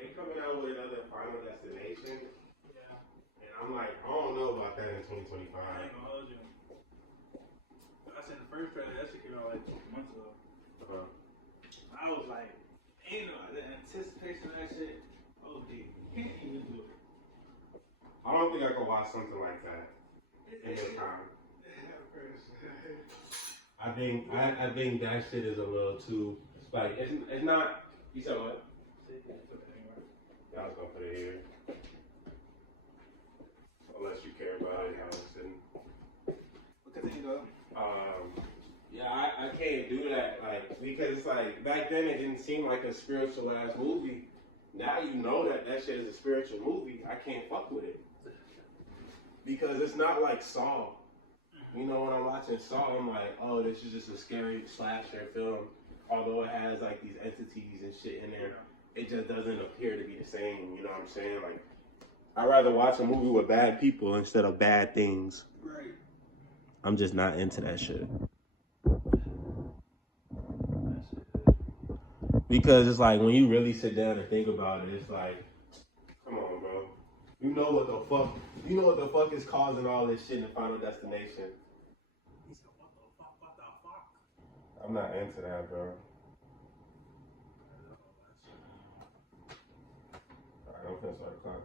they coming out with another Final Destination. Yeah. And I'm like, I don't know about that in 2025. I ain't gonna hold you. I seen the first trailer, that shit came out like 2 months ago. I was like, ain't no the anticipation of that shit. Oh, dude, you can't even do it. I don't think I could watch something like that in this time. I think that shit is a little too like it's not. You said what? Yeah, I was gonna put it here. Unless you care about it, Allison. Continue though. Yeah, I can't do that, like, because it's like, back then it didn't seem like a spiritual ass movie. Now you know that shit is a spiritual movie. I can't fuck with it. Because it's not like Saw. You know, when I'm watching Saw, I'm like, oh, this is just a scary slasher film. Although it has like these entities and shit in there, it just doesn't appear to be the same. You know what I'm saying? Like, I'd rather watch a movie with bad people instead of bad things. Right. I'm just not into that shit. Because it's like, when you really sit down and think about it, it's like, come on, bro. You know what the fuck is causing all this shit in Final Destination. He said, what the fuck? I'm not into that, bro. Alright, I'm finna start the clock.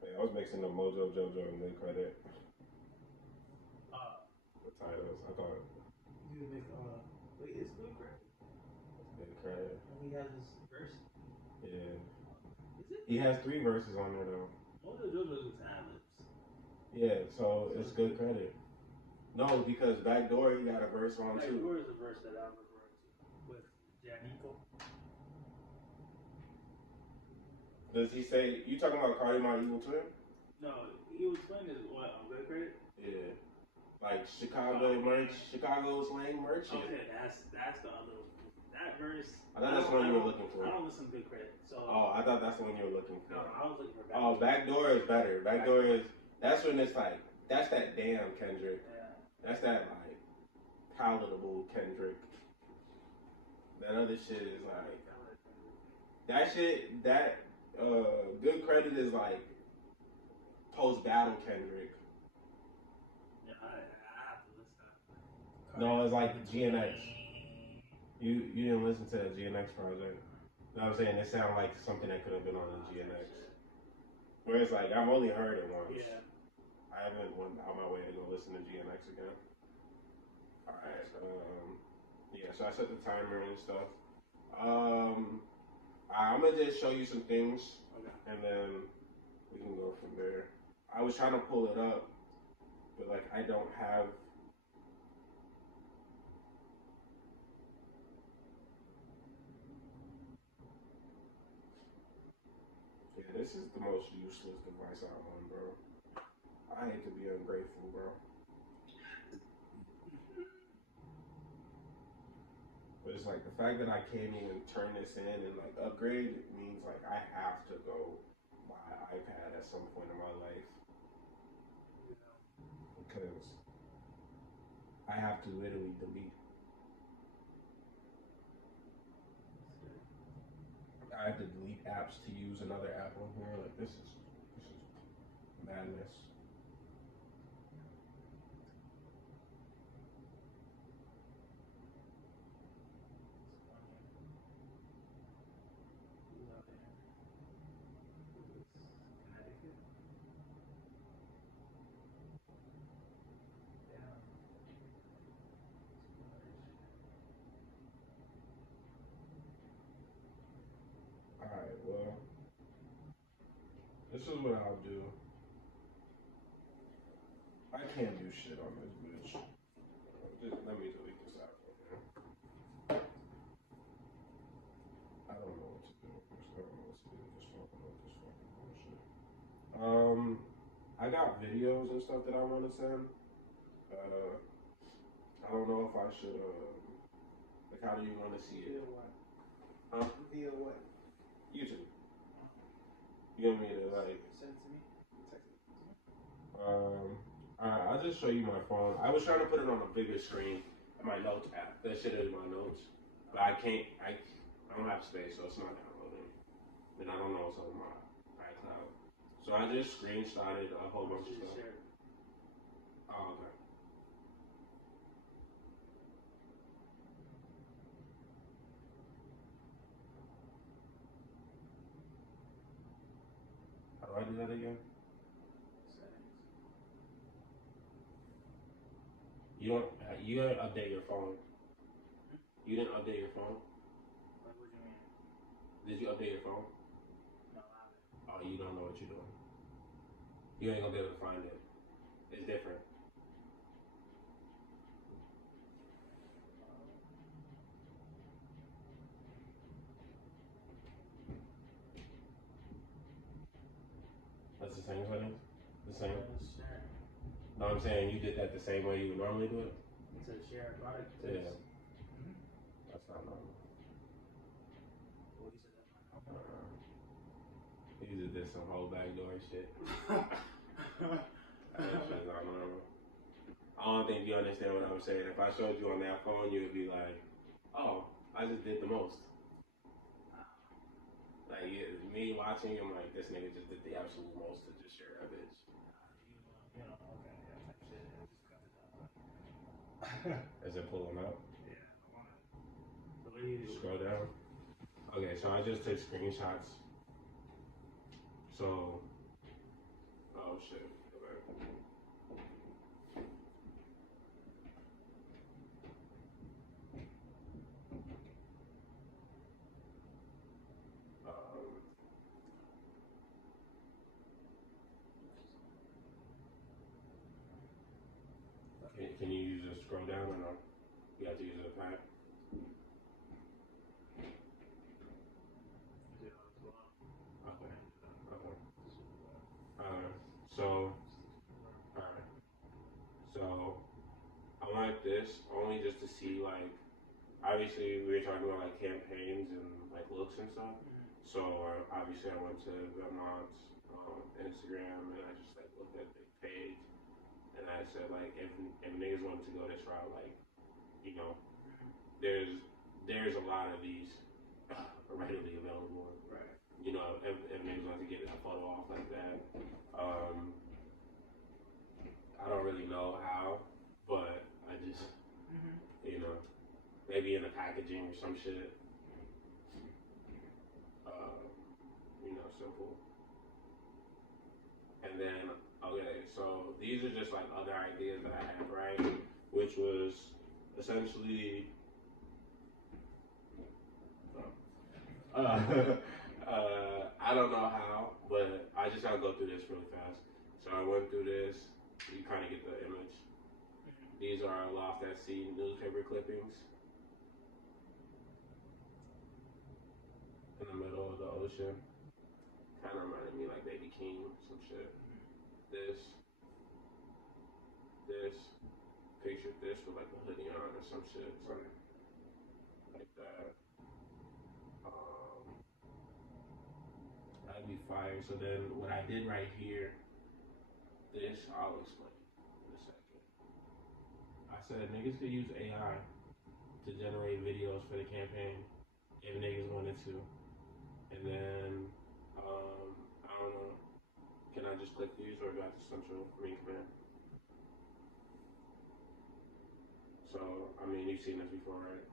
Hey, I was mixing the Mojo Jojo and Good Credit. The titles, I thought. You make wait, it's Good Credit? Good Credit. And he has this verse. Yeah. Is it? He has 3 verses on there though. Mojo Jojo's with ad-libs. Yeah, so it's Good Credit. No, because Backdoor he got a verse on too. Backdoor is the verse that I'm referring to with Janico. Does he say, you talking about Cardi My Evil Twin? No, Evil Twin is what, on Good Credit? Yeah. Like Chicago merch, Chicago slang merch. Okay, that's the other one. That verse. I thought that's the one you were looking for. I don't listen to Good Credit. So. Oh, I thought that's the one you were looking for. No, I was looking for Oh, Backdoor. Backdoor is better. Backdoor is, that's when it's like, that's that damn Kendrick. Yeah. That's that like palatable Kendrick. That other shit is like, that shit, that Good Credit is like post-battle Kendrick. Yeah, I have to listen to that. No, it's like GNX. You didn't listen to the GNX project. You know what I'm saying? It sounded like something that could have been on the GNX. Where it's like, I've only heard it once. Yeah. I haven't went out my way to go listen to GNX again. Alright, yeah, so I set the timer and stuff. I'm gonna just show you some things, and then we can go from there. I was trying to pull it up, but like I don't have. Yeah, this is the most useless device I own, bro. I hate to be ungrateful, bro. But it's like the fact that I can't even turn this in and like upgrade means like I have to go buy an iPad at some point in my life. Because I have to literally delete. I have to delete apps to use another app on here. Like this is madness. Alright, well, this is what I'll do. I can't do shit on this bitch. Let me delete this app from here. I don't know what to do. I don't know what to do. Just fucking with this fucking bullshit. I got videos and stuff that I want to send. I don't know if I should, like, how do you want to see it? Huh? Via what? YouTube. You want me to, like... Send it to me? Text it to me? Alright, I'll just show you my phone. I was trying to put it on a bigger screen. my notes app. That shit is my notes. But I don't have space, so it's not downloading. And I don't know what's on my iCloud. So I just screenshotted a whole bunch of stuff. Oh, okay. How do I do that again? You didn't update your phone. You didn't update your phone? What do you mean? Did you update your phone? No, I haven't. Oh, you don't know what you're doing. You ain't gonna be able to find it. It's different. That's the same settings? The same? No, I'm saying you did that the same way you would normally do it? It says share product. Yeah. That's not normal. Well, you said that's not normal. You just did some whole backdoor shit. That shit's not normal. I don't think you understand what I'm saying. If I showed you on that phone, you would be like, oh, I just did the most. Like, me watching, I'm like, this nigga just did the absolute most to just share that bitch. You know, okay, yeah, type shit. Just cut it down. Is it pulling up? Yeah, I want it. So what do you do? Scroll down. Okay, so I just took screenshots. So, oh shit. Okay. Can you use a scroll down or no? You have to use a pad. Okay. Okay. So, alright. So, I like this only just to see, like, obviously we were talking about like campaigns and like looks and stuff. So obviously I went to Vermont's Instagram and I just like looked at the page and I said like if niggas wanted to go this route, like, you know, there's a lot of these readily available. Right. You know, if niggas want to get a photo off like that. I don't really know how, but I just, you know, maybe in the packaging or some shit. You know, simple. And then, okay, so these are just like other ideas that I had, right? Which was essentially, I don't know how, but I just gotta go through this really fast. So I went through this, you kind of get the image. These are Loft at Sea newspaper clippings in the middle of the ocean. Kind of reminded me like Baby King, some shit. This picture this with like a hoodie on or some shit, something like that. That'd be fire. So then what I did right here, this I'll explain in a second. I said niggas could use AI to generate videos for the campaign if niggas wanted to. And then I don't know. Can I just click these or do I have to central main command? So I mean you've seen this before, right?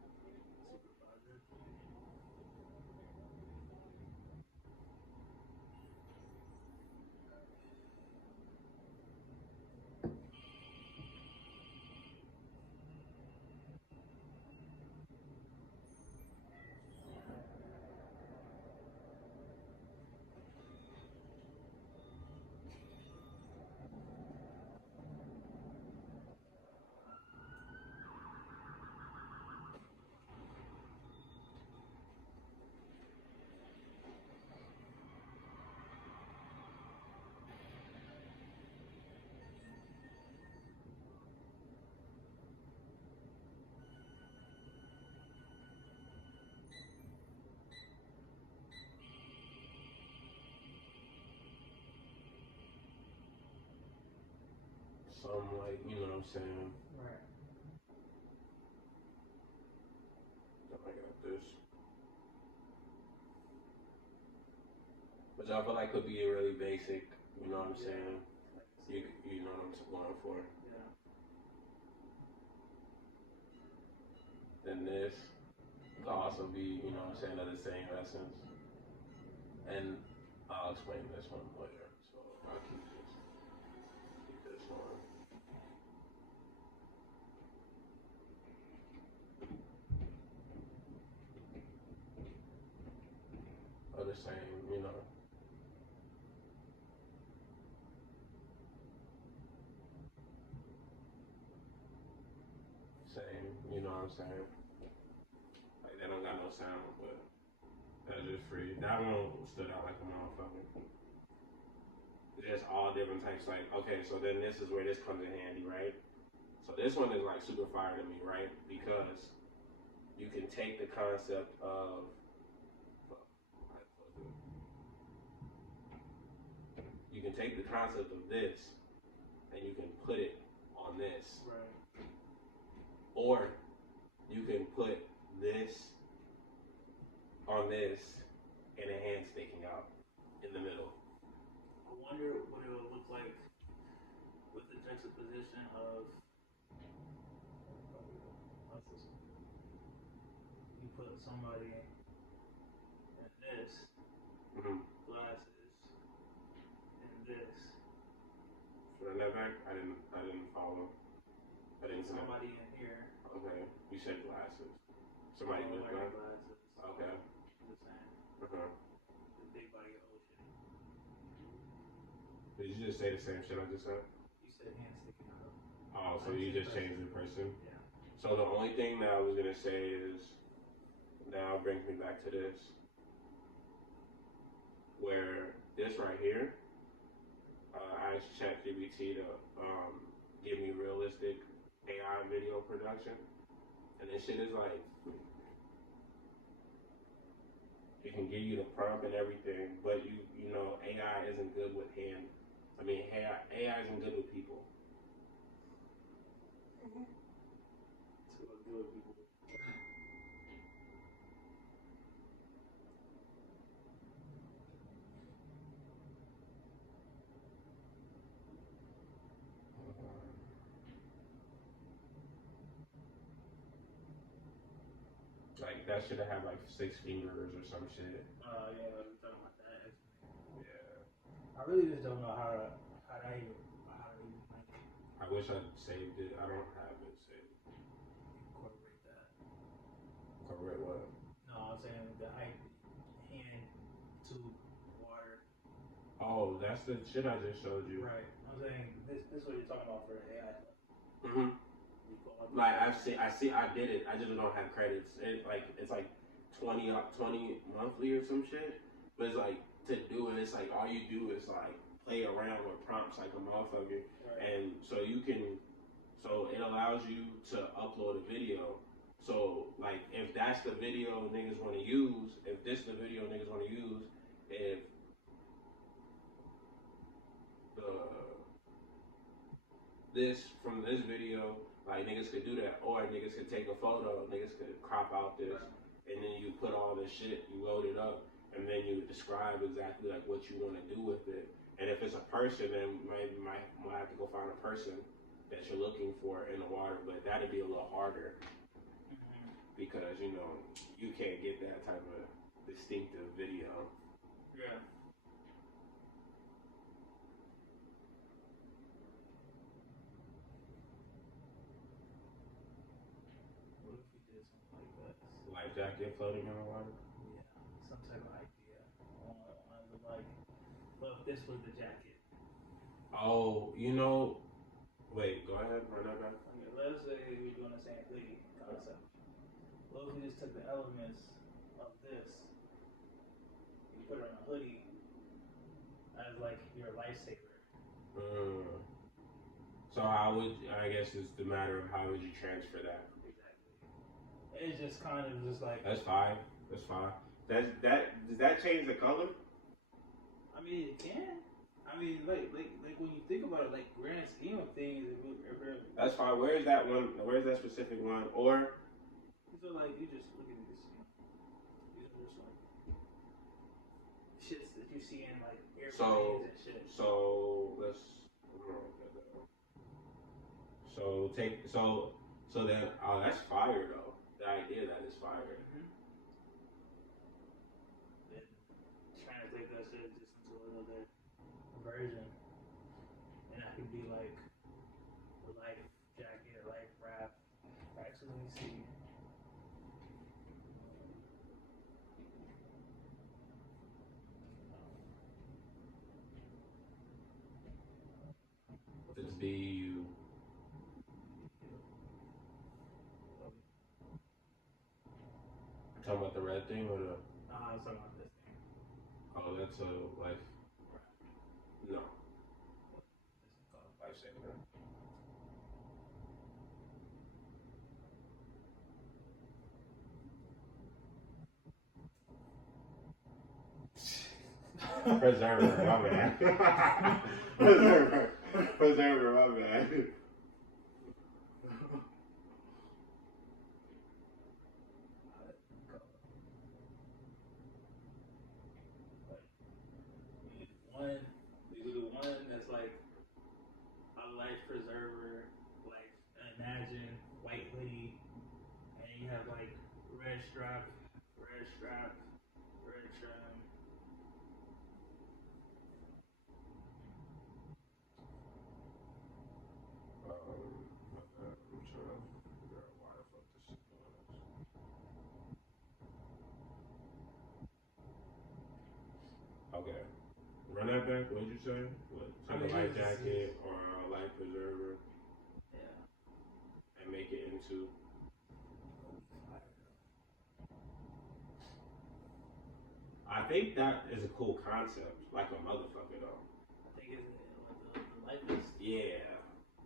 Some like, you know what I'm saying? Right. this. Which I feel like could be a really basic, you know what I'm saying? You know what I'm going for. Yeah. Then this could also be, you know what I'm saying, of the same essence. And I'll explain this one later. So I'll keep this one. Of the same, you know. Same, you know what I'm saying? Like they don't got no sound, but that's just free. That one stood out like a motherfucker. Just all different types. Like, okay, so then this is where this comes in handy, right? So this one is like super fire to me, right? Because you can take the concept of this and you can put it on this. Right. Or you can put this on this and a hand sticking out in the middle. I wonder what it would look like with the juxtaposition of you put somebody in this glasses and this. Run that back? I didn't follow. I didn't see somebody in here. Okay. You said glasses. Somebody with glasses. Okay. The same. Okay. The big body of ocean. Did you just say the same shit I just said? You said hand sticking out. Oh, so you just changed the person? Yeah. So the only thing that I was gonna say is, now brings me back to this, where this right here, I asked ChatGPT to give me realistic AI video production, and this shit is like, it can give you the prompt and everything, but you know AI isn't good with AI isn't good with people. To good people. Like that should have had like 6 fingers or some shit. Yeah, we're talking about that. Yeah. I really just don't know how to even like. I wish I saved it. I don't have it saved. Incorporate that. Incorporate what? No, I'm saying the hand to water. Oh, that's the shit I just showed you. Right. I'm saying this is what you're talking about for AI. Like I did it. I just don't have credits. It's like 20 monthly or some shit. But it's like to do it. It's like all you do is like play around with prompts like a motherfucker, and so it allows you to upload a video. So like if that's the video niggas want to use, if this is the video niggas want to use, if this from this video, like niggas could do that, or niggas could take a photo, niggas could crop out this, and then you put all this shit, you load it up, and then you describe exactly like what you want to do with it. And if it's a person, then maybe might have to go find a person that you're looking for in the water, but that'd be a little harder because you know you can't get that type of distinctive video. Yeah. Life jacket floating in the water? Yeah, some type of idea on like, what if this was the jacket? Oh, you know, wait, go ahead, run that back. Okay, let's say we're doing the same thing concept. What if we just took the elements of this, you put it on a hoodie as like your lifesaver? So I guess it's the matter of how would you transfer that? It's just kind of just like. That's fine. Does that change the color? I mean, it can. I mean, like when you think about it, like grand scheme of things, that's fine. Where's that one? Where's that specific one? Or so like you just look at this. So that shit. so let's so take so then that's fire though. The idea that is fire. Then translate that shit just into another version, and I could be like life jacket, life wrap. Actually, let me see. It's BU. Talking about the red thing or the? I was talking about this thing. Oh, that's a life. No. This is called Lifesaver. Preserver, my bad. Preserver, my bad. We do one that's like a life preserver, like imagine white hoodie, and you have like red strap, red trim. I'm trying to figure out why the fuck this is doing this. Okay. Run that back. What did you say? What? Take a life jacket or a life preserver. Yeah. And make it into. I think that is a cool concept, like a motherfucker though. I think it's like the life vest. Yeah.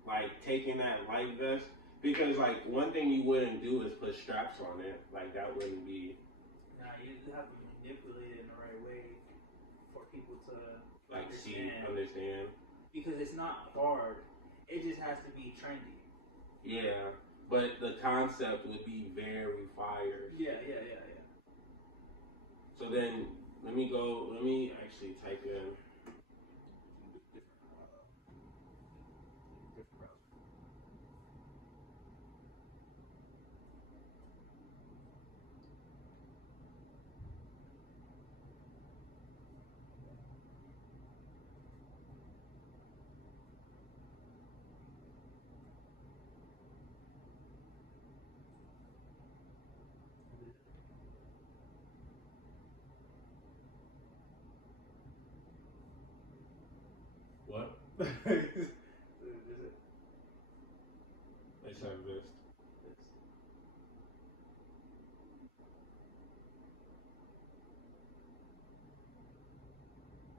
Like taking that life vest. Because like one thing you wouldn't do is put straps on it. Like that wouldn't be. Nah, you have to manipulate it in the right way for people to like understand. Because it's not hard. It just has to be trendy. Yeah. But the concept would be very fire. Yeah. So then, let me actually type in. What? Let's have this.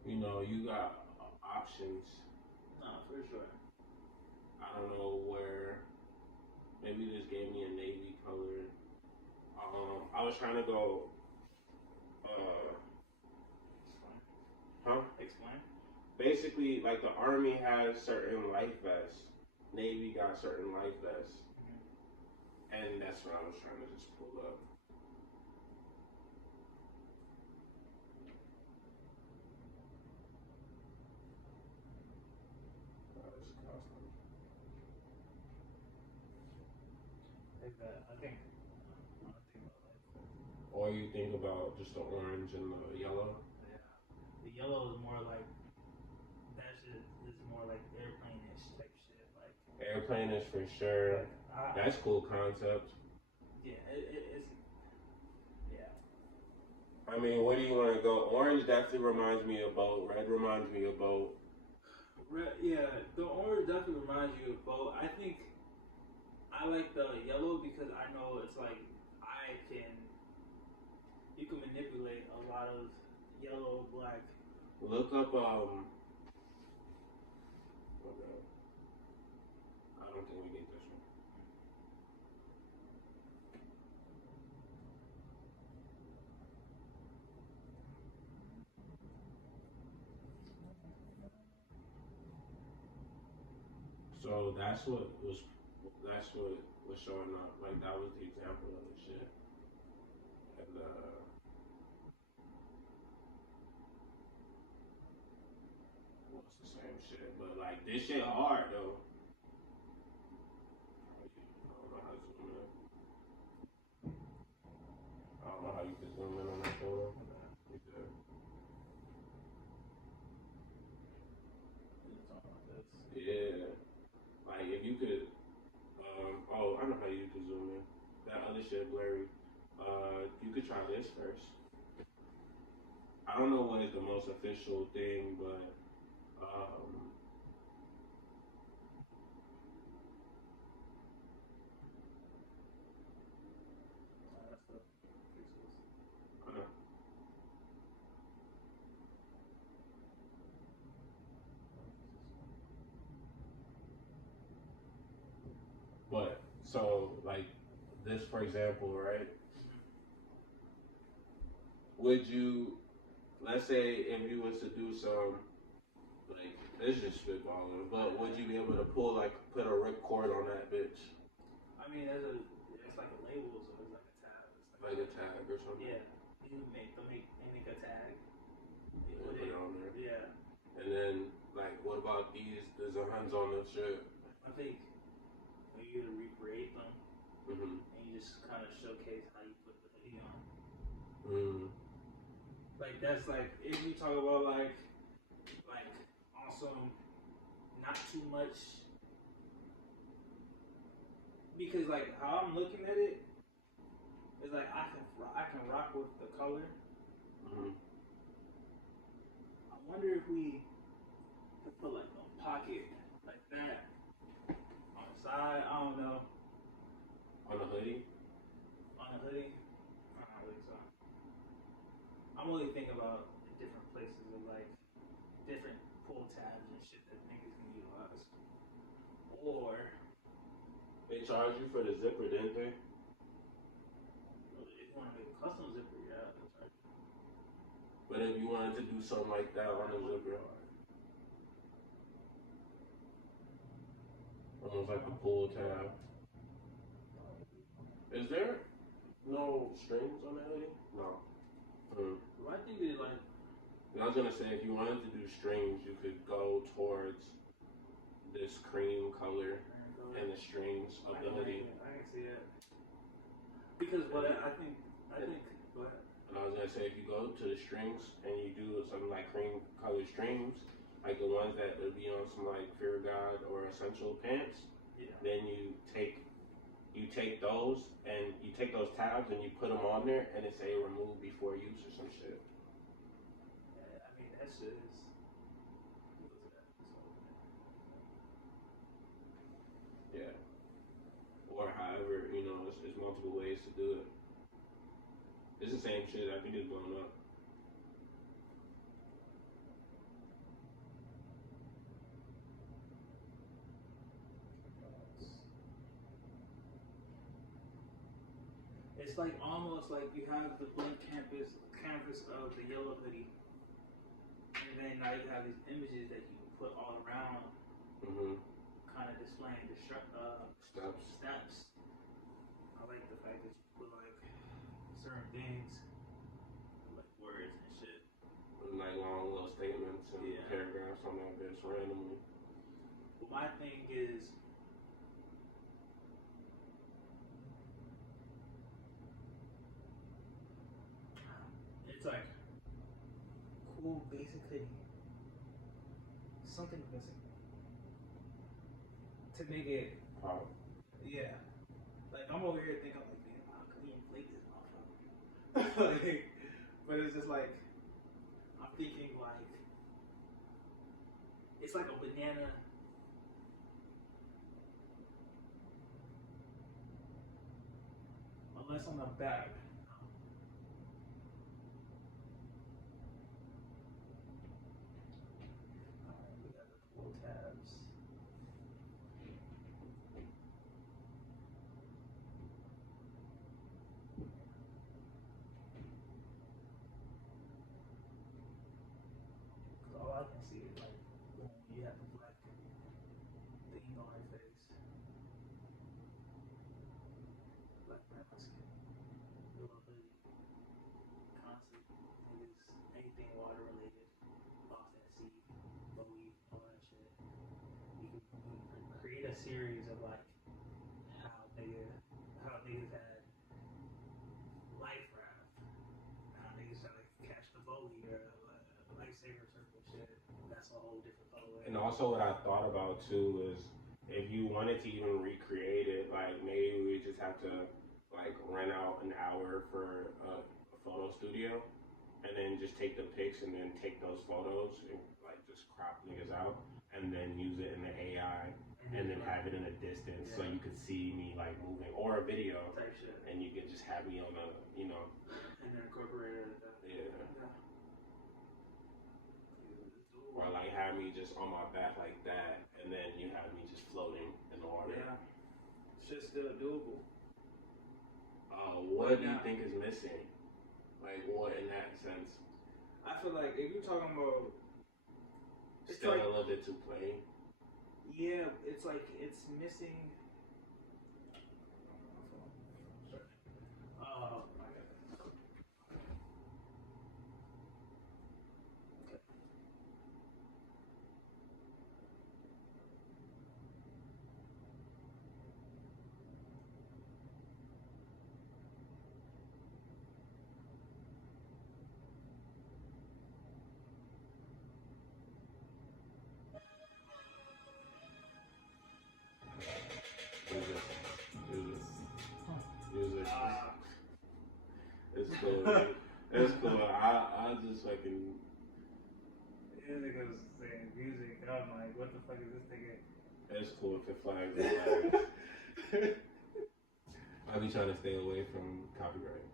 You know, you got options. No, for sure. I don't know where. Maybe this gave me a navy color. I was trying to go. Explain. Basically, like the Army has certain life vests. Navy got certain life vests. And that's what I was trying to just pull up. I think about life. Or you think about just the orange and the yellow? Yeah. The yellow is more like that shit is more like airplane-ish type shit. Like airplane-ish for sure. That's cool concept. Yeah, it's yeah. I mean, where do you want to go? Orange definitely reminds me of boat. Red reminds me of boat. Red, yeah, the orange definitely reminds you of boat. I think I like the yellow because I know it's like you can manipulate a lot of yellow, black. Look up okay. I don't think we get this one. So that's what was showing up. Like that was the example of the shit. And it's the same shit. But like this shit hard though. I don't know how to zoom in. I don't know how you can zoom in on that photo. You good. Yeah. Like if you could oh, I know how you can zoom in. That other shit blurry. You could try this first. I don't know what is the most official thing, but I know. But so like this for example, right? Would you, let's say if you was to do some, like, it's just spitballing, but would you be able to pull, like, put a ripcord on that bitch? I mean, it's like a label, so it's like a tab. Like a tag or something? Yeah. They make a tag. They put it on there? Yeah. And then, like, what about these designs on the shit? I think you to recreate them, Mm-hmm. and you just kind of showcase how you put the hoodie on. Mm. Like that's like if you talk about like also not too much, because like how I'm looking at it is like I can rock with the color. Mm-hmm. I wonder if we could put like a pocket like that on the side. I don't know. On the hoodie? On the hoodie? I don't think so. I'm only thinking about different places of like different pull tabs and shit that niggas can utilize. Or They charge you for the zipper, didn't they? if you want to make a custom zipper, yeah, that's right. But if you wanted to do something like that on the zipper, almost like a pull tab. Is there no strings on that hoodie? No. Well, I think they like. I was gonna say if you wanted to do strings, you could go towards this cream color and the strings of the hoodie. I can see it. Because what I think. Go ahead. And I was gonna say if you go to the strings and you do something like cream color strings, like the ones that would be on some like Fear of God or Essential pants, Yeah. then you take those and you take those tabs and you put them on there and it say remove before use or some shit. I mean that shit is. Yeah. Or however, it's multiple ways to do it. It's the same shit. I think it's blown up. It's like almost like you have the blank canvas of the yellow hoodie, and then now you have these images that you can put all around, kind of displaying the steps. I like the fact that you put like certain things, like words and shit, like long little statements and paragraphs on that bitch randomly. But my thing is. It's like cool basic hoodie. Something missing. To make it Pop. Yeah. Like I'm over here thinking like, man, how can we inflate this motherfucker? Like, but it's just like I'm thinking like it's like a banana. Unless on the back. We got the pull tabs. Cause all I can see is like when you have the black thing on her face. Black man skin. Little hoodie. Constant. Niggas, anything water related. Lost at sea. Bowie. And also, what I thought about too is if you wanted to even recreate it, like maybe we just have to like rent out an hour for a photo studio, and then just take the pics and then take those photos and like just crop niggas out, and then use it in the AI, and then have it in a distance so you could see me like moving, or a video, type shit. and you can just have me on a, you know, And then incorporate it. yeah. Or like have me just on my back like that, and then you have me just floating in the water. Yeah. Shit's still doable. What do you think is missing? Like what in that sense? I feel like if you're talking about, it's Still like, a little bit too plain. yeah, it's like it's missing. Use it. It's cool. It's cool. I just fucking. Yeah, niggas saying music, and I'm like, what the fuck is this nigga? It's cool if it flags. It flags. I be trying to stay away from copyright.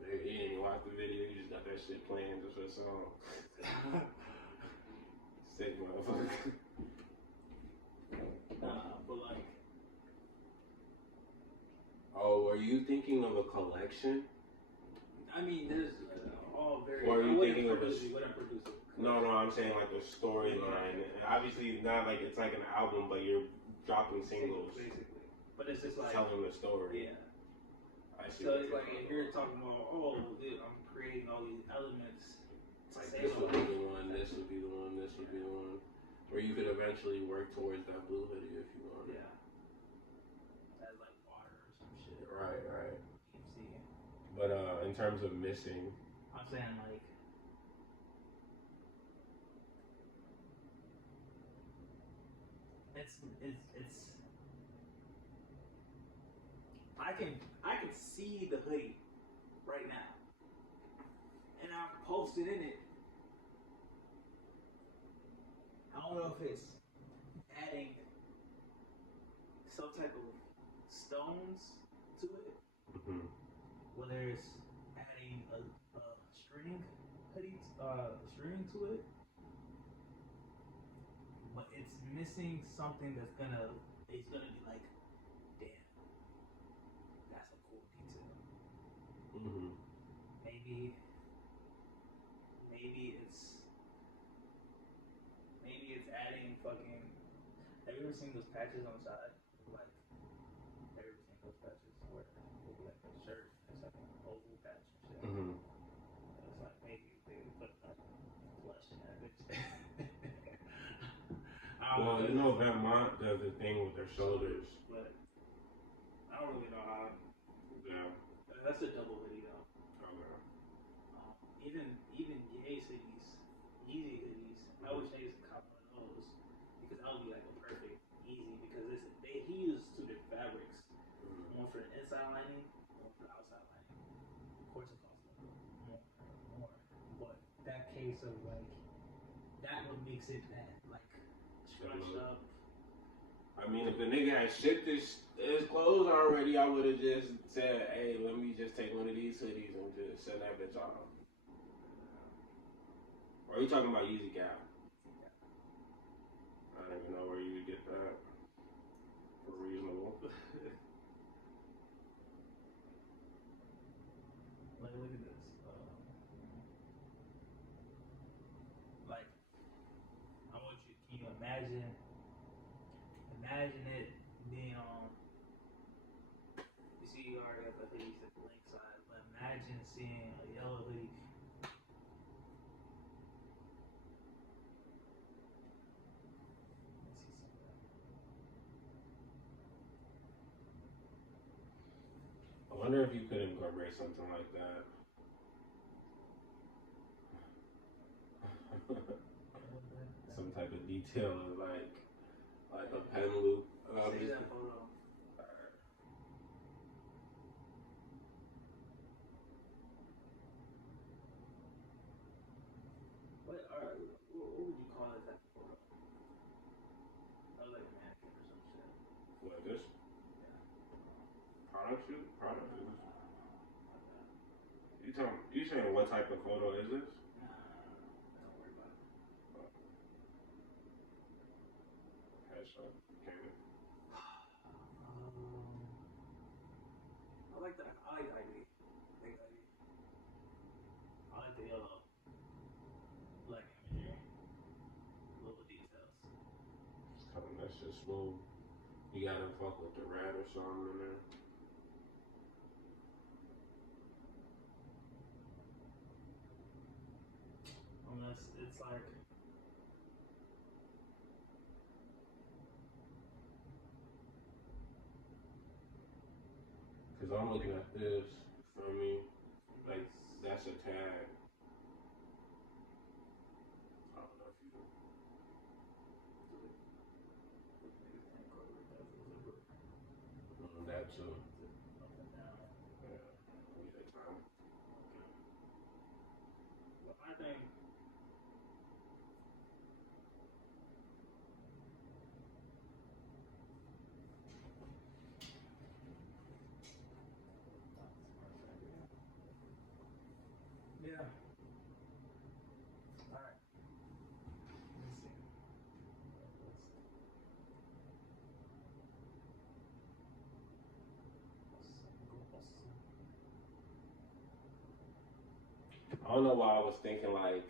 You didn't even watch the video. You just got that shit playing just for a song. Sick motherfucker. But like, oh, were you thinking of a collection? I mean, there's all very. Or are you thinking of a? What I'm producing? No, I'm saying like a storyline. Obviously, not like it's like an album, but you're dropping singles, basically. But it's just like telling the story. Yeah. I see. So it's like if you're talking about, oh, dude, I'm creating all these elements. Like this would be the one. This would be the one. This would be the one. Where you could eventually work towards that blue hoodie if you want. Yeah. As like water or some shit. Right. You see. But in terms of missing, I'm saying like. It's I can see the hoodie right now, and I'm posted in it. I don't know if it's adding some type of stones to it, whether it's adding a string hoodie string to it, but it's missing something it's gonna be like, damn, that's a cool detail. Maybe it's adding fucking. Have you ever seen those patches on the side? Like, have you ever seen those patches where it's like a shirt, it's like an oval patch and shit. It's like maybe they put flesh in that bitch. well, you know, Vermont does a thing with their shoulders. But I don't really know how. Yeah. That's a double hoodie though. Okay. Even Yeezy hoodies, I wish they used to cop one of those because that would be like a perfect Yeezy because he uses two different fabrics, one for the inside lining, one for the outside lining. Of course, it costs more, but that case of like that would makes it that like scrunched up. I mean, if the nigga had shipped his clothes already, I would have just said, hey, let me just take one of these hoodies and just send that bitch off. Or are you talking about Yeezy Gap? I don't even know where you would get that for reasonable. Like, look at this. Like, I want you. Can you imagine it being on? You see, you already have the hoodies at the link side, but imagine seeing a yellow hoodie. I wonder if you could incorporate something like that. some type of detail of like a pen loop. See that photo. What would you call that type of photo? I was like a mannequin or some shit. What, this? Yeah. Product shoot? Product is this? You saying what type of photo is this? Don't worry about it. Headshot. Canon. I like that. I like ID. Like ID. I like the yellow. Black imagery. Little details. That's just smooth. You gotta fuck with the red or something in there. It's like. Cause I'm looking at this, for me, like that's a tag. I don't know if you know. That too. Yeah, we get time. I think. Yeah. All right. Let me see. I don't know why I was thinking like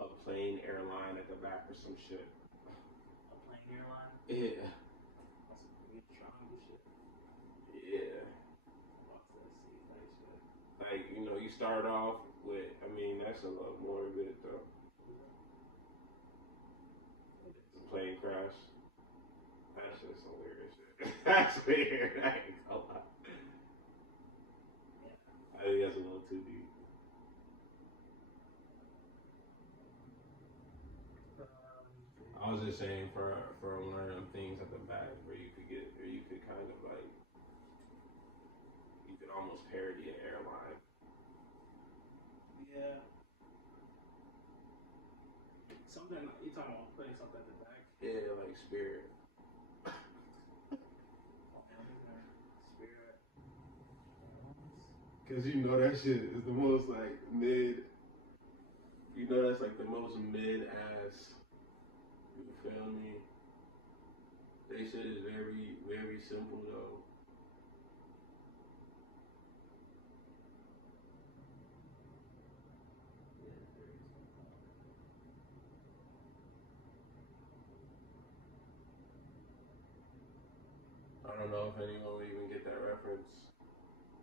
a plane airline at the back or some shit. A plane airline? Yeah. That's some weird triangle shit. Yeah. Box that seat, like shit. Like, you know, you start off with, I mean, that's a lot more of it though. Plane crash. That's just some weird shit. That's weird. I ain't gonna lie. I think that's a little too deep. I was just saying for one of them things at the back where you could kind of like, you could almost parody an airline. Yeah. Something, you talking about putting something at the back? Yeah, like Spirit. Spirit. Cause you know that shit is the most like mid. You know that's like the most mid ass. You feel me? They shit is very, very simple though. I don't know if anyone would even get that reference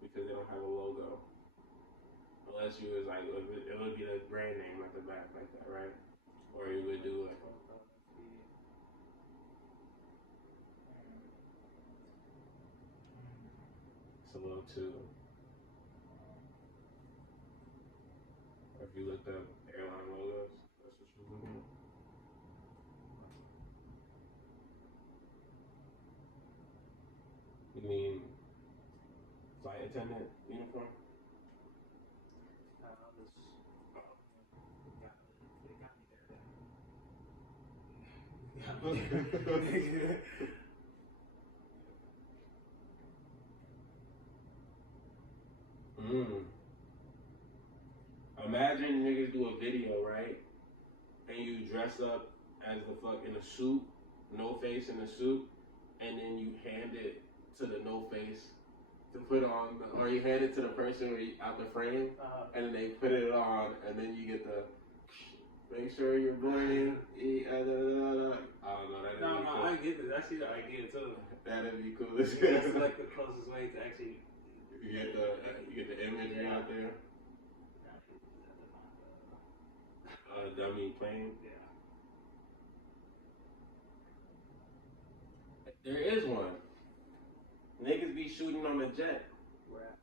because they don't have a logo. Unless you was like, it would be the brand name at the back like that, right? Or you would do like. It's a little too. Or if you looked up airline logos, that's what you're looking at. You mean flight attendant uniform? Imagine niggas do a video, right? And you dress up as the fuck in a suit, no face in the suit, and then you hand it to the no face to put on, or you hand it to the person out the frame, and then they put it on, and then you get the make sure you're blending. I don't know. That'd be cool. I get it. That's the idea too. That'd be cool. That's like the closest way to actually. You get the imagery out there. Dummy plane. Yeah. There is one. Niggas be shooting on the jet. Where?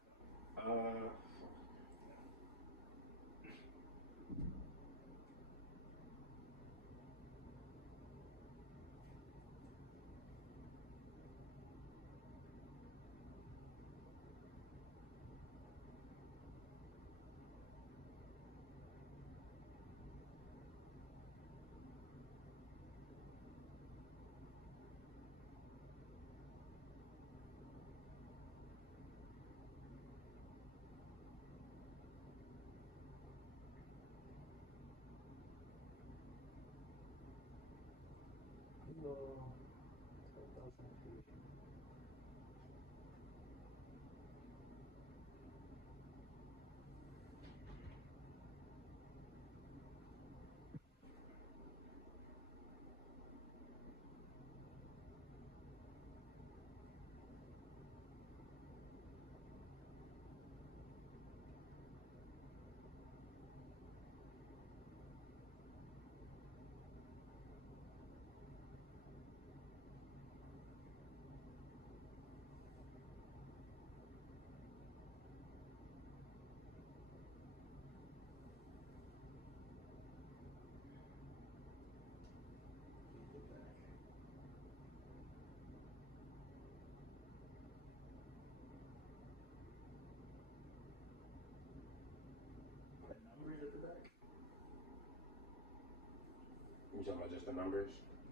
You talking about just the numbers?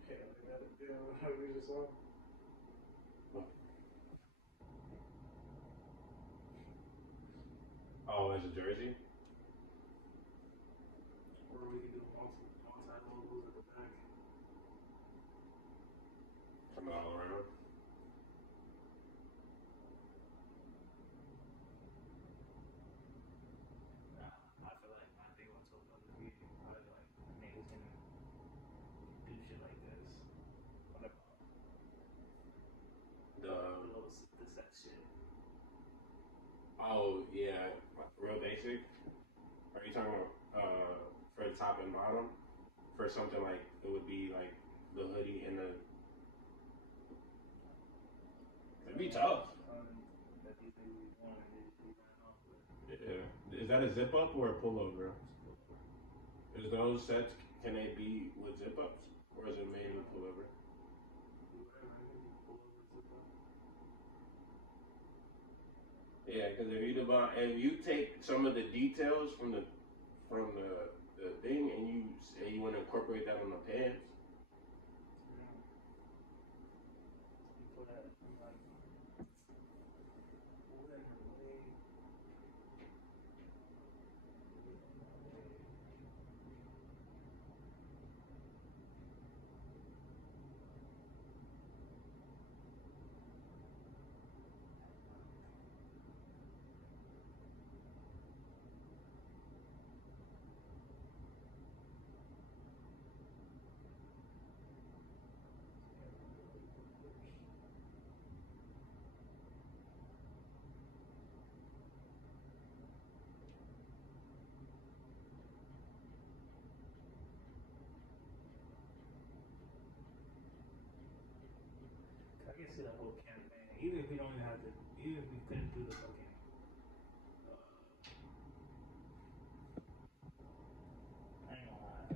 Yeah, we just saw. Oh, as a jersey? Or we can do multi-logos at the back. Coming all around. I feel like my thing went to another meeting. I was like, niggas gonna do shit like this. Whatever. The sex shit. Oh, yeah. Real basic? Are you talking about for the top and bottom? For something like, it would be like the hoodie and the... It'd be tough. Yeah. Is that a zip up or a pullover? Is those sets, can they be with zip ups? Or is it mainly pullover? Yeah, because if you take some of the details from the thing and you say you want to incorporate that on the pants. I can see that whole campaign. Even if we don't even have to, even if we couldn't do the fucking. I ain't gonna lie.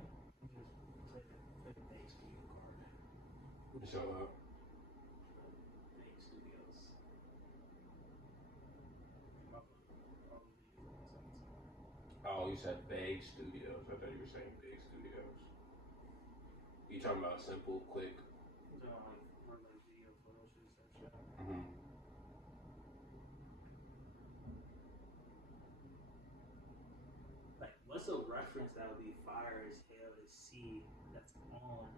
Just play the Bake Studio card. So, Bake Studios. oh, you said Big Studios. I thought you were saying Big Studios. You talking about simple, quick? Video, photo shoots, that shit. Mm-hmm. Like, what's a reference that would be fire as hell to see that's on?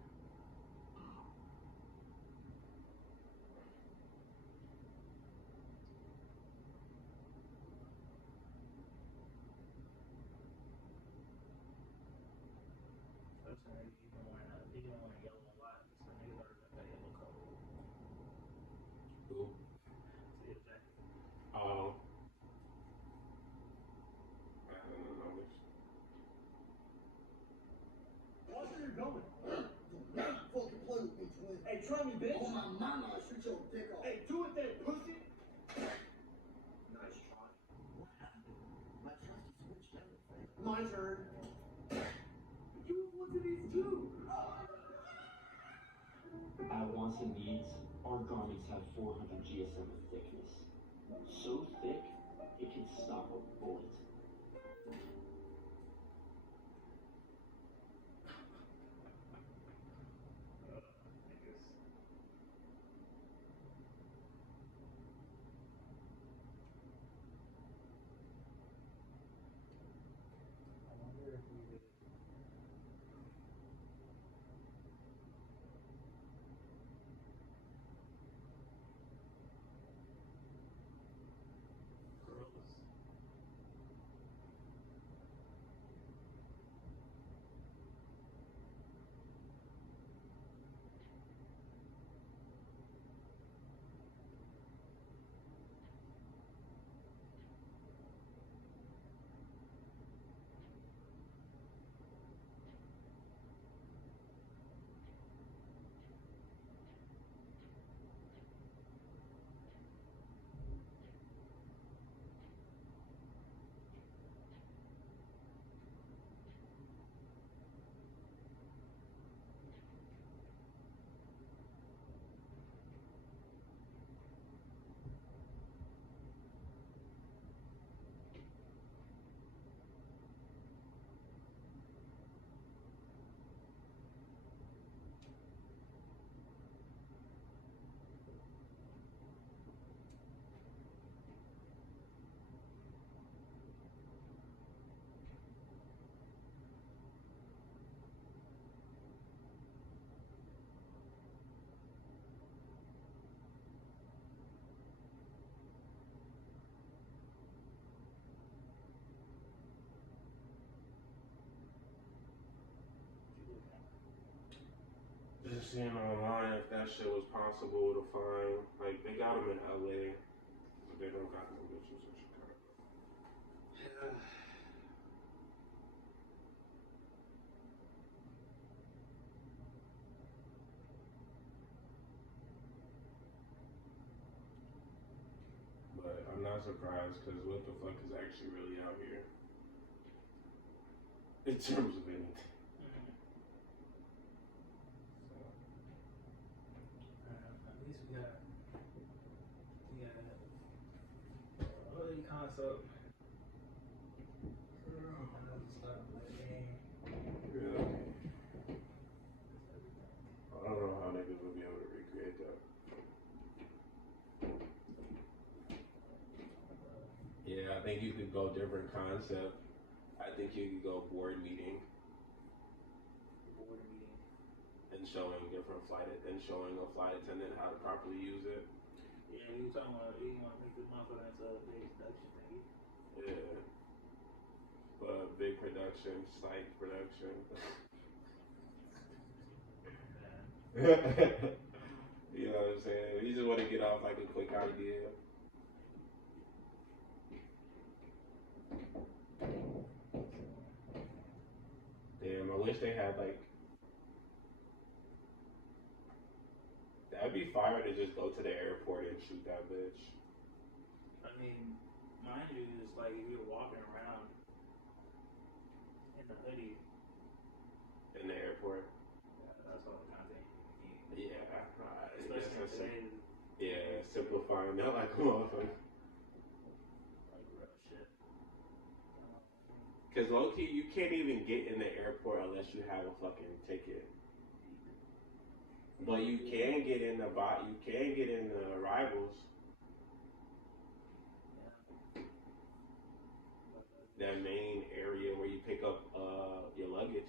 He don't want a yellow and white. So niggas already got that yellow color. Who? See the jacket. Oh. I don't know this. Watch where you're going. Don't fucking play with me, twin. Hey, try me, bitch. On my mama, I shoot your dick off. Hey, do it then, pussy. Nice try. What happened? My trusty switched everything. My turn. You have one of these too. At wants and needs, our garments have 400 GSM of thickness. So thick, it can stop a bullet. I wonder if we would. Girls. seeing online if that shit was possible to find. Like, they got them in LA, but they don't got no bitches in Chicago. Yeah. But I'm not surprised, because what the fuck is actually really out here? In terms of anything. At least we got early concept. Yeah. I don't know how niggas will be able to recreate that. Yeah, I think you could go different concept. I think you could go board meeting and showing different and showing a flight attendant how to properly use it. Yeah, we were talking about you want to make this motherfucker into a big production thing. Yeah. But big production, slight production. You know what I'm saying? You just want to get off like a quick idea. Damn, I wish they had like. That'd be fire to just go to the airport and shoot that bitch. I mean, mind you, it's like if you're walking around in the hoodie. In the airport. Yeah, that's all the content you need. Yeah, Especially in today's. Yeah, simplifying that like a motherfucker. Like real shit. Cause low key, you can't even get in the airport unless you have a fucking ticket. But you can get in the arrivals. That main area where you pick up your luggage.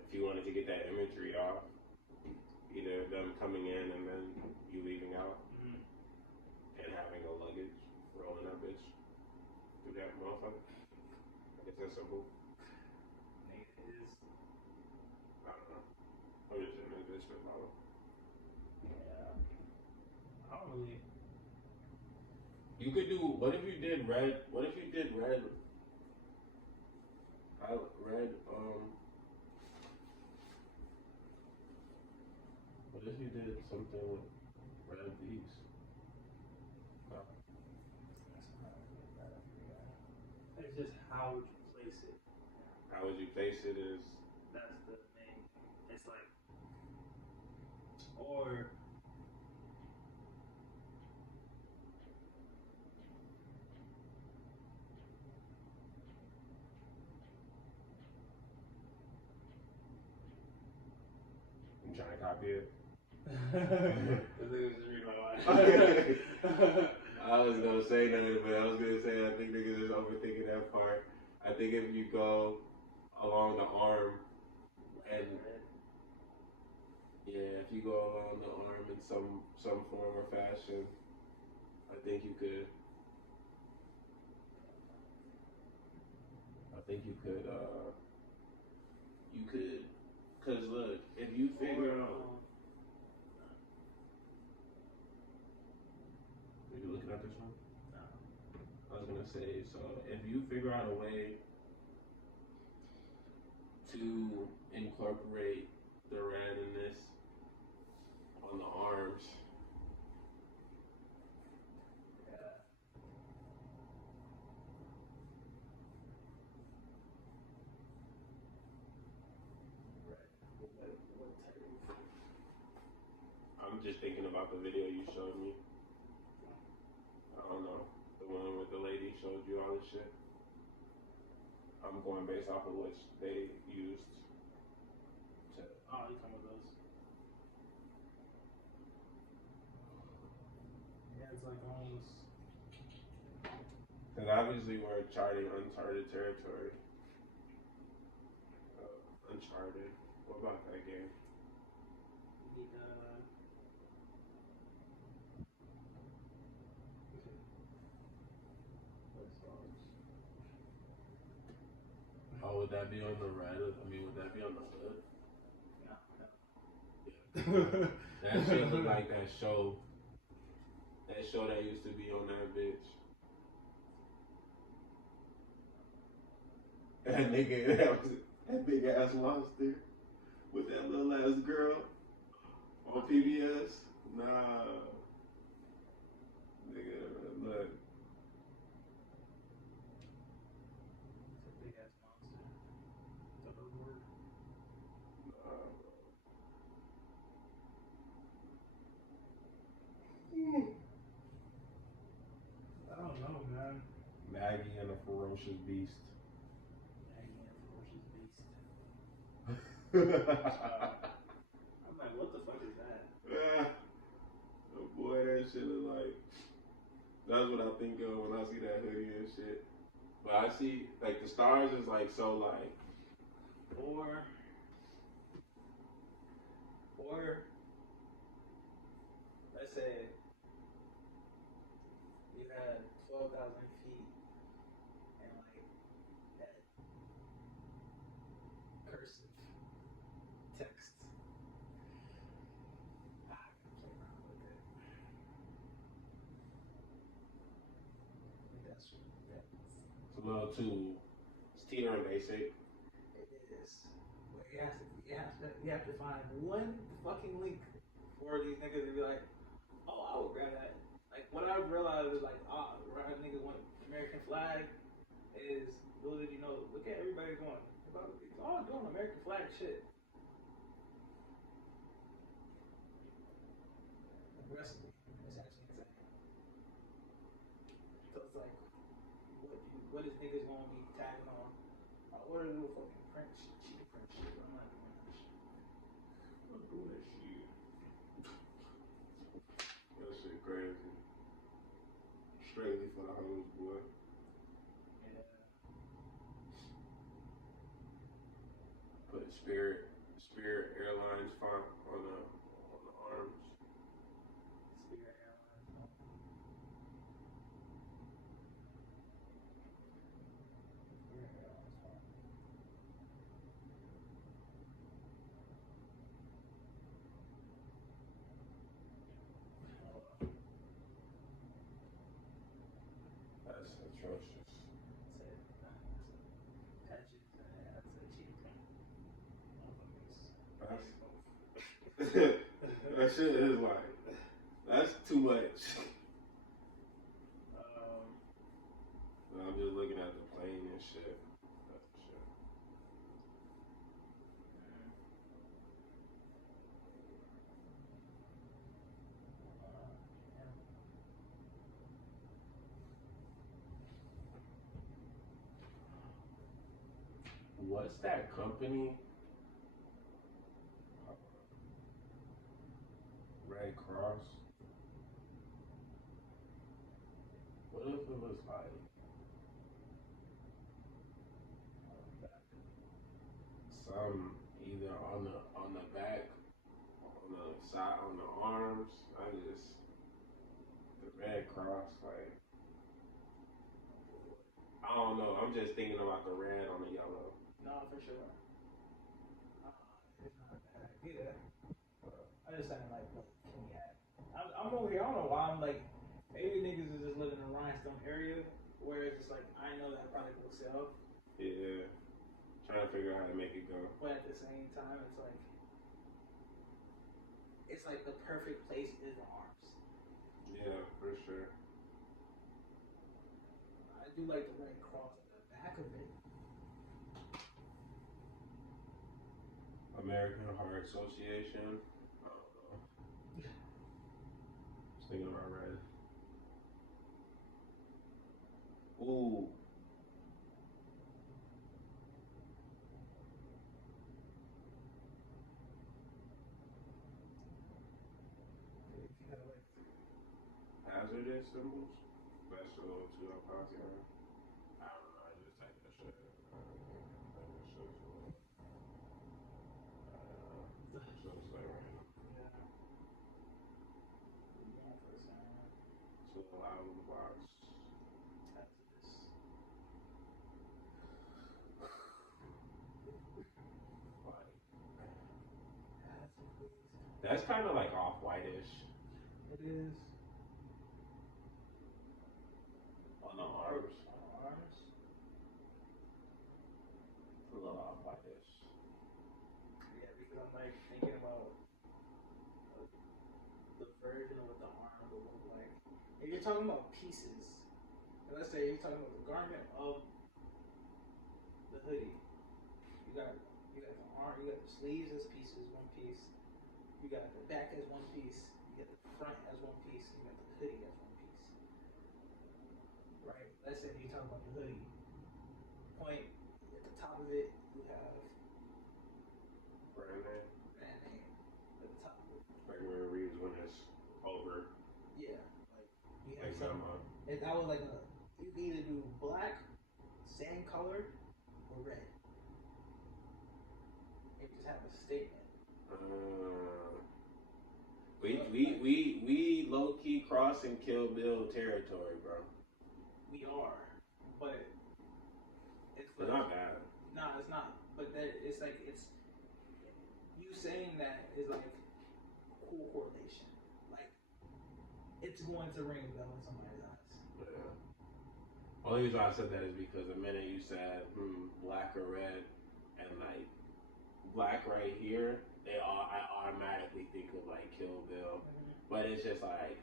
If you wanted to get that imagery off, either them coming in and then you leaving out, and having a luggage, rolling that bitch through that motherfucker. I guess that's simple. I don't know. I'm just in this bitch model. Yeah. I don't really. You could do. What if you did red? What if you did red? What if you did something with red bees? It's just how would you place it? How would you place it? Is That's the main thing. It's like, or I'm trying to copy it. I was gonna say nothing, but I was gonna say I think niggas is overthinking that part. I think if you go along the arm and yeah, if you go along the arm in some form or fashion, I think you could. Cause look, if you figure out. Are you looking at this one? No. I was gonna say, so if you figure out a way to incorporate the randomness on the arms, I'm just thinking about the video you showed me. I don't know. The one with the lady showed you all this shit. I'm going based off of what they used to. Oh, you talking about those? Yeah, it's like almost. Because obviously we're charting uncharted territory. Uncharted. What about that game? Oh, would that be on the red? I mean, would that be on the hood? No. That shit look like that show. That show that used to be on that bitch. That nigga, that big ass monster with that little ass girl on PBS. Nah, nigga, look. It's a big ass monster. The whole word. I don't know, man. Maggie and the Ferocious Beast. Maggie and Ferocious Beast. I'm like, what the fuck is that? Oh boy, that shit is like. That's what I think of when I see that hoodie and shit. But I see, like, the stars is like so like. Or let's say you had 12,000 feet and like that cursive text. I can play around with it. I think that's It's a little too. It's teetering basic. it is. But you have to find one fucking link for these niggas to be like, oh, I would grab that. Like, what I've realized is like, right, niggas want American flag is little did you know, look at everybody going, it's all doing American flag shit. Aggressively. It's actually insane. So it's like, what is niggas gonna be tagging on? I ordered a little fucking print shit, cheap print shit, but I'm not doing that shit. I'm not doing that shit. That shit crazy. Straightly for the hoes, boy. Yeah. Put Spirit Airlines font on the arms. Spirit Airlines. No. Spirit Airlines. No. That's atrocious. Patches. That's a cheap print. That shit is like, that's too much. I'm just looking at the plane and shit. That's the shit. What's that company? Red Cross. What if it was like some either on the back, on the side, on the arms? The Red Cross, like, I don't know. I'm just thinking about the red on the yellow. No, for sure. It's not a bad idea. I just saying, like, what can we have? I'm over here. I don't know why I'm like, maybe niggas is just living in a rhinestone area where it's just like, I know that product will sell. Yeah. Trying to figure out how to make it go. But at the same time, it's like the perfect place is the arms. Yeah, for sure. I do like the Red Cross at the back of it. American Heart Association. I don't know. Just thinking about red. Ooh. Hazardous symbols? Special to a popular. I don't know, I just typed that shit. So it's like random. Yeah. Yeah, for a second. So album box. Hazardous. is On the arms. on the arms. A little off like this. Yeah, because I'm like thinking about the version of what the arm would look like. If you're talking about pieces, let's say you're talking about the garment of the hoodie. You got the arm, you got the sleeves as pieces, one piece. You got the back as one piece. You got the front as one piece. You got the hoodie as one piece. Right. Let's say you talk about the hoodie. Point at the top of it, you have Brand name. brand name at the top of it. Like when it reads when it's over. Yeah. Like you Like have some, if that was like a, you can either do black, same color, or red. It just have a statement. we low key crossing Kill Bill territory, bro. We are, but it's It's not bad. Nah, it's not. But that it's like it's you saying that is like cool correlation. Like it's going to ring a bell in somebody's eyes. Yeah. Only reason I said that is because the minute you said black or red, and like black right here, I automatically think of like Kill Bill. But it's just like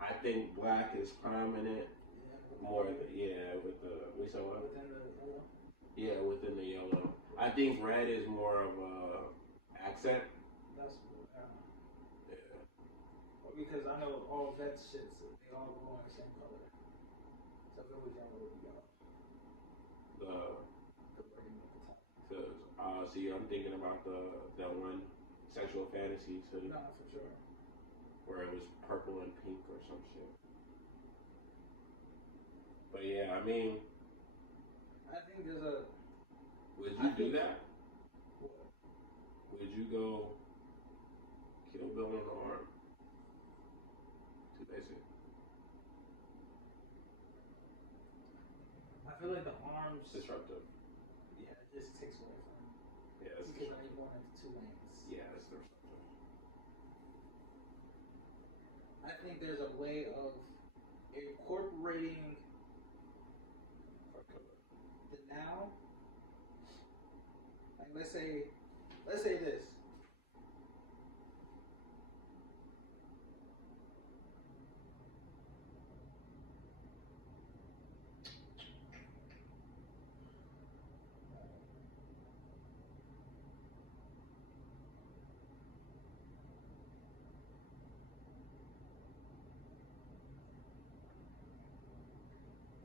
I think black is prominent more. Yeah, with the we saw what? Within the yellow. Yeah, within the yellow. I think red is more of a accent. That's Yeah. because I know all vet shits. They all go in the same color. So if it was yellow, it would be yellow. The wording at the top. See, I'm thinking about the one sexual fantasy too, Nah, for sure. where it was purple and pink or some shit. But yeah, I mean, I think there's a. would you do that? What? Would you go Kill Bill on the arm? Too basic. I feel like the arms. Disruptive. Yeah, it just takes away from. Yeah, it's Because now disruptive. you're going into two lanes. Yeah, it's disruptive. I think there's a way of incorporating the now. Like let's say this.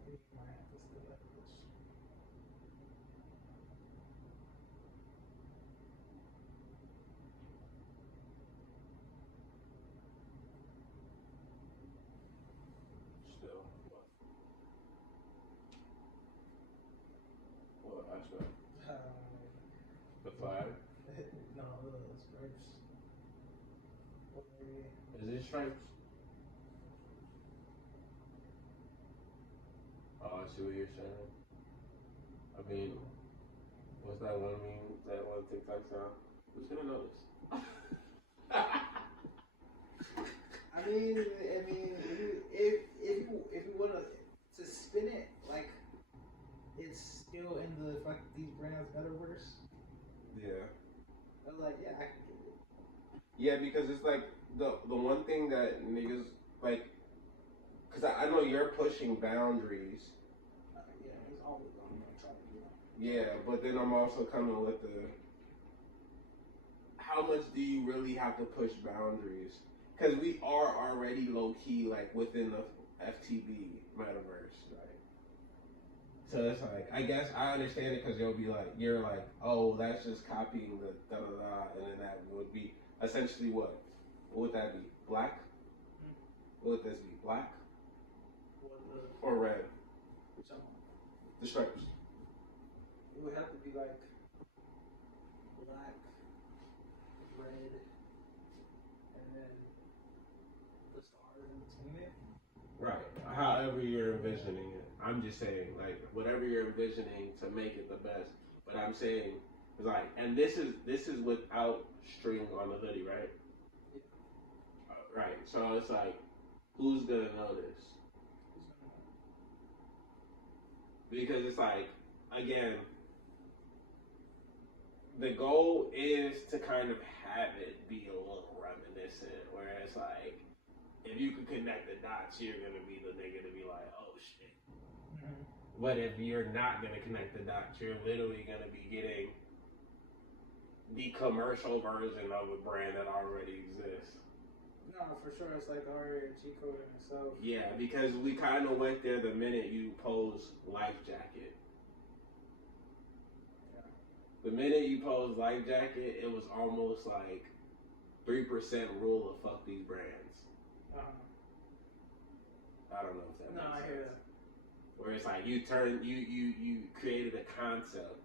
You might have to still let this. Still, what aspect? The flag? No, stripes. Or maybe. Is it stripes? Oh, I see what you're saying. I mean, what's that one meme? That one TikTok sound? Who's gonna know this? I mean, if you wanna to spin it like it's still in the fuck these brands metaverse, Yeah. I was like, yeah, I can get it. Yeah, because it's like the one thing that niggas like, cause I know you're pushing boundaries. Yeah, he's always gonna try to do it. Yeah, but then I'm also coming with the how much do you really have to push boundaries? Because we are already low key like within the FTB metaverse, right? So it's like I guess I understand it because you'll be like you're like, oh, that's just copying the da da da, and then that would be essentially what? What would that be? Black? What would this be? Black or red? The stripes. It would have to be like black, red, and then the stars in between it. Right. However you're envisioning it. I'm just saying, like, whatever you're envisioning to make it the best. But I'm saying, like, and this is without string on the hoodie, right? Right. So it's like, Who's gonna know this? Because it's like, again, the goal is to kind of have it be a little reminiscent, where it's like, if you can connect the dots, you're gonna be the nigga to be like, oh shit. Mm-hmm. But if you're not gonna connect the dots, you're literally gonna be getting the commercial version of a brand that already exists. No, for sure, it's like already a cheat code in itself. Yeah, because we kind of went there the minute you posed Life Jacket. Yeah. The minute you posed Life Jacket, it was almost like 3% rule of fuck these brands. I don't know if that makes sense. I hear that. Where it's like you created a concept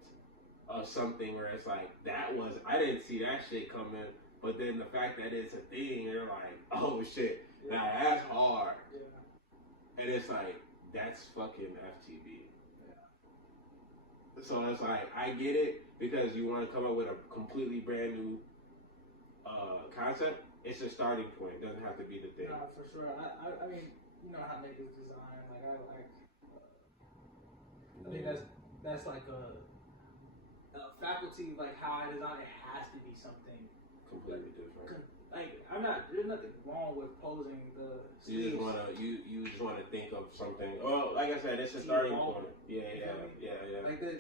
of something where it's like, I didn't see that shit coming, but then the fact that it's a thing, you're like, oh shit, now that's hard. Yeah. And it's like, that's fucking FTV. Yeah. So it's like, I get it, because you want to come up with a completely brand new concept. It's a starting point. It doesn't have to be the thing. Nah, for sure. I mean, you know how niggas design. Like I think that's like a faculty, like how I design. It has to be something completely different. Like there's nothing wrong with posing the sleeves. You just wanna think of something. Oh, like I said, it's a starting point. Yeah. Like the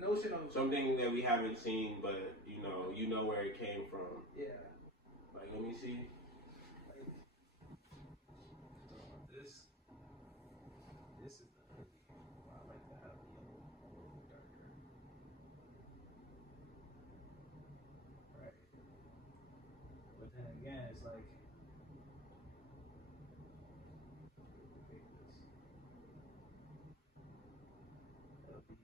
notion of something that we haven't seen, but you know where it came from. Yeah. Like, let me see. Like, this is the I like to have the yellow a little darker. Right. But then again, it's like it'll be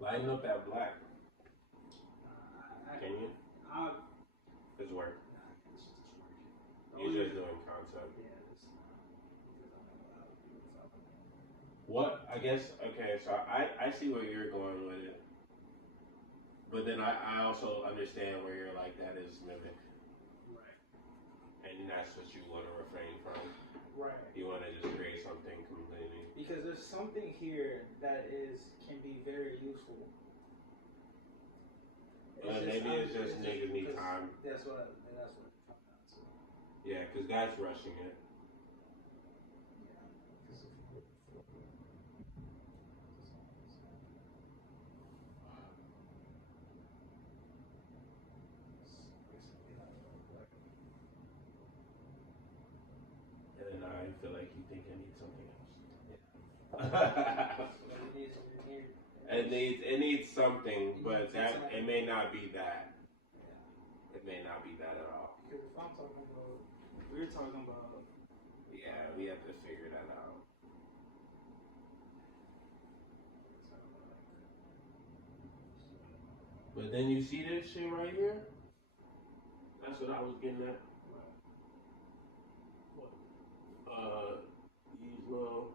Lighten up that black. Can you? It's work. You're just doing concept. What? I guess, okay, so I see where you're going with it. But then I also understand where you're like, that is mimic. right. And that's what you want to refrain from. Right. You want to just create something completely. Because there's something here that can be very useful. Maybe it's just niggas need time. That's what it comes down to. Yeah, because guys rushing it. And I feel like you think I need something else. It needs something, but it may not be that. It may not be that at all. Because if I'm talking about, we're talking about. Yeah, we have to figure that out. But then you see this shit right here? That's what I was getting at. These little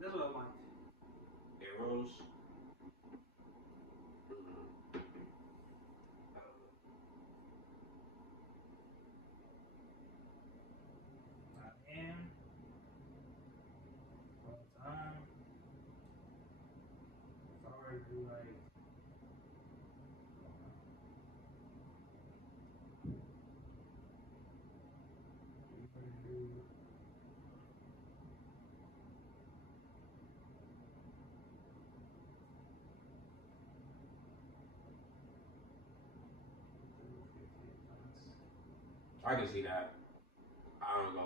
That's what I like. arrows. I am. All the time. If I were to do like. I can see that. I don't go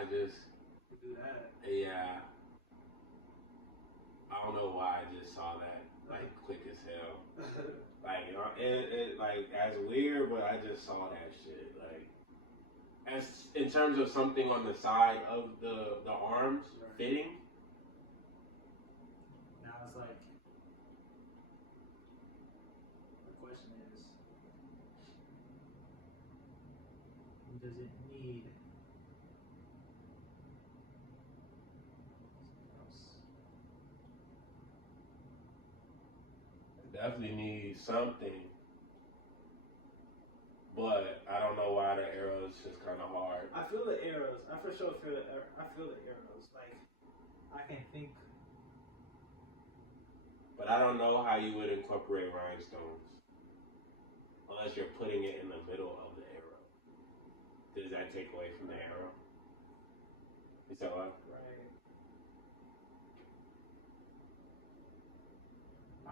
I just do that. yeah. I don't know why I just saw that like quick as hell. Like it like as weird, but I just saw that shit. Like as in terms of something on the side of the arms fitting. Now it's like the question is, does it need something else? Definitely need something. But I don't know why the arrows just kind of hard. I feel the arrows. I for sure feel I feel the arrows. Like I can think. But I don't know how you would incorporate rhinestones unless you're putting it in the middle of the arrow. Does that take away from the arrow? Is that what? Right.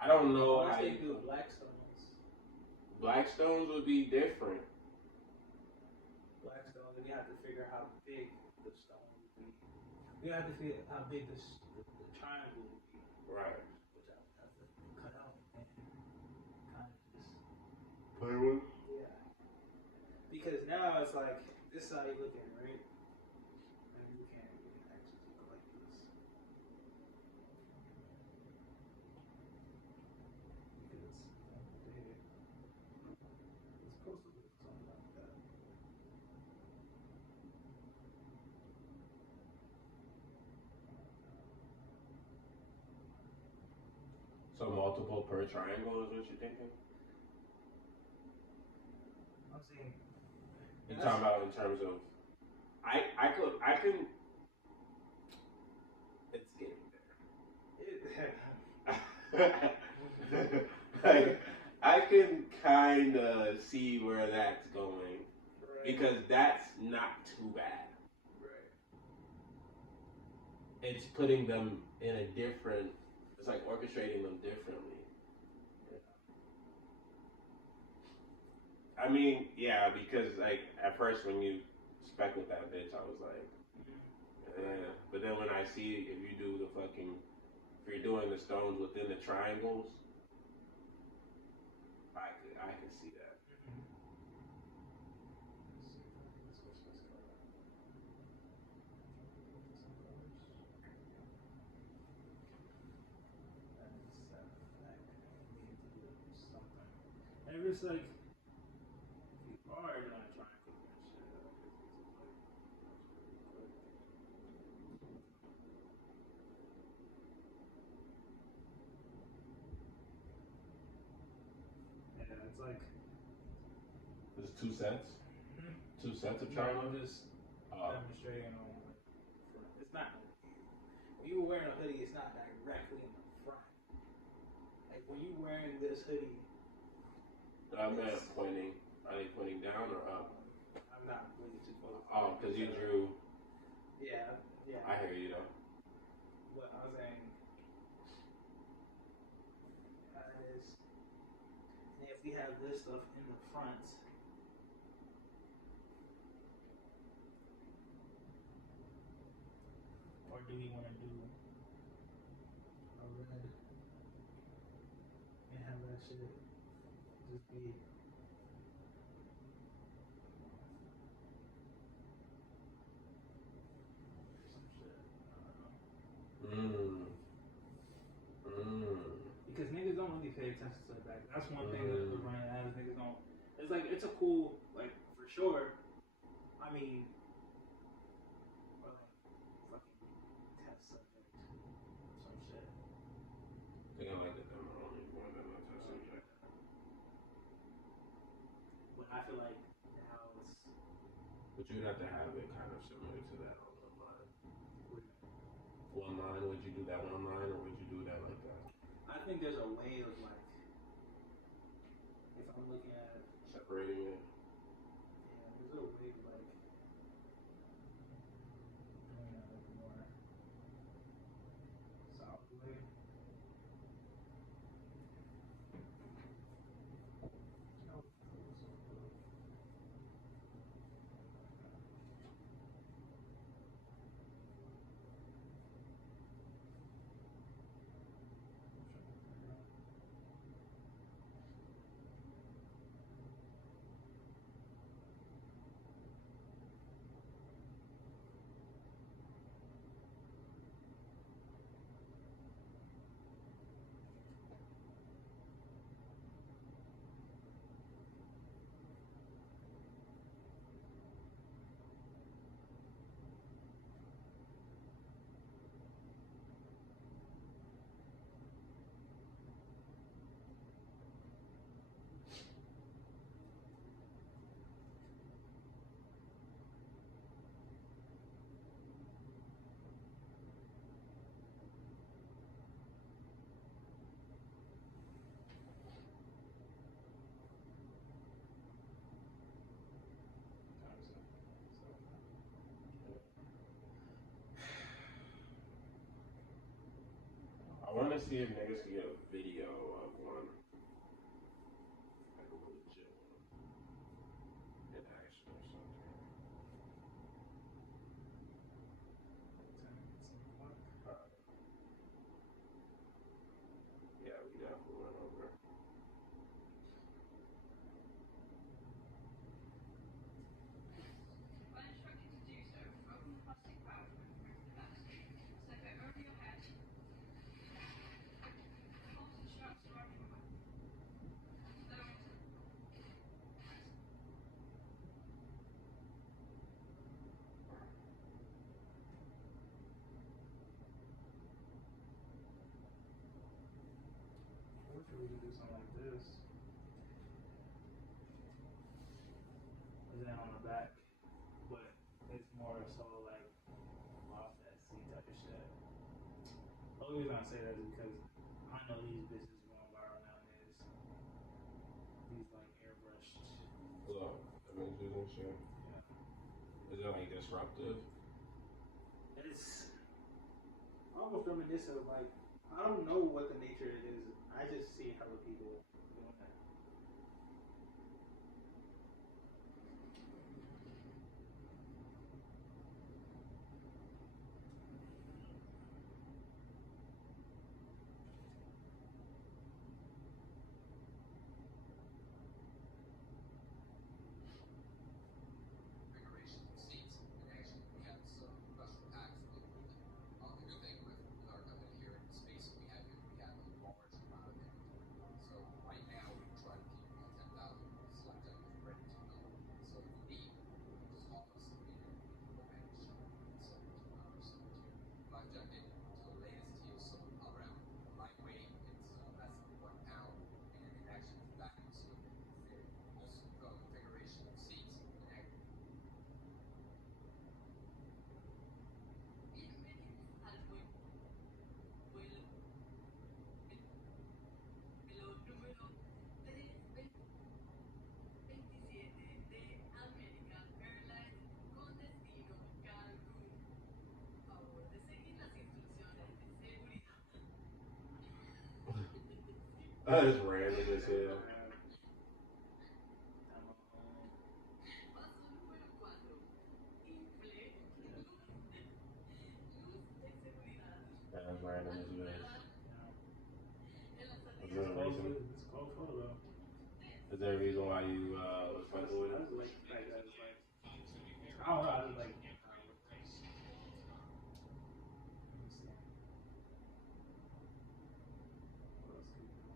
I don't know Unless how they you do black stones. Black stones would be different. Black stones, and you have to figure out how big the stone would be. You have to figure out how big the triangle would be. Right. Which I would have to cut out and kind of just play with. Yeah. Because now it's like this is how you looking, right? And you can actually go like this. Because it's supposed to look something like that. So multiple per triangle is what you're thinking? I'm saying You're talking about in terms of I can it's getting there. Like I can kinda see where that's going. right. Because that's not too bad. Right. It's putting them in a different it's like orchestrating them differently. I mean, yeah, because like at first when you spec with that bitch, I was like, but then when I see if you do the fucking, if you're doing the stones within the triangles, I can see that. And it's like, if you are gonna try and cook that shit up, yeah, it's like There's two sets? Two sets of I'm triangles? just demonstrating on like front. It's not when you wearing a hoodie, it's not directly in the front. Like when you wearing this hoodie, I meant pointing. Are they pointing down or up? I'm not really too close. Oh, because you drew. Yeah, yeah. I hear you though. What I was saying is, if we have this stuff in the front, or do we want to do a red and have that shit just be some shit? I don't know. Because niggas don't really pay attention to that. That's one thing that we're running as niggas don't. It's like it's a cool, like for sure. I mean, or like fucking test subject, some shit. I think I like the demo only more than the test subject. But I feel like now it's. But you'd have to have it kind of similar to that on one line. One line, would you do that one line or would you do that like that? I think there's a way of like, if I'm looking at, Separating it. yeah, there's a way of like doing that like more solidly. to see if niggas can get a video of one. Like a legit one. In action or something. Yeah, we definitely went over. When instructed to do so, open the plastic pouch and remove the vest. Slip it over your head. Hold the straps around your waist. Slow into I wish we could do something like this. And then on the back, but it's more so like off that seat type of shit. The only reason I say that is because I know these bitches going viral nowadays. These like airbrushed. Look, images and shit. Yeah. Is it like disruptive? It's almost reminiscent of like, I don't know what the nature it is. I just see hella people doing that. Configuration of seats, and actually we have some special packs with it. The good thing with our company here in the space that we have here, we have a large amount of inventory. So right now we try to keep 10,000 select items ready to go. So if you need, just call us and we can arrange and send it to our center here. Blackjack it to the latest teal so around lightweight, it's less than 1 pound, and it actually is vacuum sealed. This configuration of seats and bienvenidos al vuelo número 327 de American Airlines con destino Cancún. Favor de seguir las instrucciones de seguridad. That is random as hell. Paso número 4. Infle luz de seguridad. That is random as hell. En la Is salida there a reason? It's called photo. Is there a reason why you was fucking with I it? just like the fact that it's like, I don't know, I just like, let me see. What else could you do?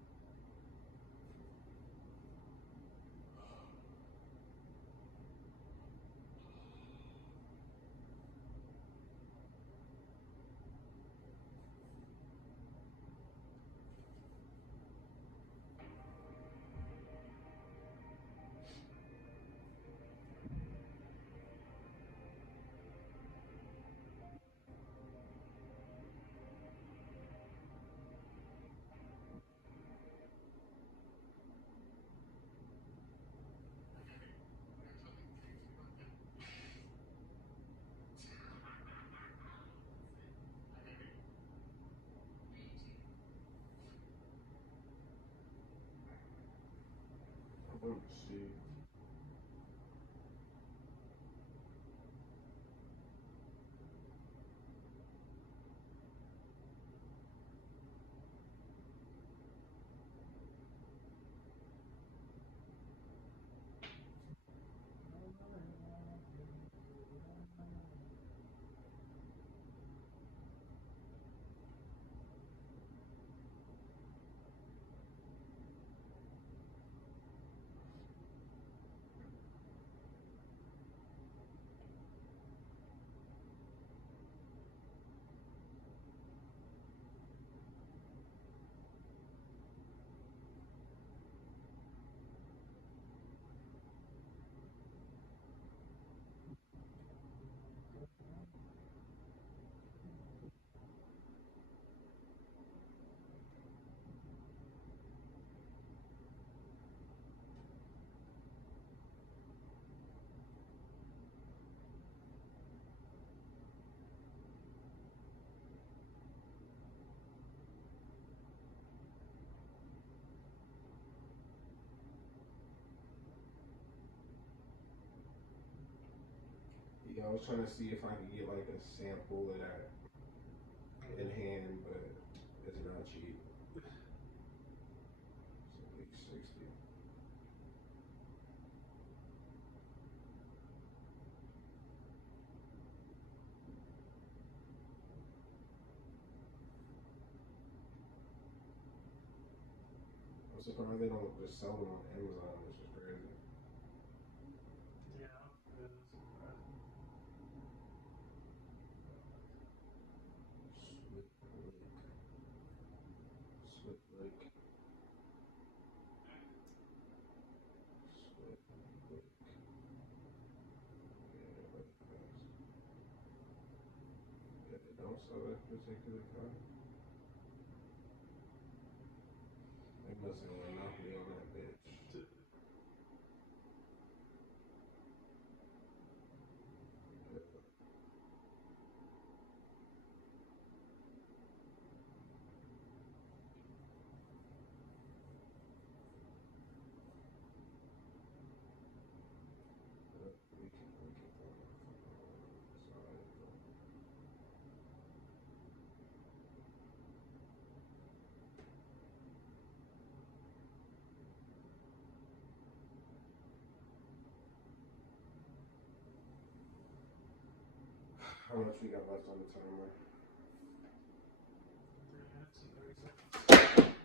Yeah, I was trying to see if I could get like a sample of that in hand, but it's not cheap. It's at least 60. I'm surprised they don't just sell them on Amazon, which is crazy. Yeah. Swift Lake. Swift Lake. Yeah, they don't sell that particular car. They must have a monopoly on that bitch. We can How much we got left on the timer? 3 minutes and 30 seconds.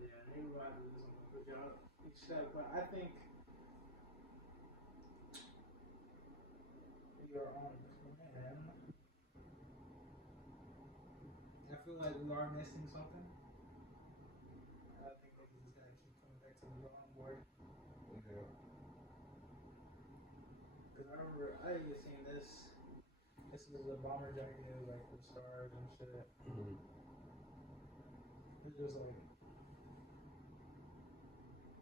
Yeah, they were out of this on a good job. Each step, but I think we are on this one, man. I feel like we are missing something. I think that we just gotta keep coming back to the drawing board. Yeah. Because I remember I even seen this. This was a bomber jacket, like with stars and shit. It's just like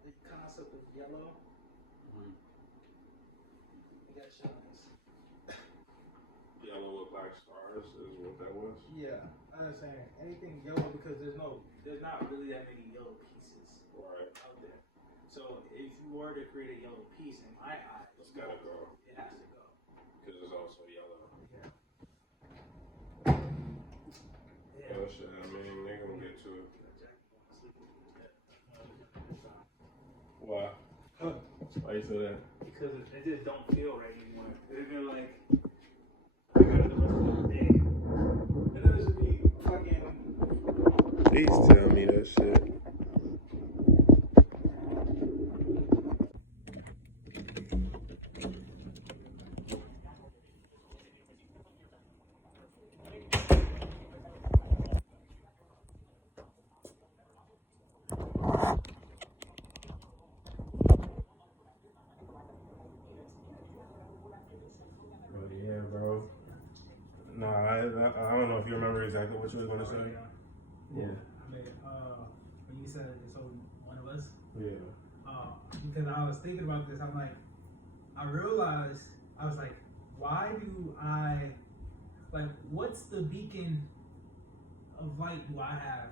the concept of yellow. It got shines. Yellow with black stars is what that was. Yeah, I understand. Anything yellow because there's not really that many yellow pieces Right. out there. So if you were to create a yellow piece, in my eyes, It's gotta go. it has to go. Because it's also yellow. Yeah. Oh shit, I mean, they're gonna get to it. Why? Why you say that? Because it just don't feel right anymore. It's been like, I got the rest of the day. And then this would be fucking. Please tell me that shit. Yeah, bro. Nah, I don't know if you remember exactly what you were gonna say. Yeah. I mean, when you said it's only one of us, Yeah. because I was thinking about this, I'm like, I realized, I was like, why do I, like, what's the beacon of light do I have?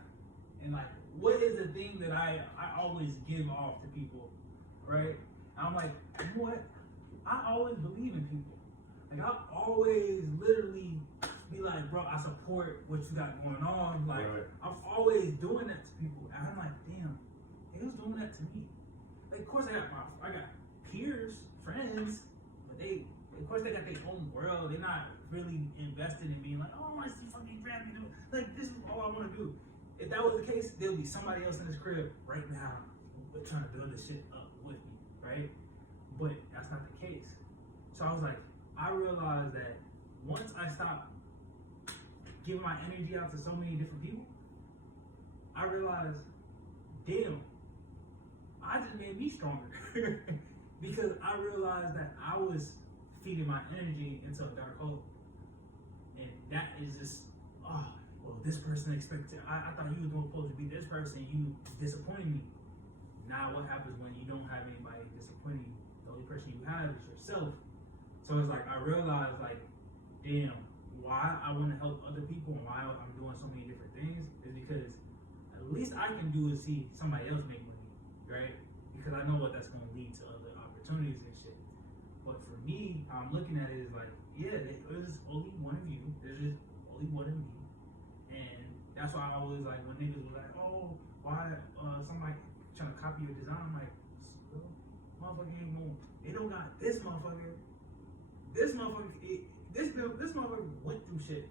And like, what is the thing that I always give off to people, right? And I'm like, you know what? I always believe in people. Like, I always literally be like, bro, I support what you got going on. Like, Right. I'm always doing that to people. And I'm like, damn, they was doing that to me. Like, of course, I got peers, friends, but of course, they got their own world. They're not really invested in being like, oh, I want to see fucking Grammy do. Like, this is all I want to do. If that was the case, there'll be somebody else in this crib right now trying to build this shit up with me, right? But that's not the case. So I was like, I realized that once I stopped giving my energy out to so many different people, I realized, damn, I just made me stronger. Because I realized that I was feeding my energy into a dark hole. And that is just, oh, well, this person expected, I thought you were supposed to be this person, you disappointed me. Now what happens when you don't have anybody disappointing you? The only person you have is yourself. So it's like, I realized, like, damn, why I want to help other people and why I'm doing so many different things is because at least I can do is see somebody else make money, right? because I know what that's gonna lead to other opportunities and shit. But for me, how I'm looking at it is like, yeah, there's only one of you. There's just only one of me, and that's why I always like when niggas was like, oh, why somebody trying to copy your design? I'm like, motherfucker ain't going. They don't got this motherfucker. This motherfucker. This motherfucker went through shit.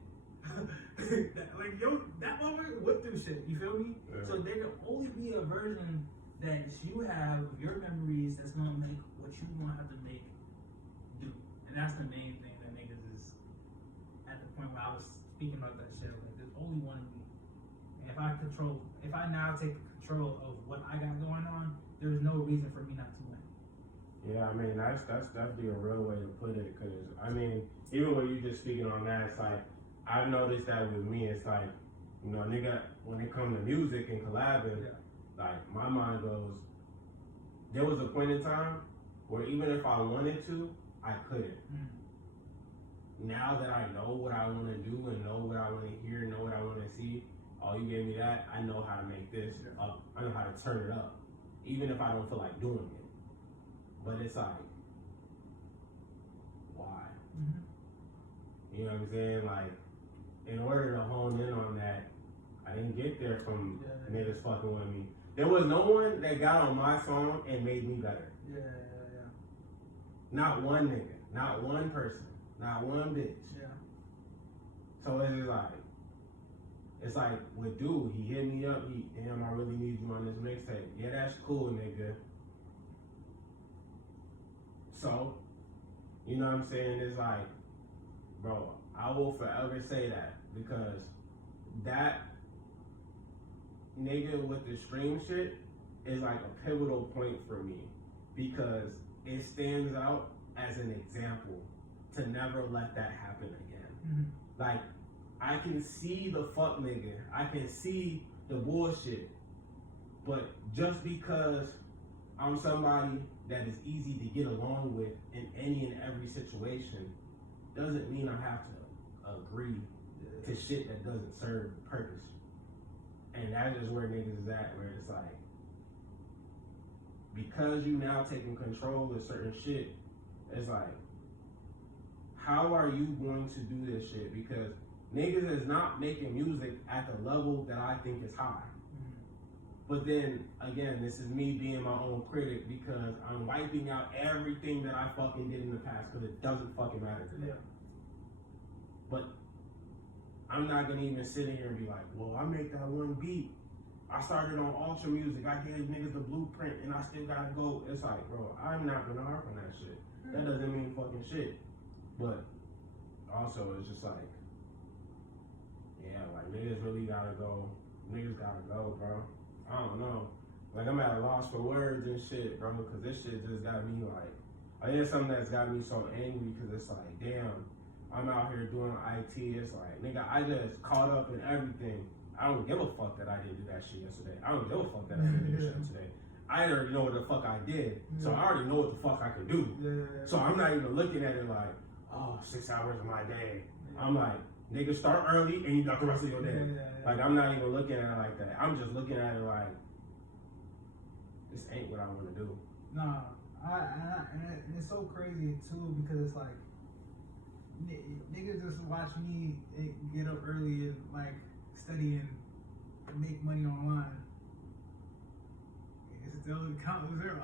Like yo, that motherfucker went through shit. You feel me? Yeah. So there can only be a version that you have of your memories that's gonna make what you gonna have to make do. And that's the main thing that niggas is at the point where I was speaking about that shit. Like there's only one of me. And if I now take control of what I got going on, there's no reason for me not to win. yeah, I mean that's definitely a real way to put it. Cause I mean, even when you just speaking on that, it's like I've noticed that with me. It's like, you know, nigga, when it comes to music and collabing, like my mind goes. There was a point in time where even if I wanted to, I couldn't. Now that I know what I want to do and know what I want to hear, know what I want to see, oh, you gave me that, I know how to make this up. I know how to turn it up, even if I don't feel like doing it. But it's like, why? You know what I'm saying? Like, in order to hone in on that, I didn't get there from niggas fucking with me. There was no one that got on my song and made me better. Yeah. Not one nigga, not one person, not one bitch. Yeah. So it's like with dude, he hit me up, damn, I really need you on this mixtape. Yeah, that's cool, nigga. So, you know what I'm saying? It's like, bro, I will forever say that because that nigga with the stream shit is like a pivotal point for me because it stands out as an example to never let that happen again. Like, I can see the fuck nigga, I can see the bullshit, but just because I'm somebody that is easy to get along with in any and every situation doesn't mean I have to agree to shit that doesn't serve purpose. And that is where niggas is at, where it's like, because you now taking control of certain shit, it's like, how are you going to do this shit? Because niggas is not making music at the level that I think is high. But then, again, this is me being my own critic because I'm wiping out everything that I fucking did in the past because it doesn't fucking matter today. Yeah. But I'm not gonna even sit in here and be like, well, I make that one beat. I started on Ultra Music. I gave niggas the blueprint and I still gotta go. It's like, bro, I'm not gonna harp on that shit. That doesn't mean fucking shit. But also, it's just like, yeah, like niggas really gotta go. Niggas gotta go, bro. I don't know. Like, I'm at a loss for words and shit, bro, because this shit just got me like, I think it's something that's got me so angry because it's like, damn, I'm out here doing IT. It's like, nigga, I just caught up in everything. I don't give a fuck that I didn't do that shit yesterday. I don't give a fuck that I didn't do this shit today. I already know what the fuck I did, so I already know what the fuck I can do. So I'm not even looking at it like, oh, 6 hours of my day. I'm like, nigga, start early and you got the rest of your day. Like, I'm not even looking at it like that. I'm just looking at it like, this ain't what I want to do. Nah, and it's so crazy too because it's like niggas just watch me get up early and like study and make money online. It still count as zero.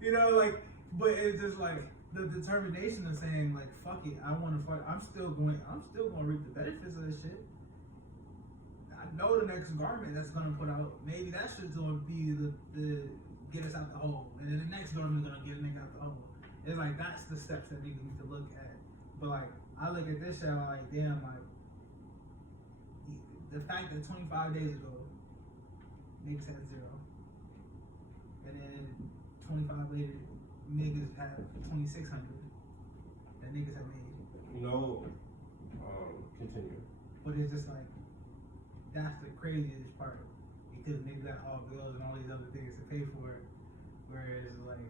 You know, like, but it's just like the determination of saying like, fuck it, I want to fight. I'm still going to reap the benefits of this shit. I know the next garment that's gonna put out, maybe that shit's gonna be the get us out the hole, and then the next garment's gonna get a nigga out the hole. It's like that's the steps that niggas need to look at. But like I look at this shit, I'm like, damn, like the fact that 25 days ago niggas had 0, and then 25 later niggas have 2,600 that niggas have made. No, continue. But it's just like, that's the craziest part because niggas got all bills and all these other things to pay for it. Whereas like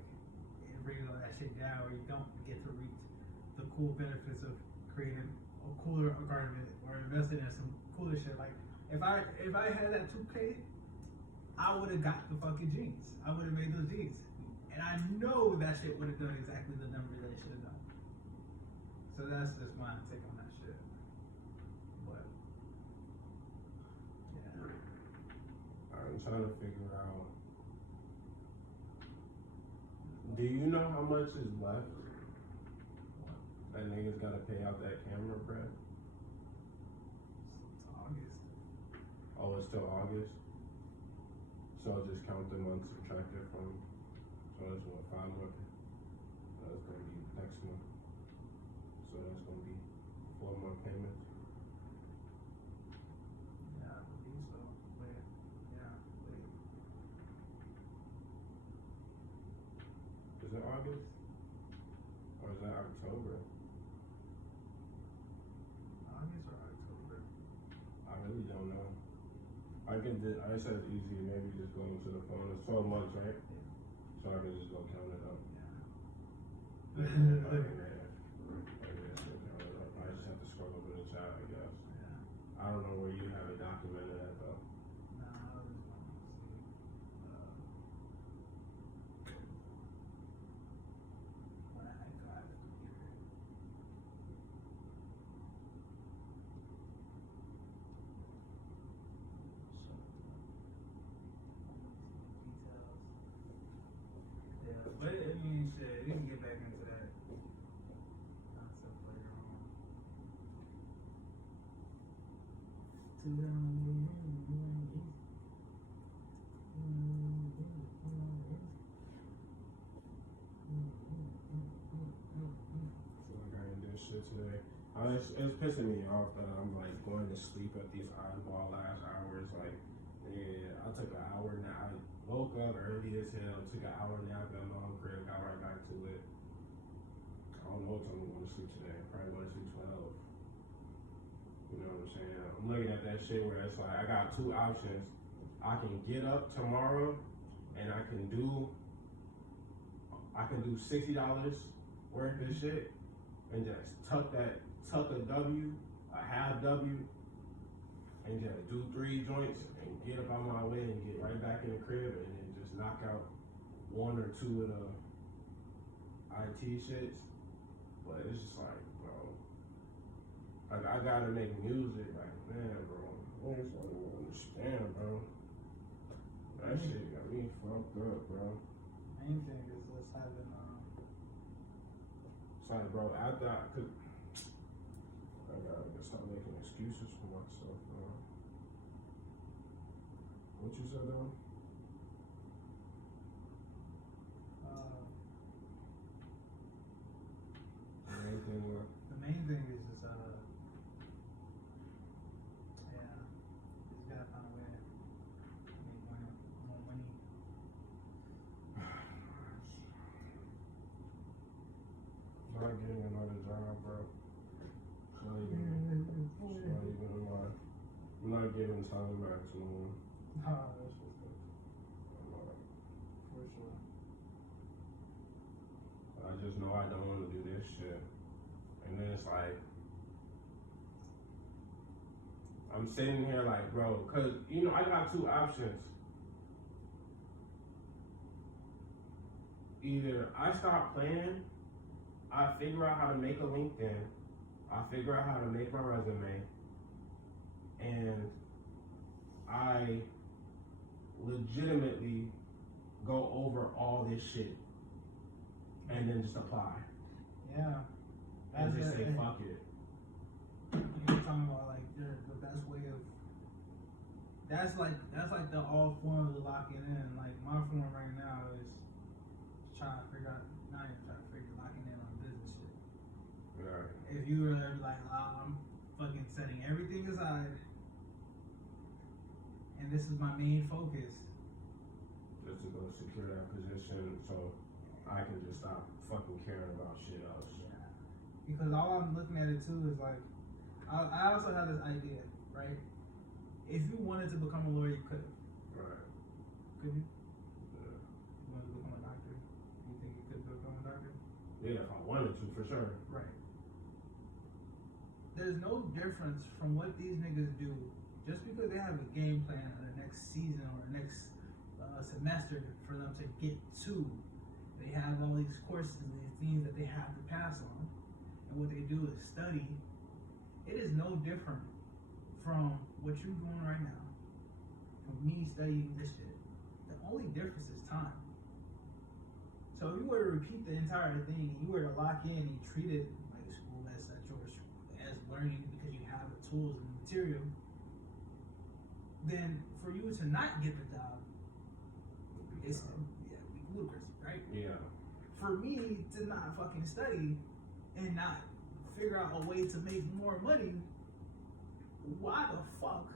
it brings all that shit down where you don't get to reap the cool benefits of creating a cooler garment or investing in some cooler shit. Like if I had that 2K, I would have got the fucking jeans. I would have made those jeans. And I know that shit would have done exactly the number that it should have done. So that's just my take on that shit. But yeah. I'm trying to figure out. Do you know how much is left? That niggas gotta pay out that camera, bro. It's August. Oh, it's till August. So I'll just count the months, subtract it from. So that's what, 5 more. That's gonna be next month. So that's gonna be 4 more payments. Yeah, I believe so. Wait. Yeah, wait. Is it August? Or is that October? August or October? I really don't know. I said it's easy, maybe just go into the phone. It's 12 months, right? So I can just go count it up. Yeah. I just have to scroll over the chat, I guess. Yeah. I don't know where you have it documented at though. Nah, I was going to see. When I got the computer. Yeah, but I mean, shit, we can get back into that concept later on. So like I didn't do shit today. It's pissing me off that I'm like going to sleep at these oddball last hours. Like, yeah, I took an hour nap. I woke up early as hell, took an hour nap at my own crib, got right back to it. I don't know what time I'm going to sleep today. Probably going to sleep 12. You know what I'm saying? I'm looking at that shit where it's like I got 2 options. I can get up tomorrow and I can do $60 worth of shit and just tuck a W, a half W, and just do 3 joints and get up on my way and get right back in the crib and then just knock out 1 or 2 of the IT shits. But it's just like, bro, like I gotta make music, like, man, bro, niggas don't even understand, bro. That shit got me fucked up, bro. Main thing is just having It's like, bro, after I gotta stop making excuses for myself, bro. What you said, though? Anything? the main thing is just yeah, just gotta find a way to make more money. Not getting another job, bro. It's not even like, I'm not giving time maximum. Nah, that's just good. For sure. I just know I don't want to do this shit. And then it's like, I'm sitting here like, bro, cause you know, I got 2 options. Either I stop playing, I figure out how to make a LinkedIn, I figure out how to make my resume, and I legitimately go over all this shit and then just apply. Yeah. And just say it. fuck it. You're talking about like the best way of. That's like the all form of locking in. Like my form right now is trying to figure out, not even trying to figure locking in on business shit. Right. If you were like, I'm fucking setting everything aside, and this is my main focus. Just to go secure that position so I can just stop fucking caring about shit else. Because all I'm looking at it too is like, I also have this idea, right? If you wanted to become a lawyer, you could. Right. Could you? Yeah. You wanted to become a doctor? You think you could become a doctor? Yeah, if I wanted to, for sure. Right. There's no difference from what these niggas do just because they have a game plan for the next season or the next semester for them to get to. They have all these courses and these things that they have to pass on, and what they do is study. It is no different from what you're doing right now, from me studying this shit. The only difference is time. So if you were to repeat the entire thing, you were to lock in and treat it like school as such, or as learning because you have the tools and the material, then for you to not get the job, it's ludicrous, right? Yeah. For me to not fucking study and not figure out a way to make more money, why the fuck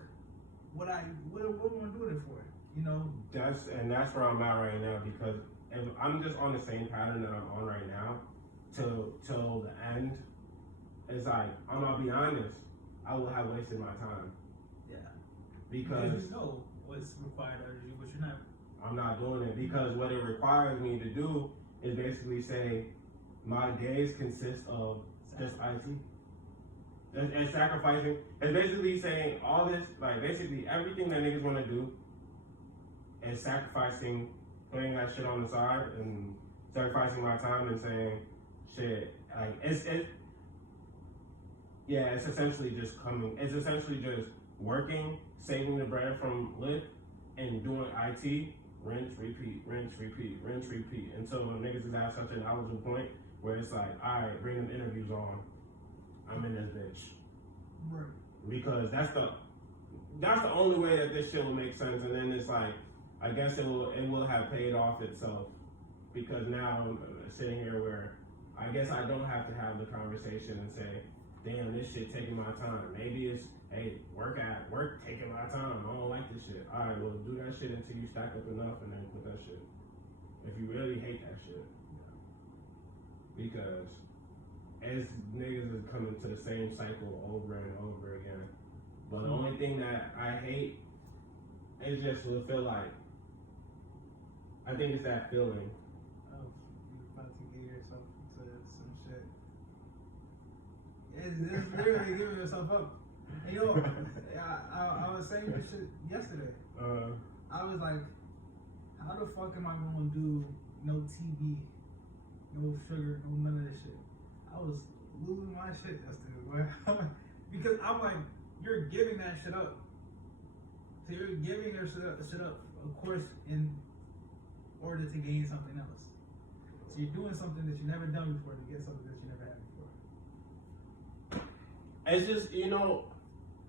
would I? What am I doing it for? You know. That's where I'm at right now, because if I'm just on the same pattern that I'm on right now till the end. It's like, I'm gonna be honest, I will have wasted my time. Yeah. Because you know what's required of you, but you're not. I'm not doing it, because what it requires me to do is basically say my days consist of just IT. And sacrificing. It's basically saying all this, like basically everything that niggas want to do is sacrificing, putting that shit on the side and sacrificing my time and saying, shit, like it's essentially just working, saving the bread from Lyft, and doing IT, rinse, repeat, until niggas is at such a knowledgeable point where it's like, alright, bring them interviews on. I'm in this bitch. Right. Because that's the only way that this shit will make sense, and then it's like, I guess it will have paid off itself, because now I'm sitting here where I guess I don't have to have the conversation and say, damn, this shit taking my time. Maybe it's, hey, work taking my time. I don't like this shit. All right, well, do that shit until you stack up enough, and then quit that shit. If you really hate that shit. Because as niggas is coming to the same cycle over and over again. But the only thing that I hate is just will feel like, I think it's that feeling. Of you're about to get yourself into some shit. It's literally giving yourself up. And you know, I was saying this shit yesterday. I was like, how the fuck am I going to do no TV, no sugar, no none of this shit? I was losing my shit yesterday, boy. Because I'm like, you're giving that shit up. So you're giving your shit up, of course, in order to gain something else. So you're doing something that you've never done before to get something that you never had before. It's just,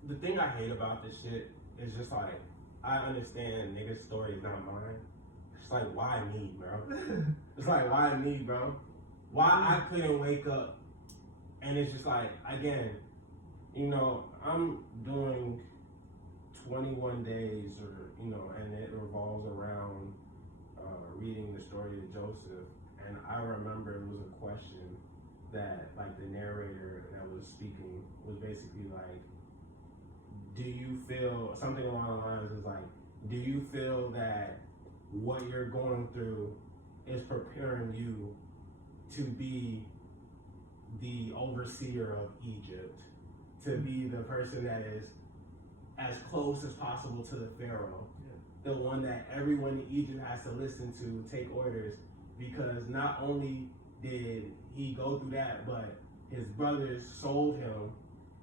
the thing I hate about this shit is just like, I understand niggas' story is not mine. It's like, why me, bro? It's like, why me, bro? Why I couldn't wake up? And it's just like, again, I'm doing 21 days and it revolves around reading the story of Joseph. And I remember it was a question that, like, the narrator that was speaking was basically like, do you feel, something along the lines is like, do you feel that what you're going through is preparing you to be the overseer of Egypt, to be the person that is as close as possible to the Pharaoh, the one that everyone in Egypt has to listen to, take orders, because not only did he go through that, but his brothers sold him,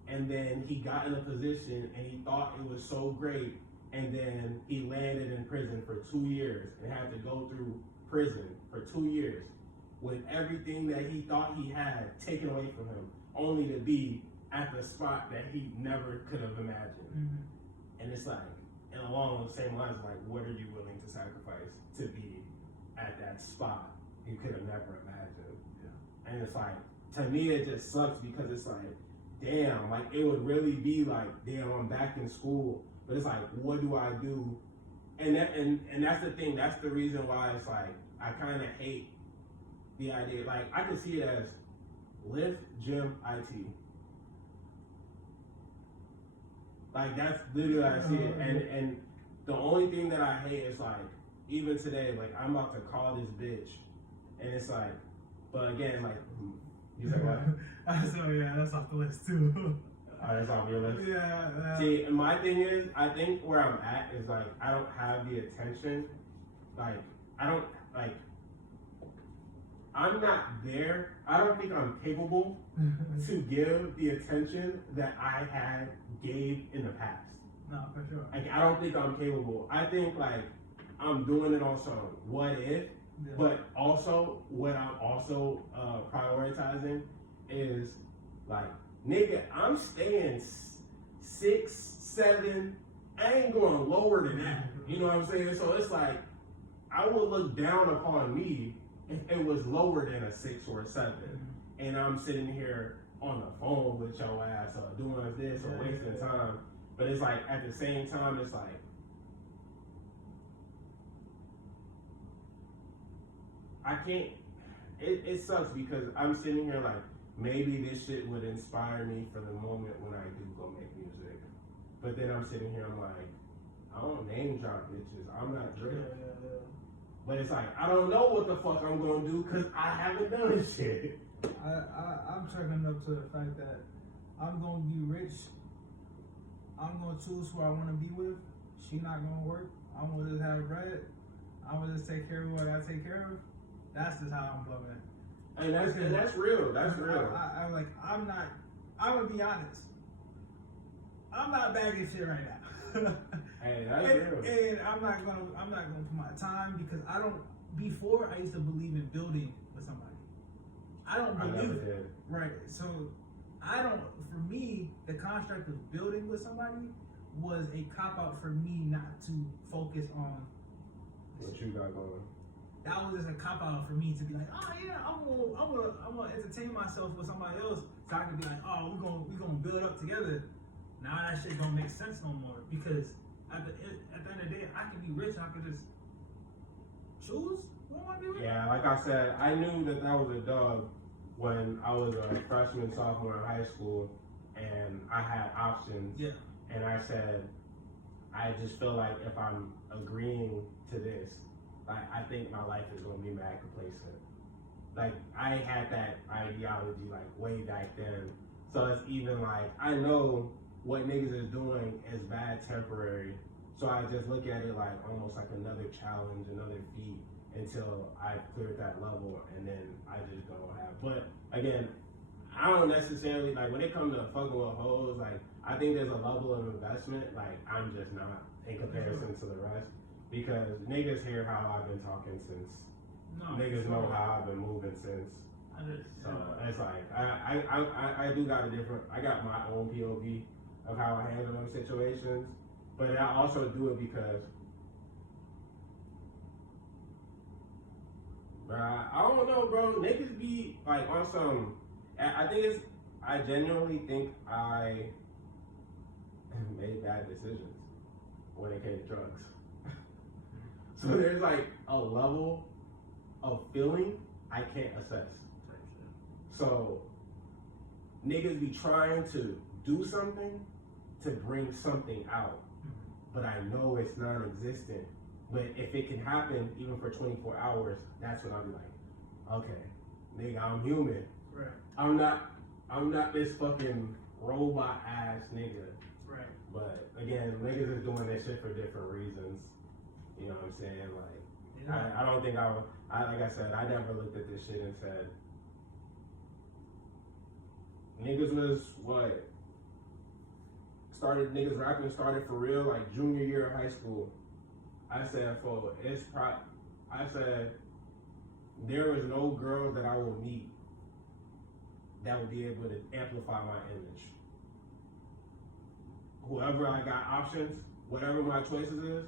and then he got in a position and he thought it was so great, and then he landed in prison for 2 years and had to go through prison for 2 years with everything that he thought he had taken away from him, only to be at the spot that he never could have imagined. Mm-hmm. And it's like, and along those same lines, like, what are you willing to sacrifice to be at that spot you could have never imagined? Yeah. And it's like, to me, it just sucks, because it's like, damn, like, it would really be like, damn, I'm back in school, but it's like, what do I do? And that's the thing. That's the reason why it's like, I kind of hate the idea. Like, I can see it as Lyft, gym, IT. Like, that's literally how I see it. And the only thing that I hate is, like, even today, like, I'm about to call this bitch, and it's like, but again, like, you said what? So yeah, that's off the list too. Oh, that's off your list? Yeah. See, my thing is, I think where I'm at is like, I don't have the attention like, I don't, like, I'm not there. I don't think I'm capable to give the attention that I gave in the past. No, for sure. Like, I don't think I'm capable. I think, like, I'm doing it on some what if, but also what I'm also prioritizing is, like, nigga, I'm staying 6, 7. I ain't going lower than that. You know what I'm saying? So it's like, I would look down upon me if it was lower than a 6 or a 7, and I'm sitting here on the phone with your ass or doing this or wasting time. But it's like, at the same time, it's like, I can't, it sucks because I'm sitting here like, maybe this shit would inspire me for the moment when I do go make music. But then I'm sitting here, I'm like, I don't name drop bitches. I'm not Drake. But it's like, I don't know what the fuck I'm gonna do because I haven't done shit. I'm chalking up to the fact that I'm gonna be rich. I'm gonna choose who I want to be with. She not gonna work. I'm gonna just have bread. I'm gonna just take care of what I take care of. That's just how I'm loving it. And that's real. That's real. I'm like, I'm gonna be honest. I'm not bagging shit right now. Hey, that's real. And I'm not gonna put my time because I don't. Before I used to believe in building with somebody. I don't believe it. Did. Right. So I don't. For me, the construct of building with somebody was a cop out for me not to focus on What you got going? That was just a cop out for me to be like, oh yeah, I'm gonna entertain myself with somebody else, so I can be like, oh, we're gonna build up together. Now that shit don't make sense no more because at the end of the day, I can be rich. I can just choose who I want to be with. Yeah, like I said, I knew that was a dub when I was a freshman, sophomore in high school, and I had options. Yeah. And I said, I just feel like if I'm agreeing to this, like, I think my life is gonna be mad complacent. Like, I had that ideology like way back then. So it's even like, I know what niggas is doing is bad temporary. So I just look at it like almost like another challenge, another feat until I've cleared that level, and then I just go have. But again, I don't necessarily, like, when it comes to fucking with hoes, like, I think there's a level of investment, like, I'm just not in comparison to the rest. Because niggas hear how I've been talking since, niggas know how I've been moving since. So it's like, I do got I got my own POV of how I handle them situations. But I also do it because, I don't know, bro. Niggas be like on some, I genuinely think I made bad decisions when it came to drugs. So there's like a level of feeling I can't assess. So niggas be trying to do something to bring something out, but I know it's non-existent. But if it can happen even for 24 hours, that's when I'll be like, okay, nigga, I'm human. Right. I'm not this fucking robot ass nigga. Right. But again, niggas is doing this shit for different reasons. You know what I'm saying? Like, yeah. I don't think like I said, I never looked at this shit and said, niggas was what? Niggas rapping started for real like junior year of high school. I said there is no girl that I will meet that will be able to amplify my image. Whoever I got options, whatever my choices is,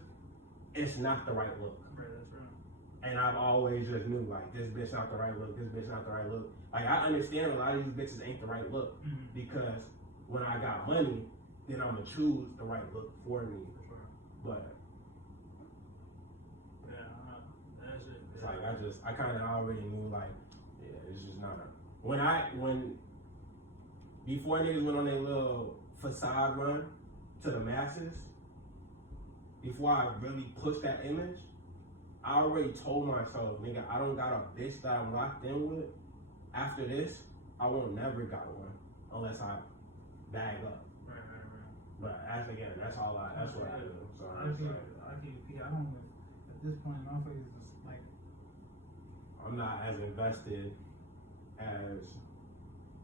it's not the right look. Right, that's right. And I've always just knew, like, this bitch not the right look, this bitch not the right look. Like, I understand a lot of these bitches ain't the right look because when I got money, then I'm gonna choose the right look for me. But yeah, that's it. It's like I kind of already knew, like, yeah, it's just not before niggas went on their little facade run to the masses, before I really pushed that image, I already told myself, nigga, I don't got a bitch that I'm locked in with. After this, I won't never got one unless I bag up. Right. But that's what I do. So I don't know if at this point, motherfuckers is like, I'm not as invested as.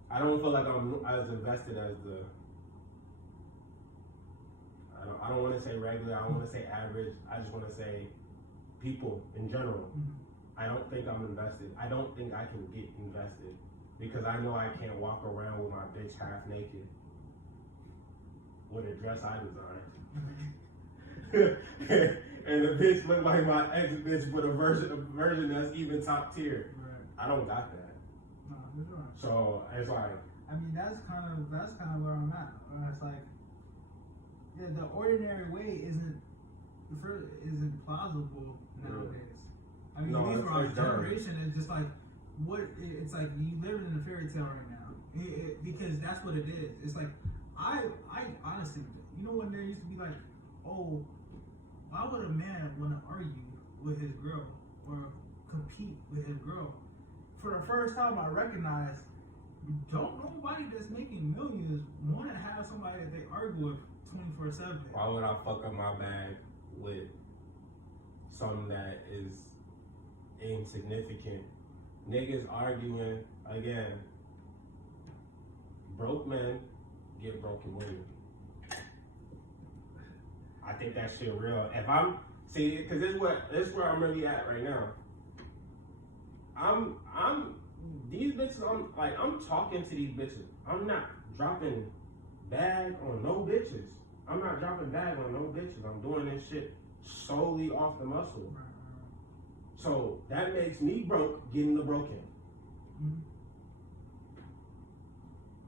I don't feel like I'm as invested as the. I don't want to say regular. I don't want to say average. I just want to say people in general. I don't think I'm invested. I don't think I can get invested because I know I can't walk around with my bitch half naked with a dress I designed. And the bitch look like my ex bitch, but a version that's even top tier. right. I don't got that. No, you're right. So it's like, I mean, that's kind of where I'm at. Where it's like, yeah, the ordinary way isn't plausible nowadays. I mean, No, at least it's for our like dumb. generation, it's just like it's like you living in a fairy tale right now. Because that's what it is. It's like I honestly, you know, when there used to be like, oh, why would a man want to argue with his girl or compete with his girl? For the first time, I recognized don't nobody that's making millions want to have somebody that they argue with 24/7. why would I fuck up my bag with something that is insignificant? Niggas arguing again. Broke men get broken women. I think that shit real. If I'm because this is where I'm really at right now. I'm these bitches. I'm talking to these bitches. I'm not dropping bag on no bitches. I'm not dropping bag on no bitches. I'm doing this shit solely off the muscle. So that makes me broke getting the broken.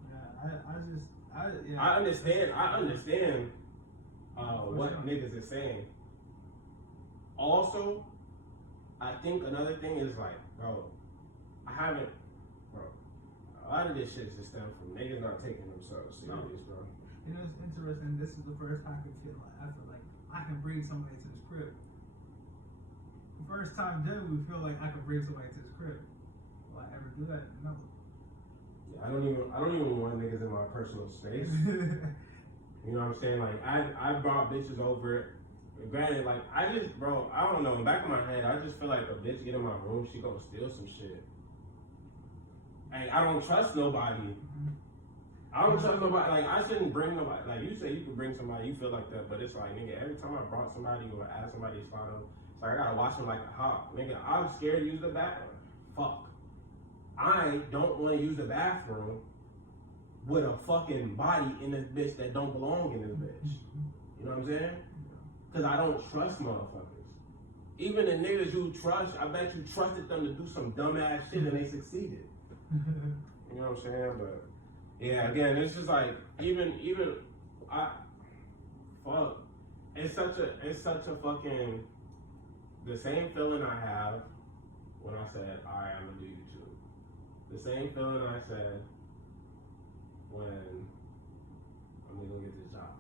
Yeah, I understand what niggas is saying. Also, I think another thing is like, bro, a lot of this shit just stems from niggas not taking themselves serious, bro. You know, it's interesting. This is the first time I feel like I can bring somebody to this crib. The first time then we feel like I can bring somebody to this crib. Will I ever do that? No. Yeah, I don't even want niggas in my personal space. You know what I'm saying? Like I brought bitches over. Granted, like I don't know. In the back of my head, I just feel like a bitch get in my room, she gonna steal some shit. And I don't trust nobody. I don't trust nobody. Like I shouldn't bring nobody. Like you say, you can bring somebody. You feel like that, but it's like, nigga, every time I brought somebody or asked somebody to follow, it's like I gotta watch them like a hawk. Nigga, I'm scared to use the bathroom. Fuck. I don't want to use the bathroom with a fucking body in this bitch that don't belong in this bitch. You know what I'm saying? Because I don't trust motherfuckers. Even the niggas you trust, I bet you trusted them to do some dumbass shit and they succeeded. You know what I'm saying? But yeah, again, it's just like even fuck. It's such a fucking the same feeling I have when I said, alright, I'm gonna do YouTube. The same feeling I said when I'm gonna go get this job.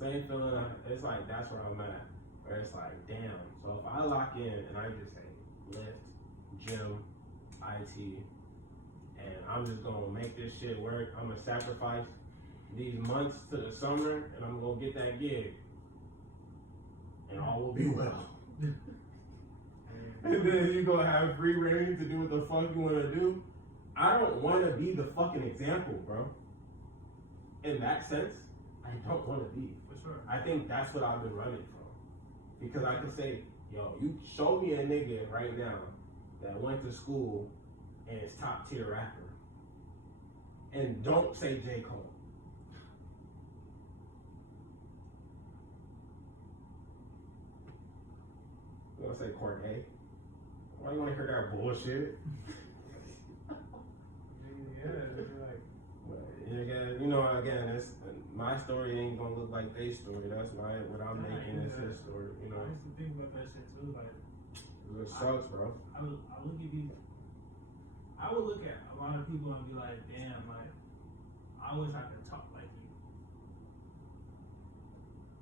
Same feeling, it's like that's where I'm at. Where it's like, damn. So if I lock in and I just say Lyft, gym, IT, and I'm just gonna make this shit work, I'm gonna sacrifice these months to the summer and I'm gonna get that gig. And all will be well. And then you gonna have free reign to do what the fuck you wanna do. I don't wanna be the fucking example, bro. In that sense, I don't wanna be. For sure. I think that's what I've been running from. Because I can say, yo, you show me a nigga right now that went to school and is top tier rapper. And don't say J. Cole. You wanna say Cordae? Why you wanna hear that bullshit? Yeah, it's like, But again, you know, again, it's my story ain't gonna look like their story. That's why what I'm making is his story. You know, I used to think about that shit too. Like, it sucks, bro. I would look at these. I would look at a lot of people and be like, damn, like, I wish I could talk like you.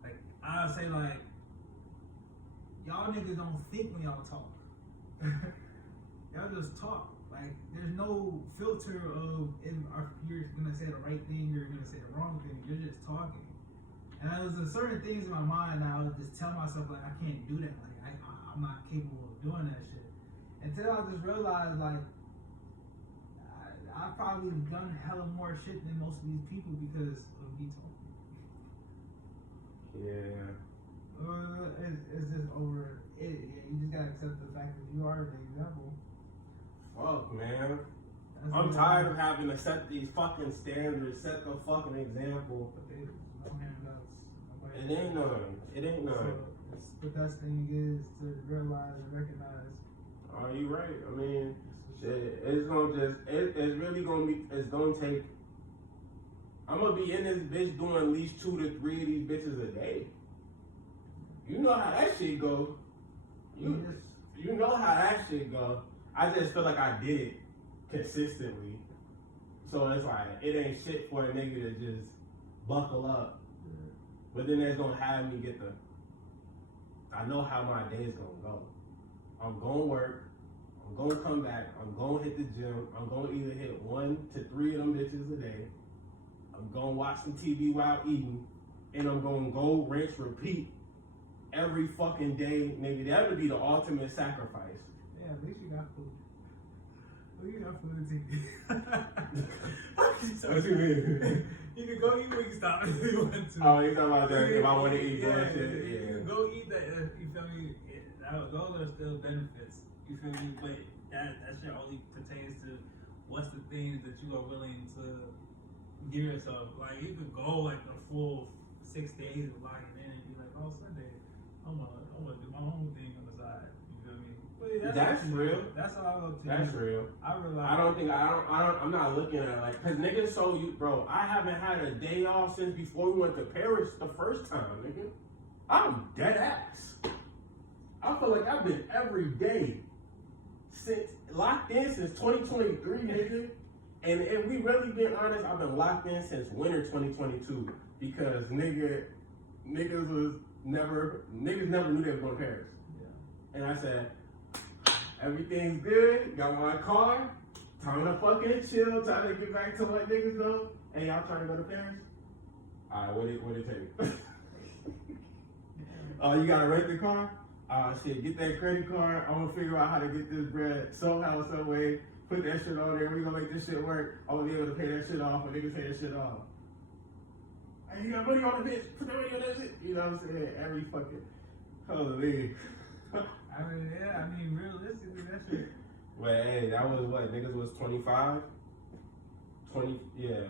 Like, I'll say like, y'all niggas don't think when y'all talk. Y'all just talk. Like, there's no filter of if you're gonna say the right thing, you're gonna say the wrong thing. You're just talking. And there was certain things in my mind that I would just tell myself like I can't do that. Like I I'm not capable of doing that shit. Until I just realized, like, I've probably done hella more shit than most of these people because of me talking. Yeah. It's just over. You just gotta accept the fact that you are the example. Fuck, man. That's I'm what tired of having to set these fucking standards, set the fucking example. But there's no handouts. It ain't none. It ain't none. So the best thing is to realize and recognize. Are you right? I mean, shit, it's really gonna be, it's gonna take, I'm gonna be in this bitch doing at least 2 to 3 of these bitches a day. You know how that shit go. You know how that shit go. I just feel like I did it consistently. So it's like, it ain't shit for a nigga to just buckle up. But then that's gonna have me get I know how my day's gonna go. I'm gonna work, I'm gonna come back, I'm gonna hit the gym, I'm gonna either hit 1 to 3 of them bitches a day, I'm gonna watch some TV while eating, and I'm gonna go rinse, repeat every fucking day. Nigga, that would be the ultimate sacrifice. Yeah, at least you got food. Well, you got food to TV. What you mean? You can go eat Wingstop if you want to. Oh, you talking about that if I want to eat bullshit? You Yeah. can go eat that. You feel me? Those are still benefits. You feel me? But that shit only pertains to what's the things that you are willing to give yourself. Like you could go like a full 6 days of locking in and be like, oh Sunday, I'm gonna do my own thing on the side. You feel me? But That's real. That's all I go to. That's real. I realize. I'm not looking at it like, cause niggas bro, I haven't had a day off since before we went to Paris the first time, nigga. I'm dead ass. I feel like I've been every day locked in since 2023, nigga. And we really been honest, I've been locked in since winter 2022 because niggas never knew they were going to Paris. Yeah. And I said, everything's good, got my car, time to fucking chill, time to get back to what niggas know. Hey, y'all trying to go to Paris? Alright, what it take? You gotta rent the car? Shit, get that credit card. I'm gonna figure out how to get this bread somehow, some way. Put that shit on there. We gonna make this shit work. I'm gonna be able to pay that shit off. Or niggas pay that shit off. Hey, you got money on the bitch. Put that money on that shit. You know what I'm saying? Every fucking holy. I mean, realistically, that shit. But hey, that was what? Niggas was 25? 24,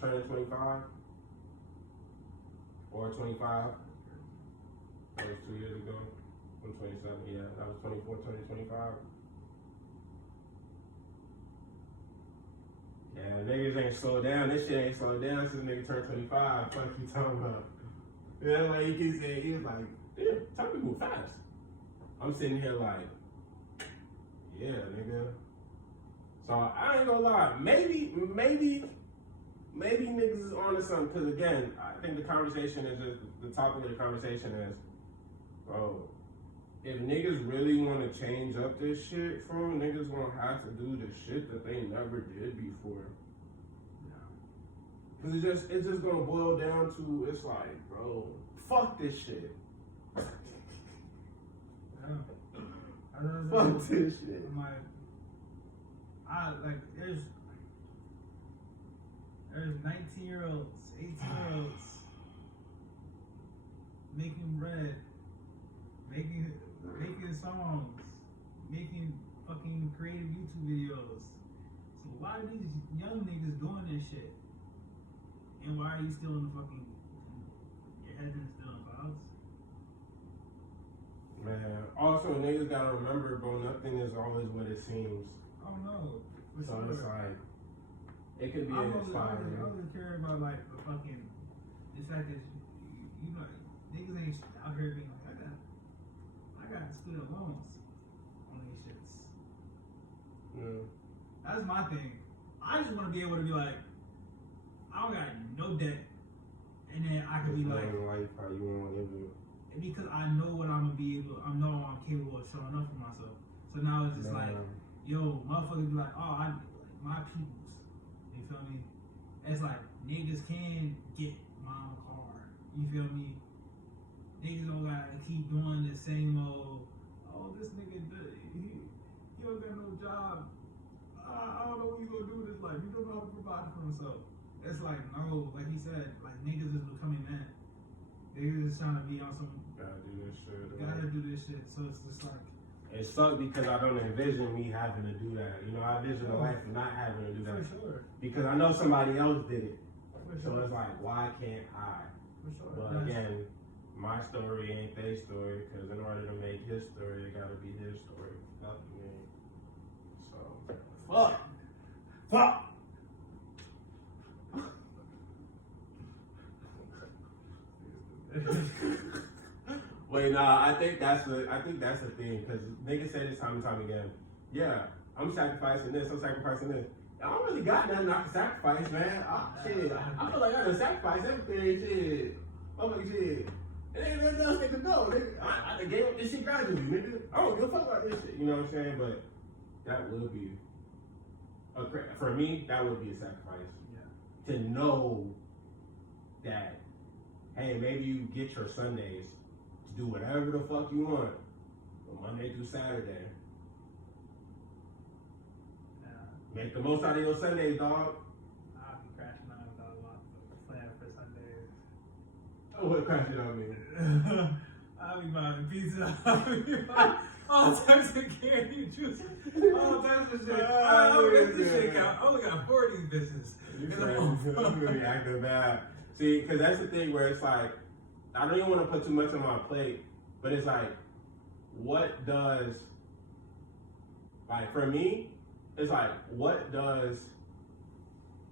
turning 25? Or 25? That was 2 years ago. I'm 27, yeah. That was 24, turning 25. Yeah, niggas ain't slowed down. This shit ain't slowed down since nigga turned 25. Fuck you talking about? Yeah, like he keeps saying, he was like, damn, time to move fast. I'm sitting here like, yeah, nigga. So I ain't gonna lie. Maybe niggas is on to something. Cause again, I think the conversation is just, the topic of the conversation is, bro, if niggas really want to change up this shit, bro, niggas gonna have to do the shit that they never did before. Cause it's just gonna boil down to, it's like, bro, fuck this shit. Fuck this shit. There's 19-year-olds, 18-year-olds making bread, making songs, making fucking creative YouTube videos. So why are these young niggas doing this shit? And why are you still in the fucking, your head is still in clouds? Man, also niggas gotta remember, bro, nothing is always what it seems. Oh no. So it's like, it could be I inspiring. don't care about like the fucking, the fact that you know, niggas ain't out here being like, I got student loans on these shits. Yeah. That's my thing. I just want to be able to be like, I don't got no debt, and then I can be like, life how you want to live it. because I know what I'm gonna be able. I know I'm capable of showing up for myself. So now it's just like, yo, motherfuckers be like, oh, my peoples. You feel me? It's like niggas can get my own car. You feel me? Niggas don't gotta keep doing the same old. Oh, this nigga, he don't got no job. I don't know what you gonna do with his life. He don't know how to provide for himself. It's like no, like he said, like niggas is becoming that. Niggas is trying to be on some. Gotta do this shit. Gotta do this shit. So it's just like. It sucks because I don't envision me having to do that. You know, I envision a life of not having to do that. For sure. Because I know somebody else did it. For So sure. it's like, why can't I? For sure. But again, my story ain't their story, because in order to make his story, it gotta be his story. Nothing me. So, fuck! Fuck! Wait, nah, I think that's the thing, because niggas say this time and time again. Yeah, I'm sacrificing this, I'm sacrificing this. I don't really got nothing I can sacrifice, man. Shit, I feel like I done sacrificed everything, shit. I'm like, shit. It ain't nothing else they can go, nigga. I gave up this shit gradually, nigga. I don't give a fuck about this shit, you know what I'm saying? But that would be, for me, that would be a sacrifice. Yeah. To know that, hey, maybe you get your Sundays to do whatever the fuck you want, from Monday through Saturday. Make the most out of your Sundays, dog. I'll be crashing out without a lot of plan for Sundays. Oh, what crashing on me? I'll be buying pizza. I'll be buying all types of candy juice. All types of shit. I don't get this shit count. I only got 4 of these bitches. You really acting bad. See, because that's the thing where it's like, I don't even want to put too much on my plate, but it's like, what does, like for me, it's like, what does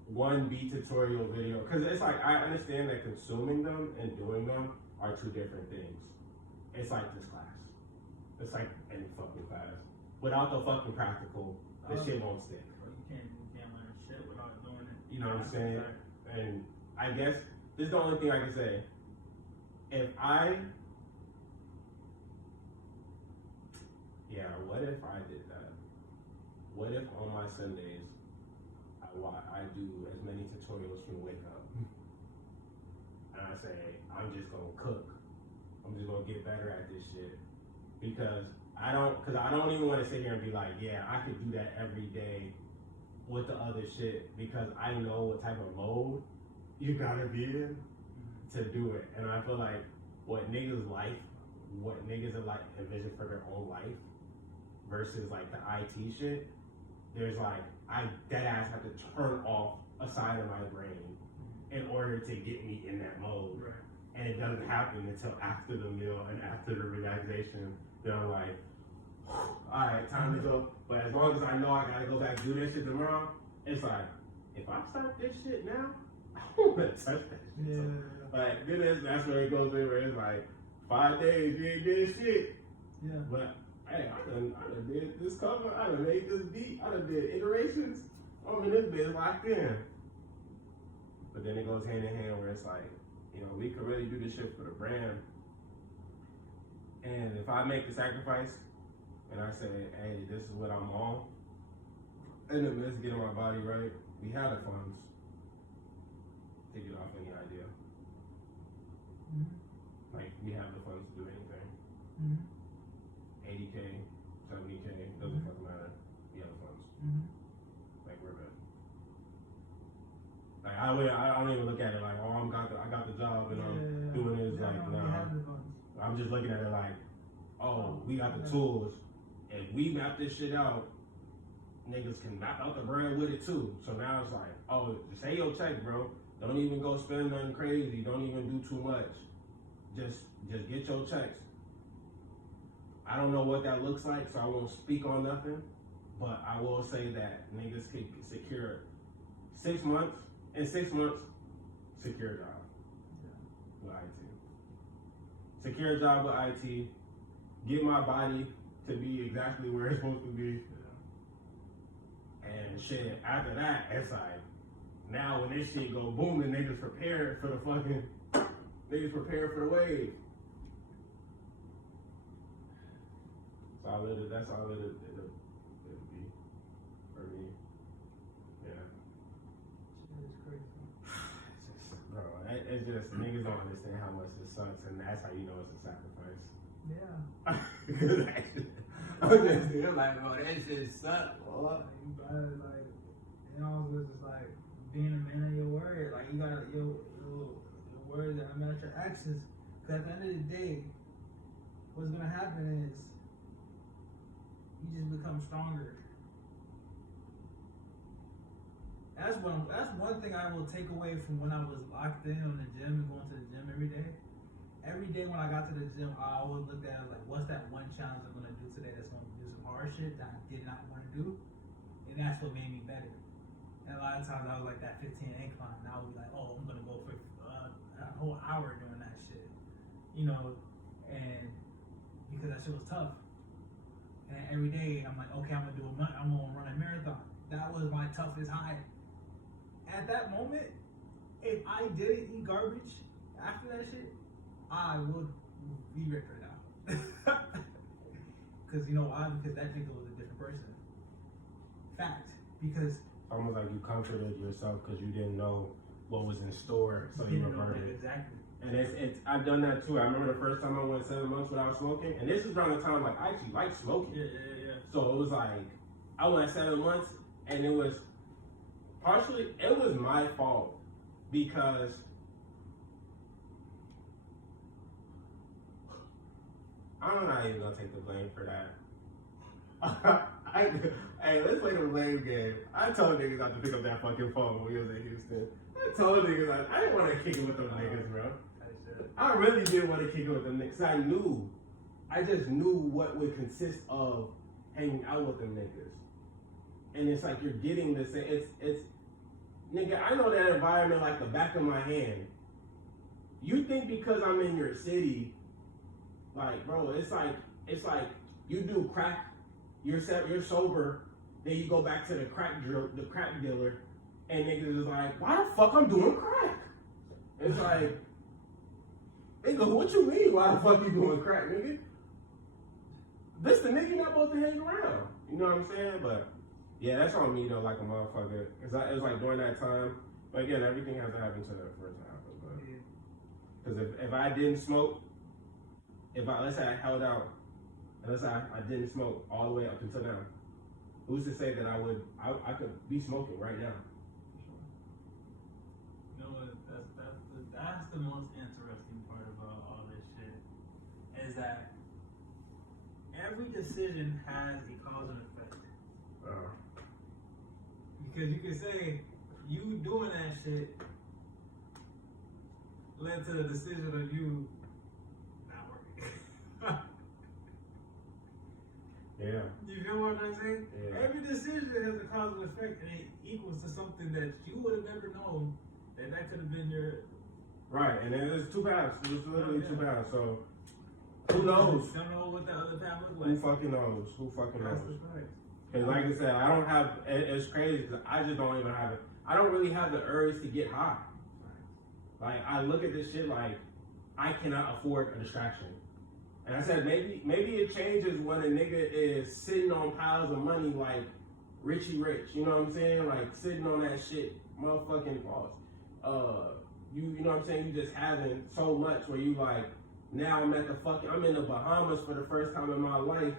one beat tutorial video, because it's like, I understand that consuming them and doing them are 2 different things. It's like this class. It's like any fucking class. Without the fucking practical, this shit won't stick. You can't learn shit without doing it. You know what I'm saying? And I guess this is the only thing I can say. What if I did that? What if on my Sundays, I do as many tutorials from wake up, and I say, I'm just gonna cook. I'm just gonna get better at this shit. Because I don't even want to sit here and be like, yeah, I could do that every day with the other shit, because I know what type of mode you gotta be in to do it. And I feel like what niggas are like envision for their own life versus like the IT shit, there's like, I dead ass have to turn off a side of my brain in order to get me in that mode. Right. And it doesn't happen until after the meal and after the relaxation. Then I'm like, all right, time to go. But as long as I know I gotta go back and do this shit tomorrow, it's like, if I start this shit now, I don't wanna touch that shit. Yeah. So, like, then that's where it goes in, where it's like, 5 days, you ain't did shit. Yeah. But hey, I done did this cover, I done made this beat, I done did iterations. I'm in this bitch locked in. But then it goes hand in hand where it's like, you know, we could really do this shit for the brand. And if I make the sacrifice and I say, hey, this is what I'm on, and then let's get my body right, we have the funds to get off any idea. Mm-hmm. Like, we have the funds to do anything. Mm-hmm. 80K, 70K, doesn't fucking matter. We have the funds. Mm-hmm. Like, we're good. Like, I don't even look at it like, oh, I got the job and I'm doing this. Like, nah. I'm just looking at it like, oh, we got the tools. If we map this shit out, niggas can map out the brand with it too. So now it's like, oh, just say your check, bro. Don't even go spend nothing crazy. Don't even do too much. Just get your checks. I don't know what that looks like, so I won't speak on nothing. But I will say that niggas could secure 6 months. In 6 months, secure a job with IT. Secure a job with IT. Get my body to be exactly where it's supposed to be. And shit, after that, it's like, now when this shit go booming, niggas prepare for the fucking, niggas prepare for the wave. That's all it'll be for me. Yeah. It's crazy. Bro, it's just niggas don't understand how much it sucks, and that's how you know it's a sacrifice. Yeah. I'm just there like, bro, that shit sucks. Like, you gotta, like, you know, it's just like being a man of your word. Like, you gotta, your words that match your actions. Because at the end of the day, what's gonna happen is you just become stronger. That's one thing I will take away from when I was locked in on the gym and going to the gym every day. Every day when I got to the gym, I always looked at it like, what's that one challenge I'm gonna do today that's gonna do some hard shit that I did not want to do, and that's what made me better. And a lot of times I was like that 15 incline, and I would be like, oh, I'm gonna go for a whole hour doing that shit, you know, and because that shit was tough. And every day I'm like, okay, I'm gonna run a marathon. That was my toughest high. At that moment, if I didn't eat garbage after that shit, I would be ripped right now. Because you know why? Because that nigga was a different person. Fact. Because Almost like you comforted yourself because you didn't know what was in store, so you didn't know reverted. exactly. And it's I've done that too. I remember the first time I went 7 months without smoking, and this is around the time like I actually like smoking. Yeah. So it was like I went 7 months, and it was my fault because I'm not even gonna take the blame for that. Hey, let's play the blame game. I told niggas not to pick up that fucking phone when we was in Houston. I told niggas I didn't want to kick it with them niggas, bro. I really didn't want to kick it with them niggas. I just knew what would consist of hanging out with them niggas. And it's like you're getting this. It's nigga. I know that environment like the back of my hand. You think because I'm in your city, like, bro, it's like you do crack. You're sober. Then you go back to the crack dealer, and niggas is like, why the fuck I'm doing crack? It's like, nigga, what you mean? Why the fuck you doing crack, nigga? This the nigga not supposed to hang around. You know what I'm saying? But yeah, that's on me though, like a motherfucker. It was like during that time. But again, everything has to happen to that for it to happen. Because if I didn't smoke, let's say I held out, unless I didn't smoke all the way up until now, who's to say that I could be smoking right now? You know what? That's the most interesting part about all this shit is that every decision has a cause and effect. Because you can say you doing that shit led to the decision of you not working. Yeah. You feel what I'm saying? Yeah. Every decision has a cause and effect, and it equals to something that you would have never known that could have been your. Right, and then there's two paths. There's literally two paths. So who knows? Don't know what the other path looks Who like. fucking knows? Who fucking That's knows? the fact. Because like I said, I don't have. It's crazy because I just don't even have it. I don't really have the urge to get high. Like I look at this shit like I cannot afford a distraction. And I said maybe it changes when a nigga is sitting on piles of money like Richie Rich. You know what I'm saying? Like sitting on that shit, motherfucking boss. You know what I'm saying? You just having so much where you like now I'm in the Bahamas for the first time in my life.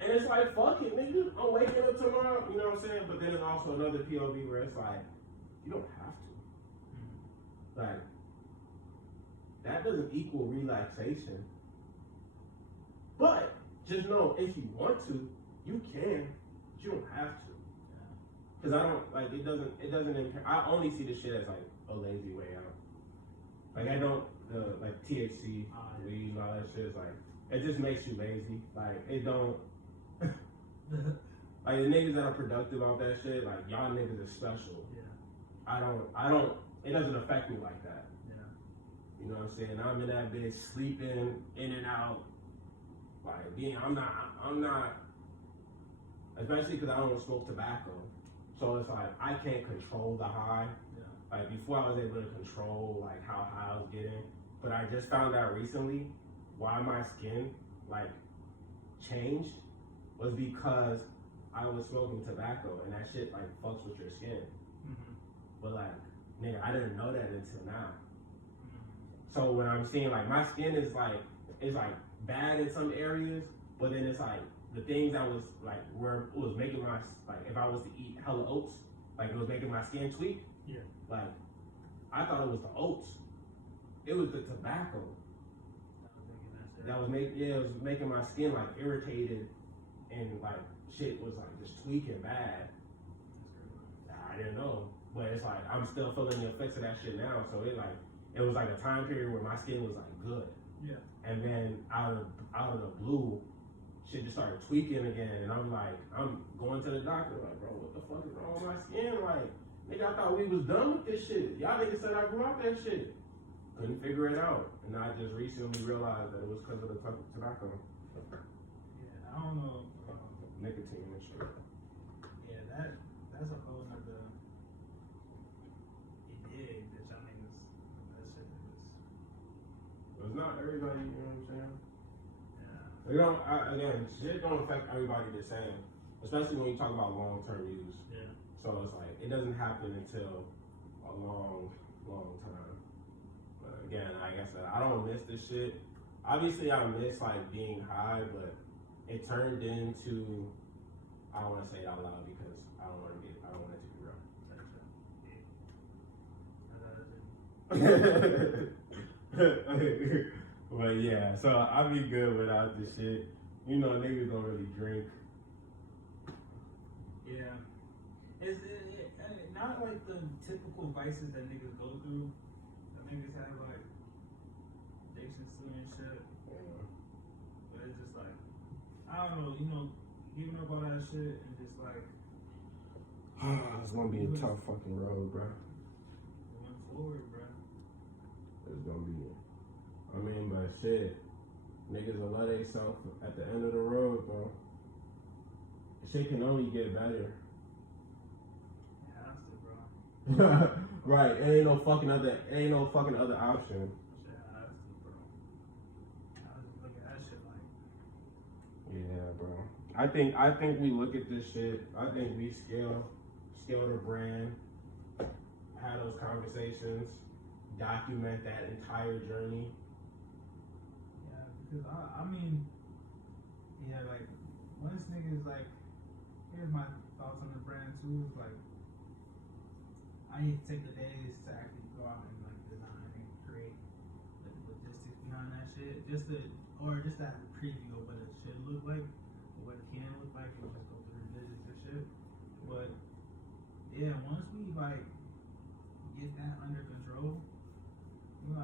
And it's like, fuck it, nigga. I'm waking up tomorrow, you know what I'm saying? But then there's also another POV where it's like, you don't have to. Like, that doesn't equal relaxation. But just know, if you want to, you can, but you don't have to. Because I don't, like, it doesn't impair. I only see this shit as like a lazy way out. Like, I don't, like THC, weed, and all that shit is like, it just makes you lazy. Like, it don't. Like the niggas that are productive off that shit, like y'all niggas are special. Yeah. I don't, it doesn't affect me like that. Yeah. You know what I'm saying? I'm in that bitch sleeping in and out. Like I'm not, especially because I don't smoke tobacco. So it's like, I can't control the high. Yeah. Like before I was able to control like how high I was getting. But I just found out recently why my skin like changed was because I was smoking tobacco and that shit like fucks with your skin. Mm-hmm. But like, nigga, I didn't know that until now. So when I'm seeing like my skin is like bad in some areas, but then it's like the things I was like where it was making my like if I was to eat hella oats, like it was making my skin tweak. Yeah. Like I thought it was the oats. It was the tobacco that was making my skin like irritated and like shit was like just tweaking bad. I didn't know, but it's like I'm still feeling the effects of that shit now. So it was like a time period where my skin was like good. Yeah. And then out of the blue, shit just started tweaking again, and I'm going to the doctor like, bro, what the fuck is wrong with my skin? Like, nigga, I thought we was done with this shit. Y'all niggas said I grew out that shit. Couldn't figure it out, and I just recently realized that it was because of the tobacco. Yeah, I don't know. Nicotine and shit. Yeah, that's a whole nother dig that y'all niggas. That shit is. It's not everybody, you know what I'm saying? Yeah. It don't, again, shit don't affect everybody the same, especially when you talk about long-term use. Yeah. So it's like, it doesn't happen until a long, long time. But again, like I said, I don't miss this shit. Obviously, I miss like being high, but it turned into, I don't want to say it out loud because I don't want it to be real. But yeah, so I be good without this shit. You know, niggas don't really drink. Yeah. It's not like the typical vices that niggas go through. The niggas have like addictions to and shit. Yeah. But it's just like, I don't know, you know, giving up all that shit and just like. It's gonna be a tough fucking road, bro. Going forward, bro. It's gonna be. I mean, but shit, niggas will let themselves at the end of the road, bro. Shit can only get better. It has to, bro. Right, ain't no fucking other option. Shit has to, bro. I just look at that shit like. Yeah, bro. I think we look at this shit. I think we scale the brand, have those conversations, document that entire journey. Yeah, because I mean, yeah, like once niggas like, here's my thoughts on the brand too. It's like I need to take the days to actually go out and like design and create the logistics behind that shit, just to have a preview of what it should look like, or what it can look like, and just go through revisions and shit. But yeah, once we like get that under control, you know,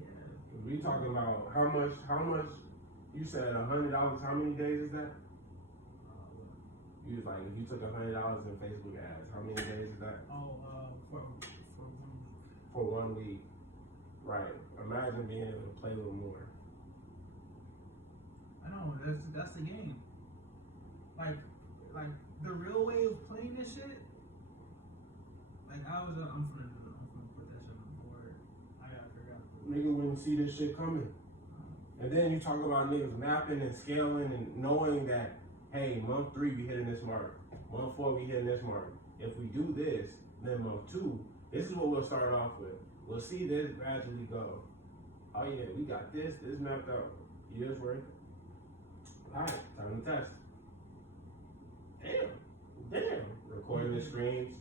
yeah. We talking about how much you said $100, how many days is that? You was like, if you took $100 in Facebook ads, how many days is that? For 1 week. For 1 week. Right. Imagine being able to play a little more. I know, that's the game. Like the real way of playing this shit. Like I'm gonna put that shit on the board. I gotta figure out. Nigga wouldn't see this shit coming. And then you talk about niggas mapping and scaling and knowing that, hey, month 3 we hitting this mark. Month 4 we hitting this mark. If we do this, then month 2, this is what we'll start off with. We'll see this gradually go. Oh yeah, we got this mapped out. Years worth. Alright, time to test. Damn. Recording the screens.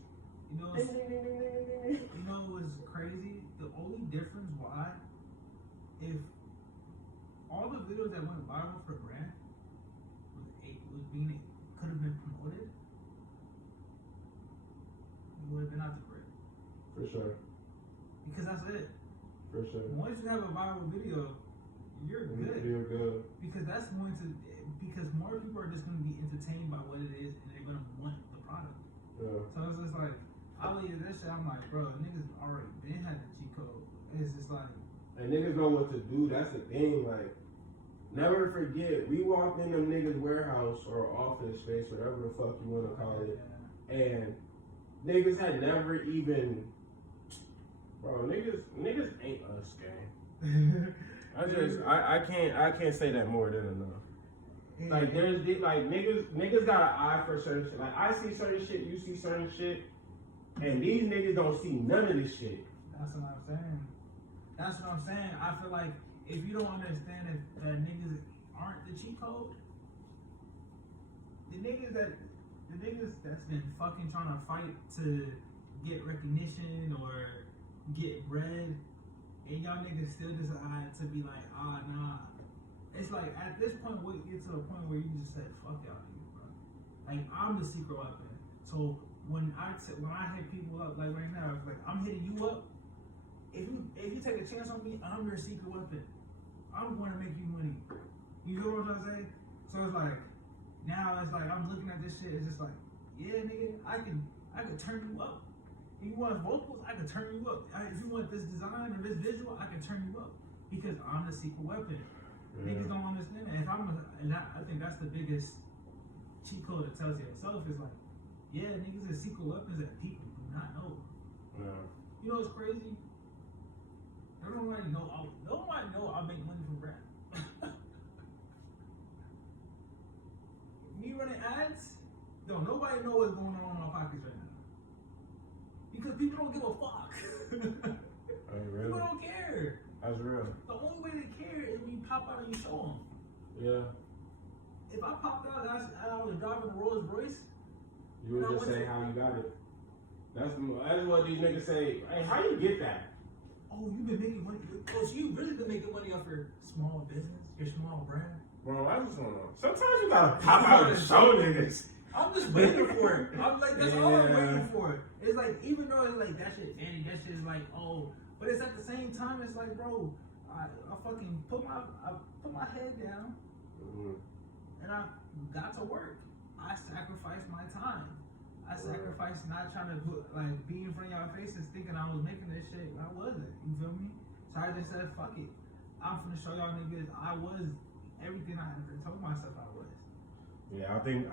You know, you know what's crazy? The only difference why, if all the videos that went viral for Grant could have been promoted, it would have been out the grid. For sure. Because that's it. For sure. Once you have a viral video, you're good. You're good. Because because more people are just going to be entertained by what it is, and they're going to want the product. Yeah. So it's just like, I look at this shit, I'm like, bro, niggas already been had the G code. It's just like, and niggas know what to do. That's the thing. Like, never forget, we walked in them niggas' warehouse or office space, whatever the fuck you want to call it, and niggas had never even, bro. Niggas ain't us, gang. I can't say that more than enough. Like niggas got an eye for certain shit. Like I see certain shit, you see certain shit, and these niggas don't see none of this shit. That's what I'm saying. That's what I'm saying. I feel like if you don't understand that niggas aren't the cheat code, the niggas that's been fucking trying to fight to get recognition or get bread, and y'all niggas still decide to be like, nah. It's like at this point we get to a point where you just said, fuck y'all niggas, bro. Like I'm the secret weapon. So when I hit people up, like right now, it's like I'm hitting you up. If you take a chance on me, I'm your secret weapon. I'm going to make you money. You know what I'm trying to say? So it's like now it's like I'm looking at this shit. It's just like, yeah, nigga, I can turn you up. If you want vocals, I can turn you up. If you want this design or this visual, I can turn you up because I'm the secret weapon. Niggas don't understand that. I think that's the biggest cheat code that tells you yourself is like, yeah, niggas are secret weapons that people do not know. Yeah. You know what's crazy? Nobody know I make money from rap. Me running ads, nobody know what's going on in my pockets right now. Because people don't give a fuck. Really? People don't care. That's real. The only way they care is when you pop out and you show them. Yeah. If I popped out and I was driving a Rolls Royce, You would just say how you got it. That's what these niggas say. Hey, how you get that? oh, you've been making money. Oh, so you really been making money off your small business, your small brand? Bro, I just don't know. Sometimes you gotta pop out and show niggas. I'm just waiting for it. I'm like, that's all I'm Yeah. waiting for. It's like, even though it's like, that shit, Danny, that shit is like, oh, but it's at the same time, it's like, bro, I fucking put my head down, and I got to work. I sacrificed my time. I sacrificed not trying to be in front of y'all faces thinking I was making this shit. I wasn't. You feel me? So I just said, fuck it. I'm finna show y'all niggas I was everything I told myself I was. Yeah, I think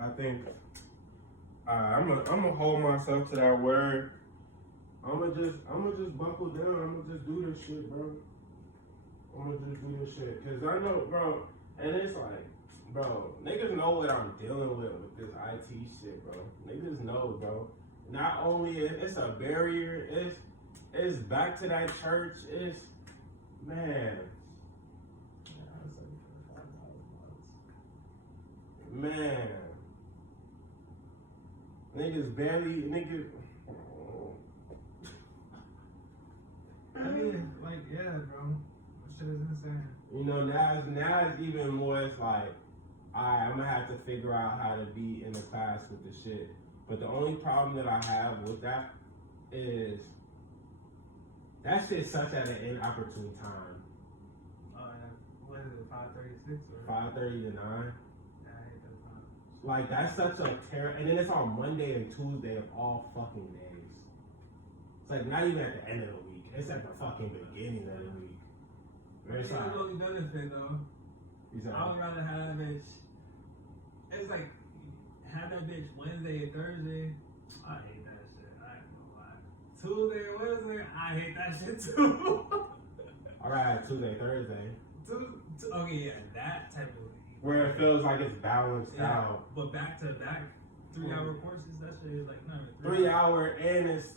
I'm gonna hold myself to that word. I'm gonna just buckle down. I'm gonna just do this shit, bro. I'm gonna just do this shit, cause I know, bro. And it's like, bro, niggas know what I'm dealing with this IT shit, bro. Niggas know, bro. Not only it's a barrier, it's back to that church. It's man. Man, niggas. I mean, like, yeah, bro. That shit is insane. You know, now it's even more. It's like, I'm gonna have to figure out how to be in the class with the shit. But the only problem that I have with that is that shit's such at an inopportune time. What is it, 5:36 or 5:30 to 9. I hate that time. Like, that's such a terror. And then it's on Monday and Tuesday of all fucking days. It's like not even at the end of the week. It's at the fucking beginning of the week. Where it's like, really benefit though. I would rather have that bitch. It's like have that bitch Wednesday and Thursday. I hate that shit. I ain't gonna lie. Tuesday and Wednesday, I hate that shit too. alright, Tuesday, Thursday. Okay, yeah, that type of. Where it feels like it's balanced out. But back to back, 3-hour courses, that shit is like no. 3 hour and it's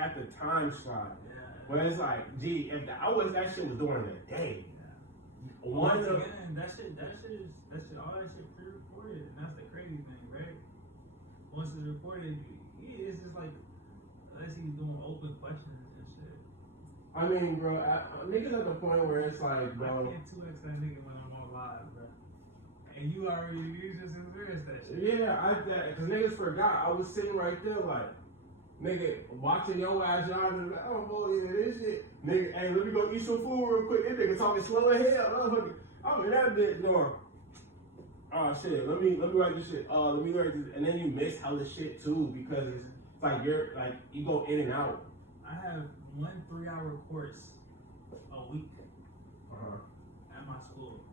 at the time slot. Yeah. Where it's like, gee, if I was that shit was during the day. Once again, that shit, all that shit pre-recorded, and that's the crazy thing, right? Once it's recorded, it's just like, unless he's doing open questions and shit. I mean, bro, niggas at the point where it's like, I bro. can't 2x that nigga when I'm on live, bro. And you just embarrassed that shit. Yeah, cause niggas forgot. I was sitting right there like, nigga, watching your ass, y'all, and like, I don't believe this shit. Nigga, hey, let me go eat some food real quick. This nigga talking slow as hell. I'm in that bitch going, oh shit, let me write this shit. Let me write this. And then you miss hella shit too, because it's like you go in and out. I have 1 3-hour course a week at my school.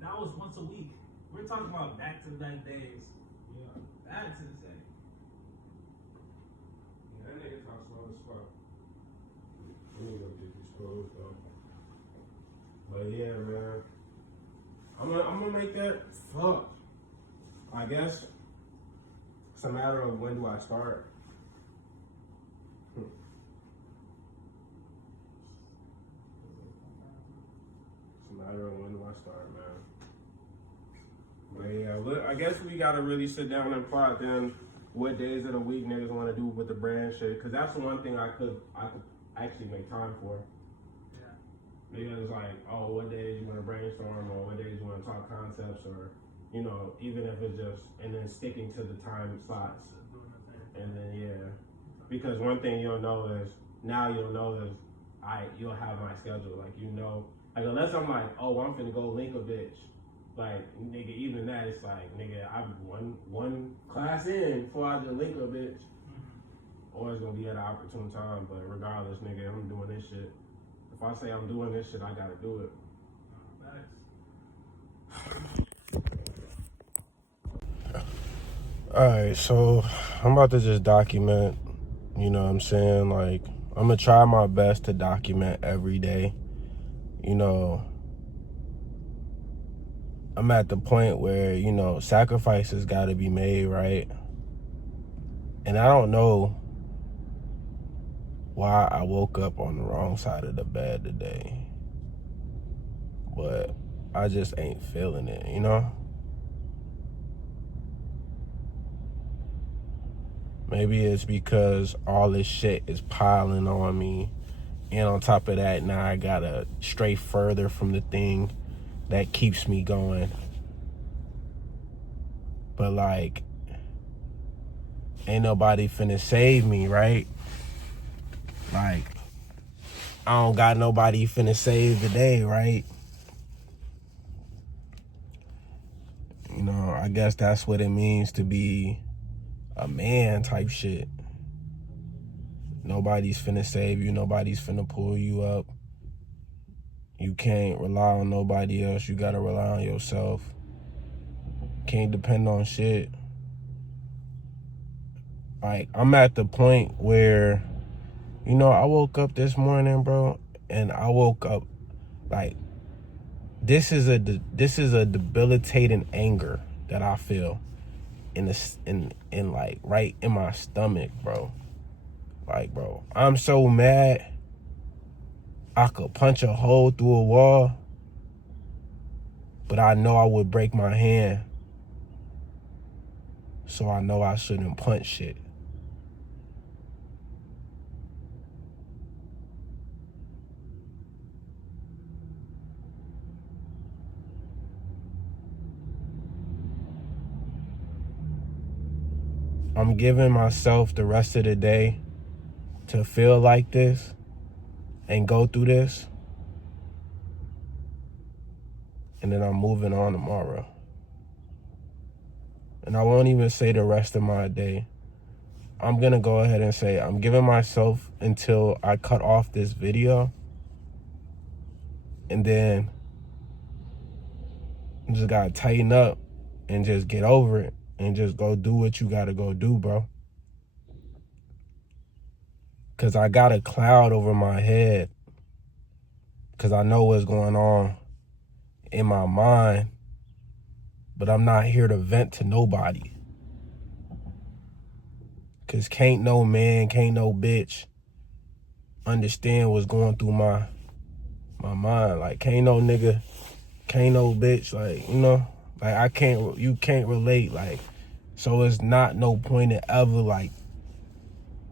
That was once a week. We're talking about back-to-back days. Yeah, that's insane. Yeah, that nigga talk slow as fuck. Let me go get these clothes though. But yeah, man. I'm gonna make that fuck. I guess it's a matter of when do I start. Byron, when do I start, man? But yeah, look, I guess we gotta really sit down and plot then what days of the week niggas want to do with the brand shit, because that's the one thing I could actually make time for. Yeah. Niggas like, oh, what days you want to brainstorm, or what days you want to talk concepts, or you know, even if it's just, and then sticking to the time slots, and then yeah, because one thing you'll know is you'll have my schedule, like you know, like unless I'm like, oh, I'm finna go link a bitch. Like, nigga, even that, it's like, nigga, I'm one class in before I just link a bitch. Or it's gonna be at an opportune time, but regardless, nigga, I'm doing this shit. If I say I'm doing this shit, I gotta do it. Alright, so I'm about to just document, you know what I'm saying? Like, I'm gonna try my best to document every day. You know, I'm at the point where, you know, sacrifices gotta be made, right? And I don't know why I woke up on the wrong side of the bed today, but I just ain't feeling it, you know? Maybe it's because all this shit is piling on me, and on top of that, now I gotta stray further from the thing that keeps me going. But like, ain't nobody finna save me, right? Like, I don't got nobody finna save the day, right? You know, I guess that's what it means to be a man type shit. Nobody's finna save you. Nobody's finna pull you up. You can't rely on nobody else. You gotta rely on yourself. Can't depend on shit. Like, I'm at the point where, you know, I woke up this morning, bro, and I woke up like, this is a debilitating anger that I feel in like right in my stomach, bro. Like, bro, I'm so mad I could punch a hole through a wall, but I know I would break my hand, so I know I shouldn't punch shit. I'm giving myself the rest of the day to feel like this and go through this, and then I'm moving on tomorrow. And I won't even say the rest of my day. I'm gonna go ahead and say I'm giving myself until I cut off this video, and then you just gotta tighten up and just get over it and just go do what you gotta go do, bro. Cause I got a cloud over my head, cause I know what's going on in my mind, but I'm not here to vent to nobody. Cause can't no man, can't no bitch understand what's going through my mind. Like, can't no nigga, can't no bitch, like, you know, like you can't relate, like, so it's not no point in ever like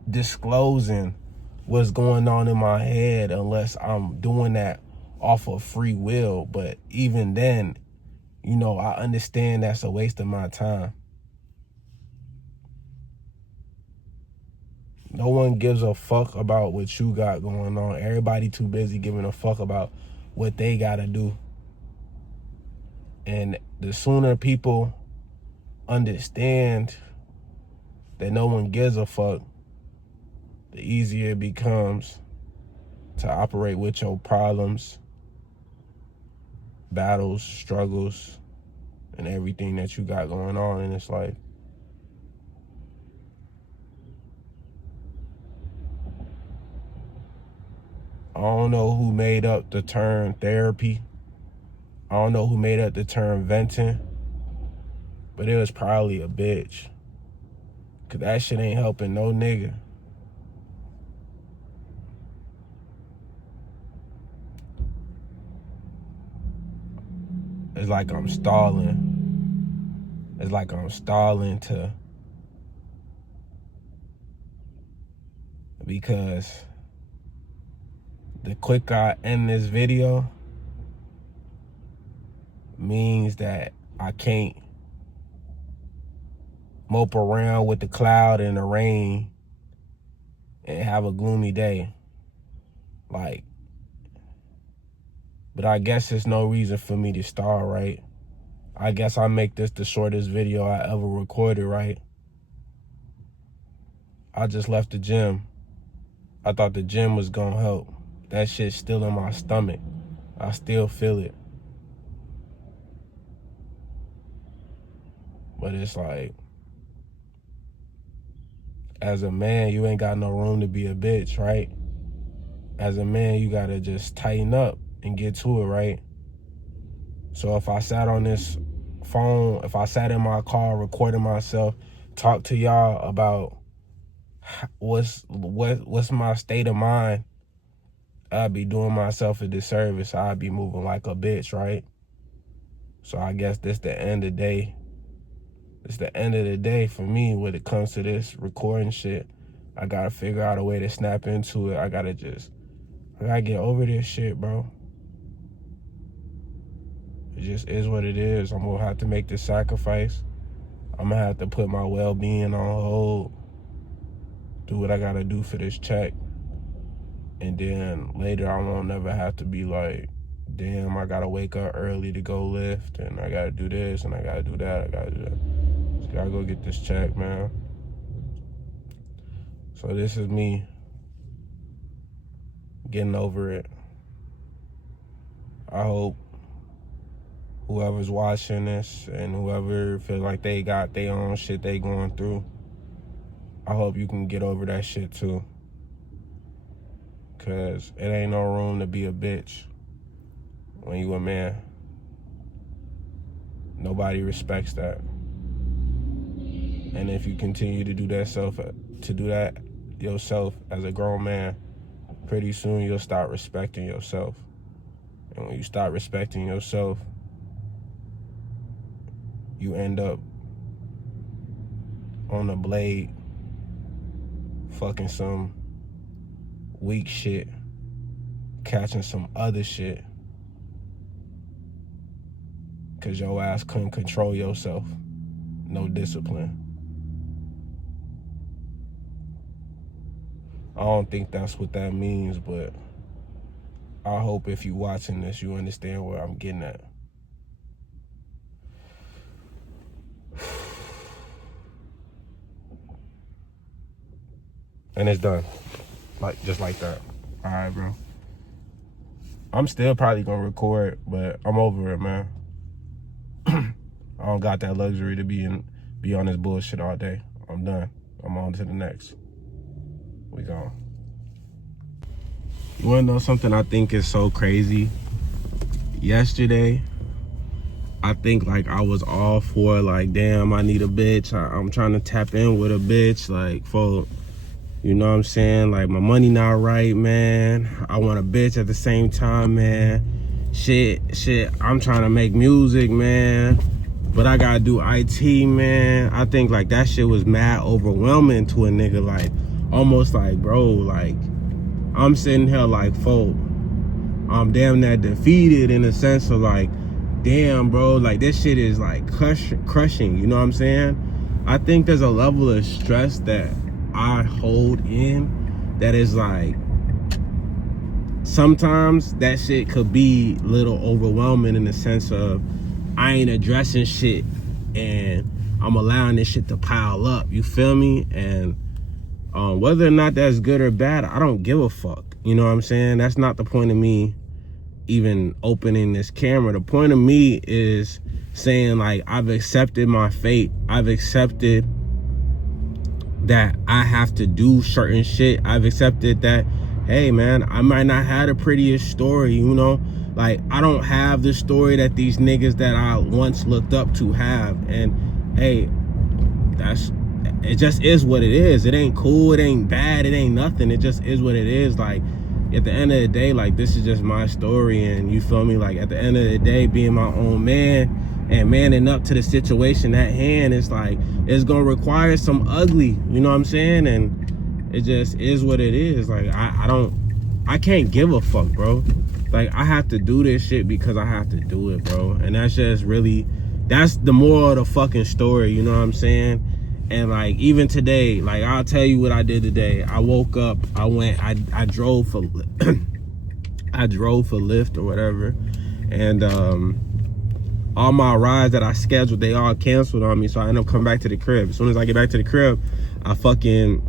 disclosing what's going on in my head unless I'm doing that off of free will. But even then, you know, I understand that's a waste of my time. No one gives a fuck about what you got going on. Everybody too busy giving a fuck about what they gotta do. And the sooner people understand that no one gives a fuck, the easier it becomes to operate with your problems, battles, struggles, and everything that you got going on in this life. I don't know who made up the term therapy. I don't know who made up the term venting, but it was probably a bitch. Cause that shit ain't helping no nigga. it's like I'm stalling. It's like I'm stalling because the quicker I end this video means that I can't mope around with the cloud and the rain and have a gloomy day. Like, but I guess there's no reason for me to stall, right? I guess I'll make this the shortest video I ever recorded, right? I just left the gym. I thought the gym was gonna help. That shit's still in my stomach. I still feel it. But it's like, as a man, you ain't got no room to be a bitch, right? As a man, you gotta just tighten up and get to it, right? So if I sat on this phone, if I sat in my car recording myself, talk to y'all about what's my state of mind, I'd be doing myself a disservice. I'd be moving like a bitch, right? So I guess this the end of the day. It's the end of the day for me when it comes to this recording shit. I gotta figure out a way to snap into it. I gotta get over this shit, bro. It just is what it is. I'm gonna have to make this sacrifice. I'm gonna have to put my well-being on hold. Do what I gotta do for this check. And then later I won't never have to be like, damn, I gotta wake up early to go lift, and I gotta do this, and I gotta do that, I gotta do that. Just gotta go get this check, man. So this is me getting over it. I hope whoever's watching this and whoever feel like they got their own shit they going through, I hope you can get over that shit too. Cause it ain't no room to be a bitch when you a man. Nobody respects that. And if you continue to do that yourself as a grown man, pretty soon you'll start respecting yourself. And when you start respecting yourself, you end up on the blade fucking some weak shit, catching some other shit, cause your ass couldn't control yourself. No discipline. I don't think that's what that means, but I hope if you watching this, you understand where I'm getting at. And it's done. Like, just like that. All right, bro. I'm still probably gonna record, but I'm over it, man. I don't got that luxury to be on this bullshit all day. I'm done. I'm on to the next. We gone. You wanna know something I think is so crazy? Yesterday, I think like I was all for like, damn, I need a bitch. I'm trying to tap in with a bitch, like, for, you know what I'm saying? Like, my money not right, man. I want a bitch at the same time, man. Shit, I'm trying to make music, man. But I gotta do IT, man. I think like that shit was mad overwhelming to a nigga. Like, almost like, bro, like, I'm sitting here like, folk, I'm damn near defeated in the sense of like, damn, bro, like this shit is like crushing, you know what I'm saying? I think there's a level of stress that I hold in that is like, sometimes that shit could be a little overwhelming in the sense of I ain't addressing shit and I'm allowing this shit to pile up, you feel me? And whether or not that's good or bad, I don't give a fuck, you know what I'm saying? That's not the point of me even opening this camera. The point of me is saying like, I've accepted my fate. I've accepted that I have to do certain shit. I've accepted that, hey man, I might not have the prettiest story, you know? Like, I don't have the story that these niggas that I once looked up to have. And hey, it just is what it is. It ain't cool, it ain't bad, it ain't nothing. It just is what it is. Like, at the end of the day, like, this is just my story, and you feel me? Like, at the end of the day, being my own man and manning up to the situation at hand, it's like, it's gonna require some ugly, you know what I'm saying? And it just is what it is. Like, I can't give a fuck, bro. Like, I have to do this shit because I have to do it, bro. And that's just really, that's the moral of the fucking story, you know what I'm saying? And like, even today, like, I'll tell you what I did today. I woke up, I drove for I drove for Lyft or whatever, and all my rides that I scheduled, they all canceled on me, so I ended up coming back to the crib. As soon as I get back to the crib, I fucking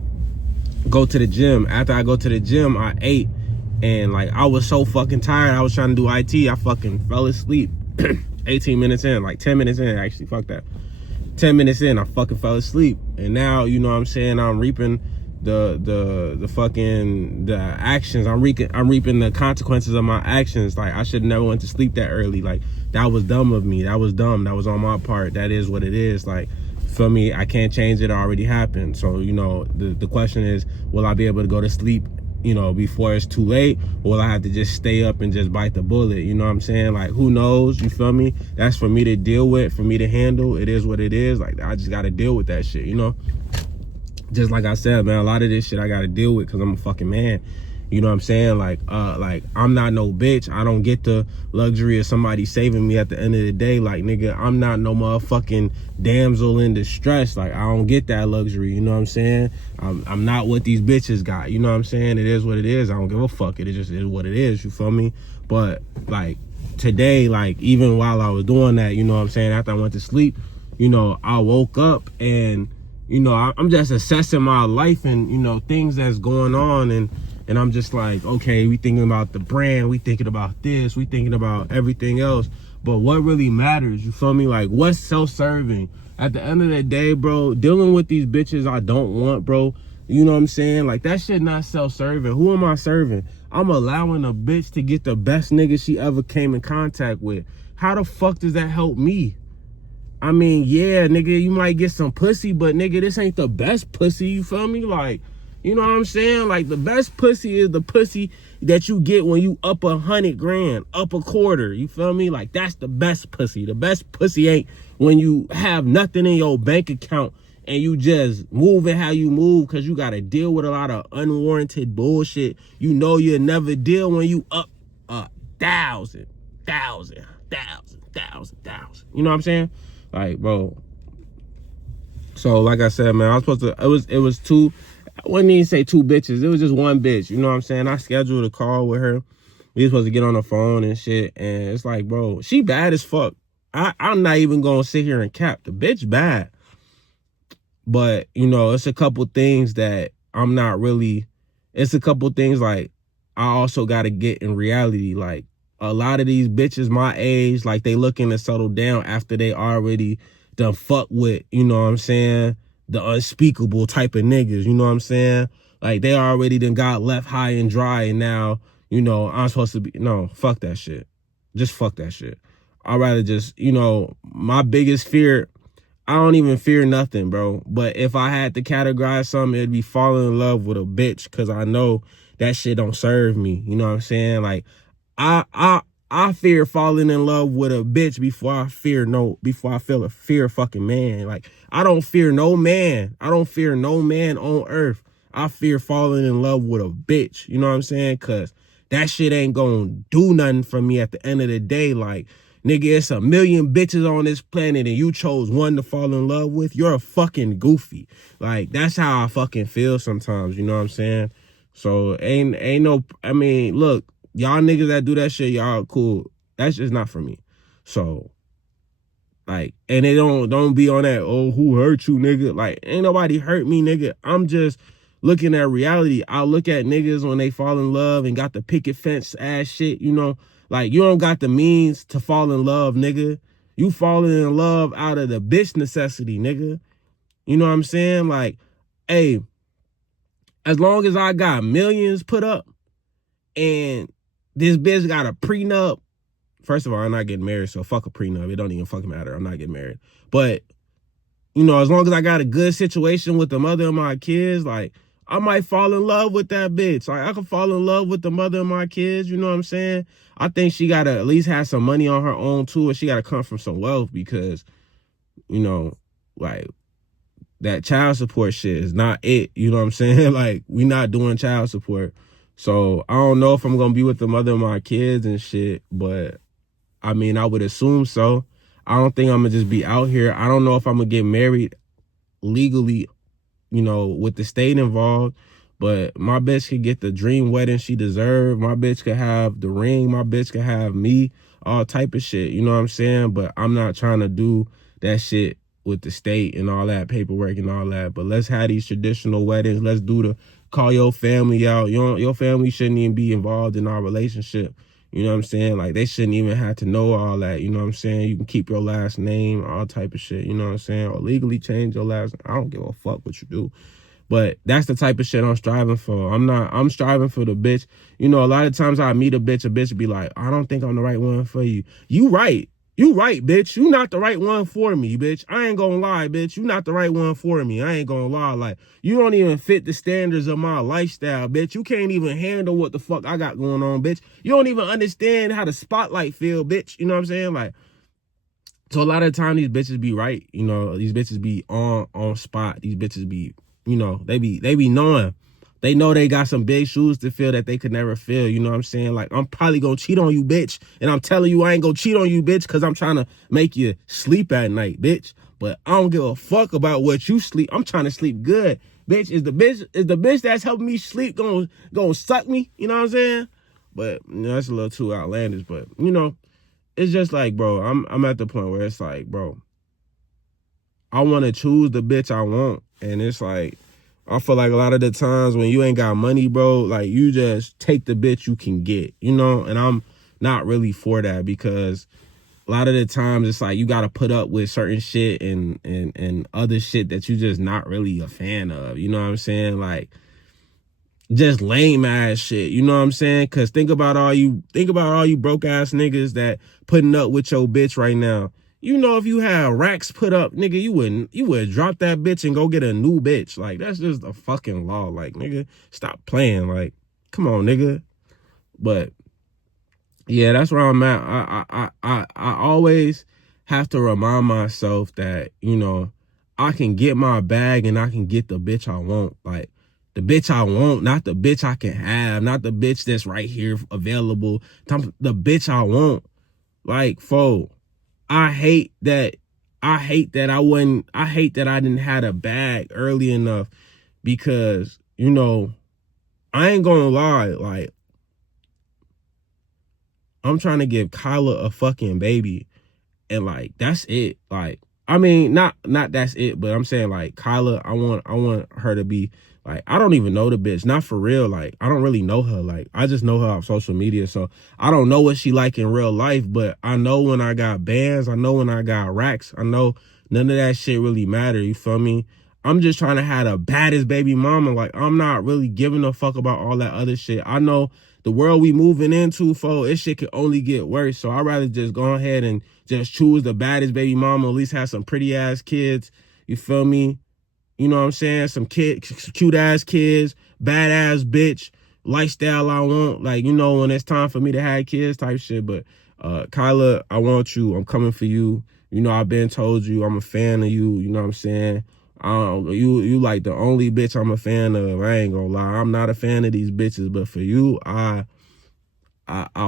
go to the gym. After I go to the gym, I ate, and like, I was so fucking tired. I was trying to do IT, I fucking fell asleep 18 minutes in, like 10 minutes in, actually, fuck that. 10 minutes in, I fucking fell asleep. And now, you know what I'm saying, I'm reaping the actions. I'm reaping the consequences of my actions. Like, I should never went to sleep that early. Like, that was dumb of me. That was dumb. That was on my part. That is what it is. Like, for me, I can't change it. It already happened. So, you know, the question is, will I be able to go to sleep, you know, before it's too late, or will I have to just stay up and just bite the bullet? You know what I'm saying? Like, who knows? You feel me? That's for me to deal with, for me to handle. It is what it is. Like, I just gotta deal with that shit, you know? Just like I said, man, a lot of this shit I gotta deal with because I'm a fucking man. You know what I'm saying? Like, I'm not no bitch. I don't get the luxury of somebody saving me at the end of the day. Like, nigga, I'm not no motherfucking damsel in distress. Like, I don't get that luxury. You know what I'm saying? I'm not what these bitches got. You know what I'm saying? It is what it is. I don't give a fuck. It just is what it is. You feel me? But like, today, like, even while I was doing that, you know what I'm saying? After I went to sleep, you know, I woke up and, you know, I'm just assessing my life and, you know, things that's going on, and I'm just like, okay, we thinking about the brand, we thinking about this, we thinking about everything else, but what really matters, you feel me? Like, what's self-serving? At the end of the day, bro, dealing with these bitches I don't want, bro, you know what I'm saying? Like, that shit not self-serving. Who am I serving? I'm allowing a bitch to get the best nigga she ever came in contact with. How the fuck does that help me? I mean, yeah, nigga, you might get some pussy, but nigga, this ain't the best pussy, you feel me? Like, you know what I'm saying? Like, the best pussy is the pussy that you get when you up 100 grand, up a quarter, you feel me? Like, that's the best pussy. The best pussy ain't when you have nothing in your bank account and you just moving how you move because you got to deal with a lot of unwarranted bullshit. You know you'll never deal when you up 1,000. You know what I'm saying? Like, bro. So, like I said, man, I was supposed to, it was two, I wouldn't even say two bitches. It was just one bitch. You know what I'm saying? I scheduled a call with her. We were supposed to get on the phone and shit. And it's like, bro, she bad as fuck. I'm not even going to sit here and cap. The bitch bad. But, you know, it's a couple things that I'm not really, it's a couple things like I also got to get in reality. Like, a lot of these bitches my age, like, they looking to settle down after they already done fuck with, you know what I'm saying, the unspeakable type of niggas, you know what I'm saying? Like, they already done got left high and dry, and now, you know, I'm supposed to be, no, fuck that shit. Just fuck that shit. I'd rather just, you know, my biggest fear, I don't even fear nothing, bro. But if I had to categorize something, it'd be falling in love with a bitch, because I know that shit don't serve me, you know what I'm saying? Like, I fear falling in love with a bitch before I feel a fear fucking man. Like, I don't fear no man. I don't fear no man on earth. I fear falling in love with a bitch. You know what I'm saying? Cause that shit ain't gonna do nothing for me at the end of the day. Like, nigga, it's a million bitches on this planet and you chose one to fall in love with. You're a fucking goofy. Like, that's how I fucking feel sometimes. You know what I'm saying? So ain't no, I mean, look, y'all niggas that do that shit, y'all cool. That's just not for me. So, like, and they don't be on that, oh, who hurt you, nigga? Like, ain't nobody hurt me, nigga. I'm just looking at reality. I look at niggas when they fall in love and got the picket fence ass shit, you know? Like, you don't got the means to fall in love, nigga. You falling in love out of the bitch necessity, nigga. You know what I'm saying? Like, hey, as long as I got millions put up and this bitch got a prenup. First of all, I'm not getting married, so fuck a prenup. It don't even fucking matter. I'm not getting married. But, you know, as long as I got a good situation with the mother of my kids, like, I might fall in love with that bitch. Like, I could fall in love with the mother of my kids, you know what I'm saying? I think she gotta at least have some money on her own too, and she gotta come from some wealth because, you know, like, that child support shit is not it, you know what I'm saying? Like, we not doing child support. So I don't know if I'm gonna be with the mother of my kids and shit, but I mean, I would assume so. I don't think I'm gonna just be out here. I don't know if I'm gonna get married legally, you know, with the state involved, but my bitch could get the dream wedding she deserved. My bitch could have the ring. My bitch could have me, all type of shit. You know what I'm saying? But I'm not trying to do that shit with the state and all that paperwork and all that. But let's have these traditional weddings. Let's do the call your family out. Your family shouldn't even be involved in our relationship. You know what I'm saying? Like, they shouldn't even have to know all that. You know what I'm saying? You can keep your last name, all type of shit. You know what I'm saying? Or legally change your last name. I don't give a fuck what you do. But that's the type of shit I'm striving for. I'm striving for the bitch. You know, a lot of times I meet a bitch be like, I don't think I'm the right one for you. You right, bitch. You not the right one for me, bitch. I ain't gonna lie, bitch. You not the right one for me. I ain't gonna lie. Like, you don't even fit the standards of my lifestyle, bitch. You can't even handle what the fuck I got going on, bitch. You don't even understand how the spotlight feel, bitch. You know what I'm saying? Like, so a lot of the time these bitches be right. You know, these bitches be on spot. These bitches be, you know, they be knowing. They know they got some big shoes to fill that they could never fill. You know what I'm saying? Like, I'm probably gonna cheat on you, bitch. And I'm telling you I ain't gonna cheat on you, bitch, because I'm trying to make you sleep at night, bitch. But I don't give a fuck about what you sleep. I'm trying to sleep good. Bitch, is the bitch that's helping me sleep gonna suck me? You know what I'm saying? But, you know, that's a little too outlandish. But, you know, it's just like, bro, I'm at the point where it's like, bro, I want to choose the bitch I want. And it's like, I feel like a lot of the times when you ain't got money, bro, like, you just take the bitch you can get, you know? And I'm not really for that, because a lot of the times it's like you got to put up with certain shit and other shit that you just not really a fan of. You know what I'm saying? Like, just lame ass shit. You know what I'm saying? Because think about all you broke ass niggas that putting up with your bitch right now. You know, if you had racks put up, nigga, you would drop that bitch and go get a new bitch. Like, that's just a fucking law. Like, nigga, stop playing. Like, come on, nigga. But yeah, that's where I'm at. I always have to remind myself that, you know, I can get my bag and I can get the bitch I want. Like, the bitch I want, not the bitch I can have, not the bitch that's right here available. The bitch I want. Like, I hate that I didn't have a bag early enough, because, you know, I ain't gonna lie, like, I'm trying to give Kyla a fucking baby, and like, that's it. Like, I mean, not that's it, but I'm saying, like, Kyla, I want her to be, like, I don't even know the bitch, not for real. Like, I don't really know her. Like, I just know her off social media, so I don't know what she like in real life, but I know when I got bands, I know when I got racks, I know none of that shit really matter, you feel me? I'm just trying to have the baddest baby mama. Like, I'm not really giving a fuck about all that other shit. I know the world we moving into, this shit can only get worse. So I'd rather just go ahead and just choose the baddest baby mama, at least have some pretty ass kids. You feel me? You know what I'm saying? Some cute ass kids, badass bitch, lifestyle I want. Like, you know, when it's time for me to have kids type shit. But Kyla, I want you. I'm coming for you. You know, I've been told you I'm a fan of you. You know what I'm saying? You like the only bitch I'm a fan of. I ain't gonna lie. I'm not a fan of these bitches, but for you, I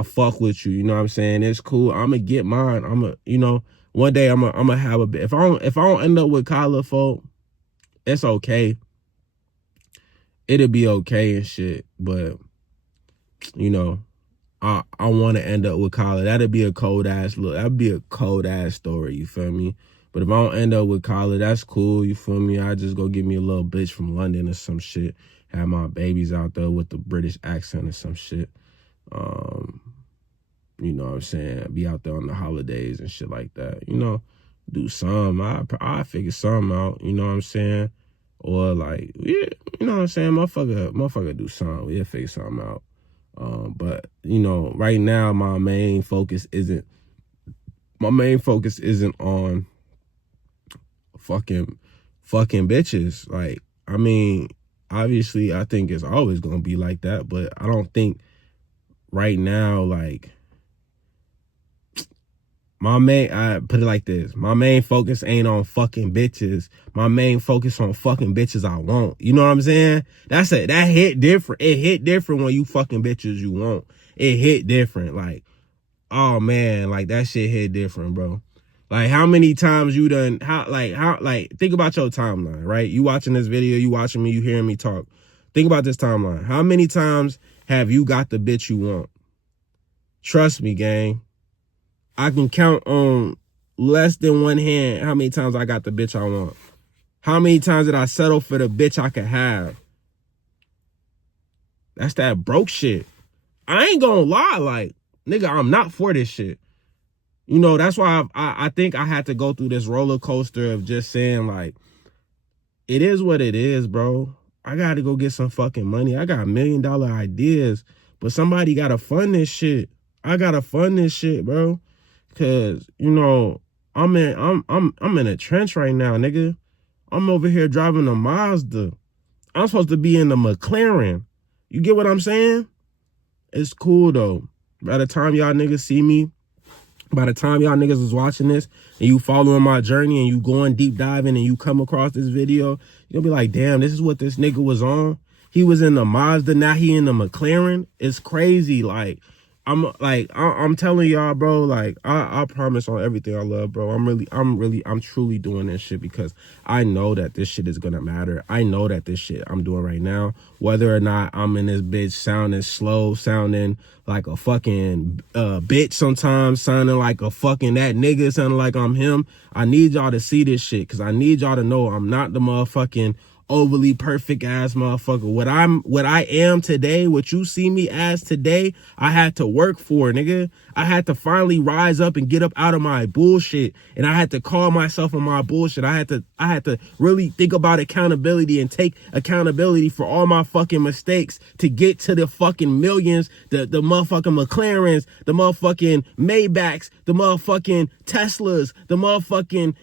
fuck with you. You know what I'm saying? It's cool. I'm gonna get mine. You know, one day I'm gonna have a bitch. If I don't end up with Kyla, folk, it's okay. It'll be okay and shit. But, you know, I want to end up with Kyla. That'd be a cold ass story. You feel me? But if I don't end up with Kyla, that's cool. You feel me? I just go get me a little bitch from London or some shit. Have my babies out there with the British accent or some shit. You know what I'm saying? Be out there on the holidays and shit like that. You know, do something. I figure something out. You know what I'm saying? Or like, yeah, you know what I'm saying? Motherfucker do something. We'll figure something out. But, you know, right now my main focus isn't on fucking bitches. Like, I mean, obviously I think it's always gonna be like that, but I don't think right now, like, I put it like this. My main focus ain't on fucking bitches. My main focus on fucking bitches I want. You know what I'm saying? That's it. That hit different. It hit different when you fucking bitches you want. It hit different. Like, oh man, like that shit hit different, bro. Like how many times you done, think about your timeline, right? You watching this video, you watching me, you hearing me talk. Think about this timeline. How many times have you got the bitch you want? Trust me, gang. I can count on less than one hand how many times I got the bitch I want. How many times did I settle for the bitch I could have? That's that broke shit. I ain't gonna lie, like, nigga, I'm not for this shit. You know, that's why I think I had to go through this roller coaster of just saying, like, it is what it is, bro. I gotta go get some fucking money. I got $1 million ideas, but somebody gotta fund this shit. I gotta fund this shit, bro. Cause, you know, I'm in a trench right now, nigga. I'm over here driving a Mazda. I'm supposed to be in the McLaren. You get what I'm saying? It's cool though. By the time y'all niggas see me, by the time y'all niggas is watching this and you following my journey and you going deep diving and you come across this video, you'll be like, damn, this is what this nigga was on. He was in the Mazda, now he in the McLaren. It's crazy. Like, I'm telling y'all, bro, like, I promise on everything I love, bro. I'm truly doing this shit because I know that this shit is gonna matter. I know that this shit I'm doing right now, whether or not I'm in this bitch sounding slow, sounding like a fucking bitch sometimes, sounding like a fucking that nigga, sounding like I'm him. I need y'all to see this shit because I need y'all to know I'm not the motherfucking overly perfect ass motherfucker. What I am today, what you see me as today, I had to work for, nigga. I had to finally rise up and get up out of my bullshit, and I had to call myself on my bullshit. I had to really think about accountability and take accountability for all my fucking mistakes to get to the fucking millions, the motherfucking McLarens, the motherfucking Maybachs, the motherfucking Teslas, the motherfucking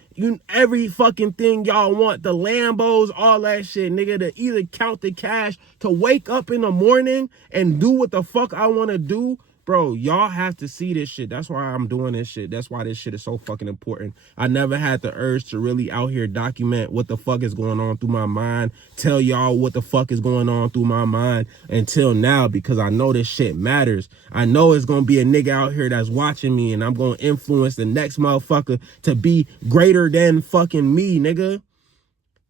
every fucking thing y'all want, the Lambos, all that shit, nigga, to either count the cash, to wake up in the morning and do what the fuck I want to do. Bro, y'all have to see this shit. That's why I'm doing this shit. That's why this shit is so fucking important. I never had the urge to really out here document what the fuck is going on through my mind, tell y'all what the fuck is going on through my mind until now, because I know this shit matters. I know it's gonna be a nigga out here that's watching me and I'm gonna influence the next motherfucker to be greater than fucking me, nigga.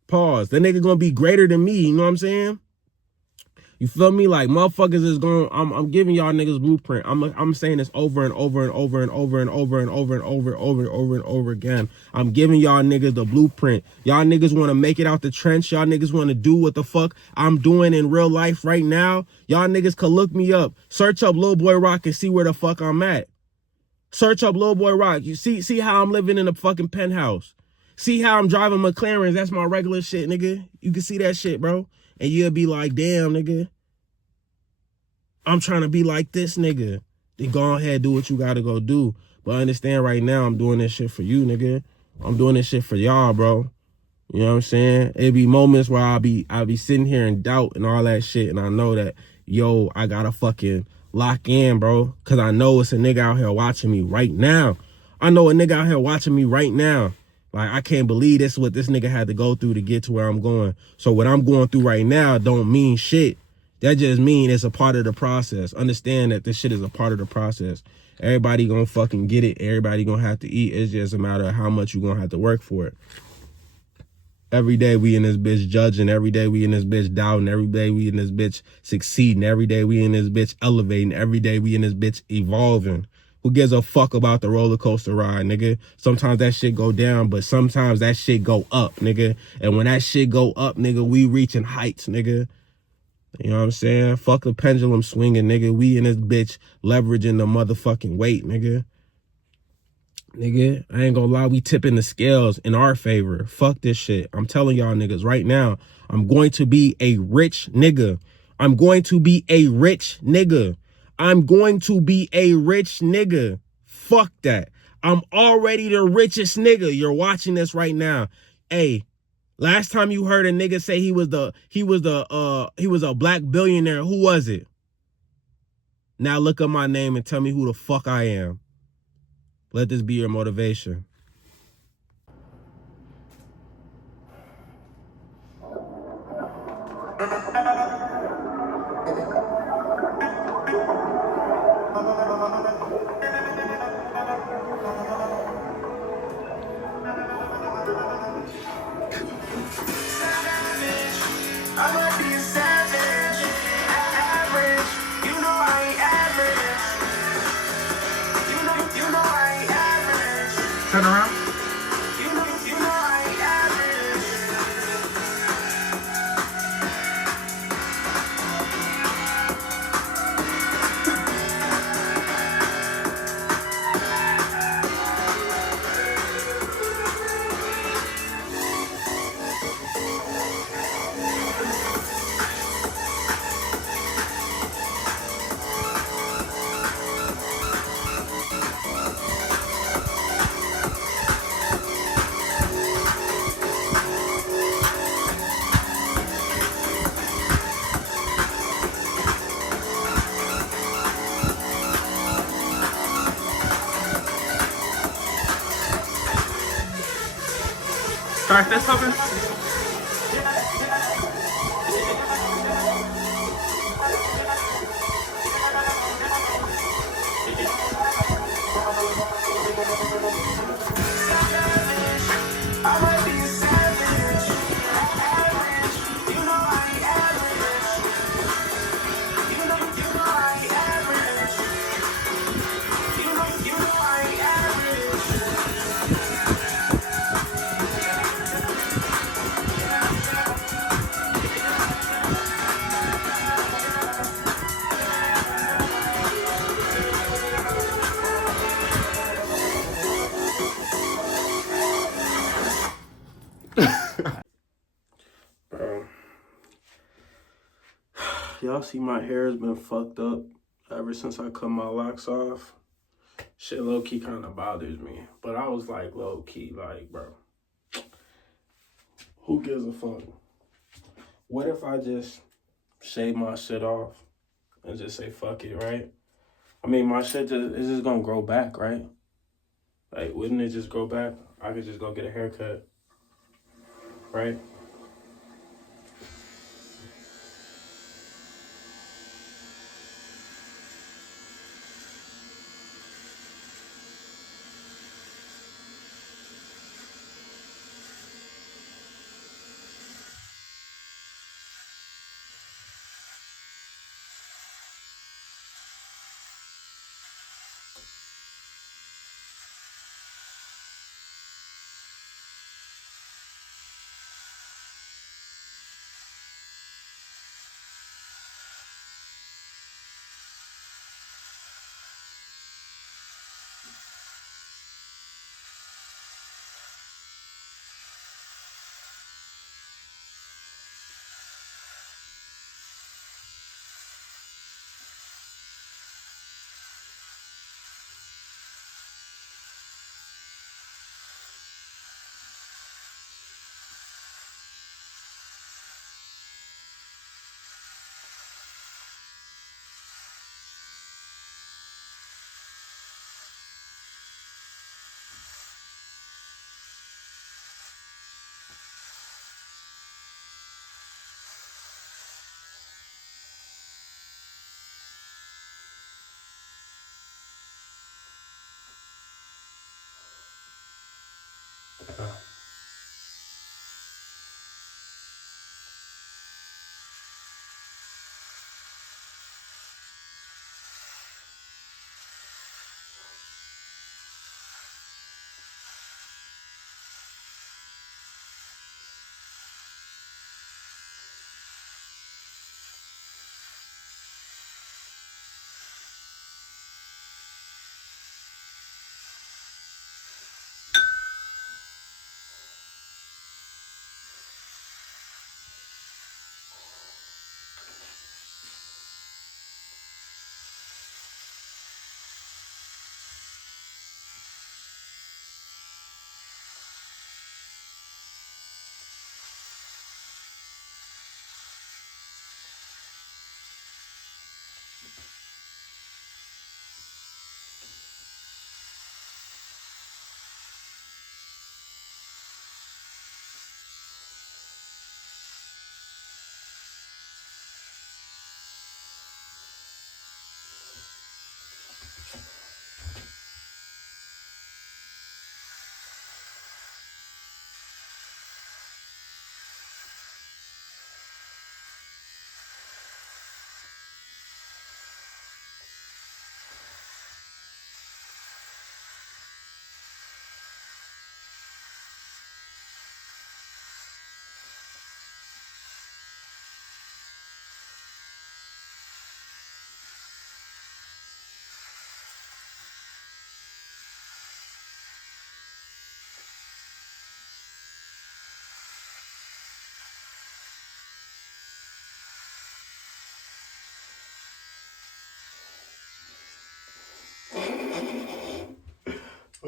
Pause. The nigga gonna be greater than me, you know what I'm saying? You feel me? Like, motherfuckers is going, I'm giving y'all niggas blueprint. I'm saying this over and over and over and over and over and over and over again. I'm giving y'all niggas the blueprint. Y'all niggas want to make it out the trench. Y'all niggas want to do what the fuck I'm doing in real life right now. Y'all niggas could look me up. Search up Lil Boy Rock and see where the fuck I'm at. Search up Lil Boy Rock. You see how I'm living in a fucking penthouse. See how I'm driving McLarens. That's my regular shit, nigga. You can see that shit, bro. And you'll be like, damn, nigga, I'm trying to be like this nigga. Then go ahead, do what you gotta go do. But understand right now, I'm doing this shit for you, nigga. I'm doing this shit for y'all, bro. You know what I'm saying? It be moments where I'll be sitting here in doubt and all that shit. And I know that, yo, I gotta fucking lock in, bro. Cause I know it's a nigga out here watching me right now. I know a nigga out here watching me right now. Like, I can't believe this is what this nigga had to go through to get to where I'm going. So what I'm going through right now don't mean shit. That just mean it's a part of the process. Understand that this shit is a part of the process. Everybody gonna fucking get it. Everybody gonna have to eat. It's just a matter of how much you gonna have to work for it. Every day we in this bitch judging. Every day we in this bitch doubting. Every day we in this bitch succeeding. Every day we in this bitch elevating. Every day we in this bitch evolving. Who gives a fuck about the roller coaster ride, nigga? Sometimes that shit go down, but sometimes that shit go up, nigga. And when that shit go up, nigga, we reaching heights, nigga. You know what I'm saying? Fuck the pendulum swinging, nigga. We in this bitch leveraging the motherfucking weight, nigga. Nigga, I ain't gonna lie, we tipping the scales in our favor. Fuck this shit. I'm telling y'all niggas right now, I'm going to be a rich nigga. I'm going to be a rich nigga. I'm going to be a rich nigga. Fuck that. I'm already the richest nigga. You're watching this right now. Hey, Last time you heard a nigga say he was a black billionaire, who was it? Now look up my name and tell me who the fuck I am. Let this be your motivation. I might be a savage, average. You know I ain't average. You know I ain't average. Turn around. You know I ain't average. Start this open. I might be a savage, average. You know I ain't average. You know I ain't average. You know I ain't average. Bro. Y'all see my hair has been fucked up ever since I cut my locks off. Shit low-key kind of bothers me. But I was like, low-key, like, bro, who gives a fuck? What if I just shave my shit off and just say fuck it, right? I mean, my shit is just gonna grow back, right? Like, wouldn't it just grow back? I could just go get a haircut, right?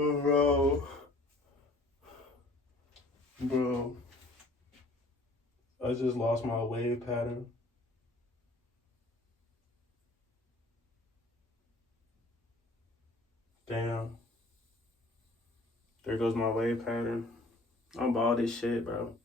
Oh, bro. Bro. I just lost my wave pattern. Damn. There goes my wave pattern. I'm about this shit, bro.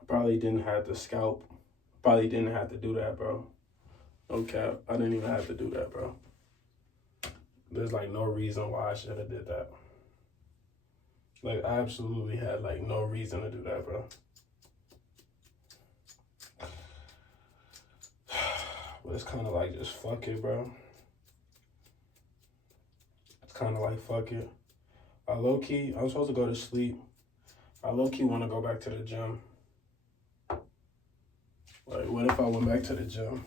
I probably didn't have to scalp. Probably didn't have to do that, bro. No cap. I didn't even have to do that, bro. There's like no reason why I should have did that. Like, I absolutely had like no reason to do that, bro. But it's kind of like just fuck it, bro. It's kind of like fuck it. I low-key, I'm supposed to go to sleep. I low-key want to go back to the gym. Like, what if I went back to the gym?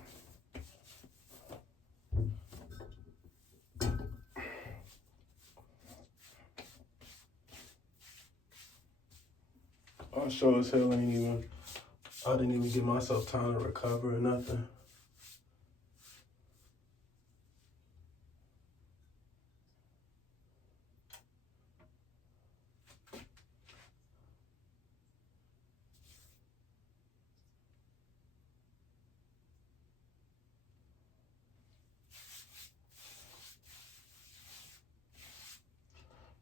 I sure as hell I didn't even give myself time to recover or nothing.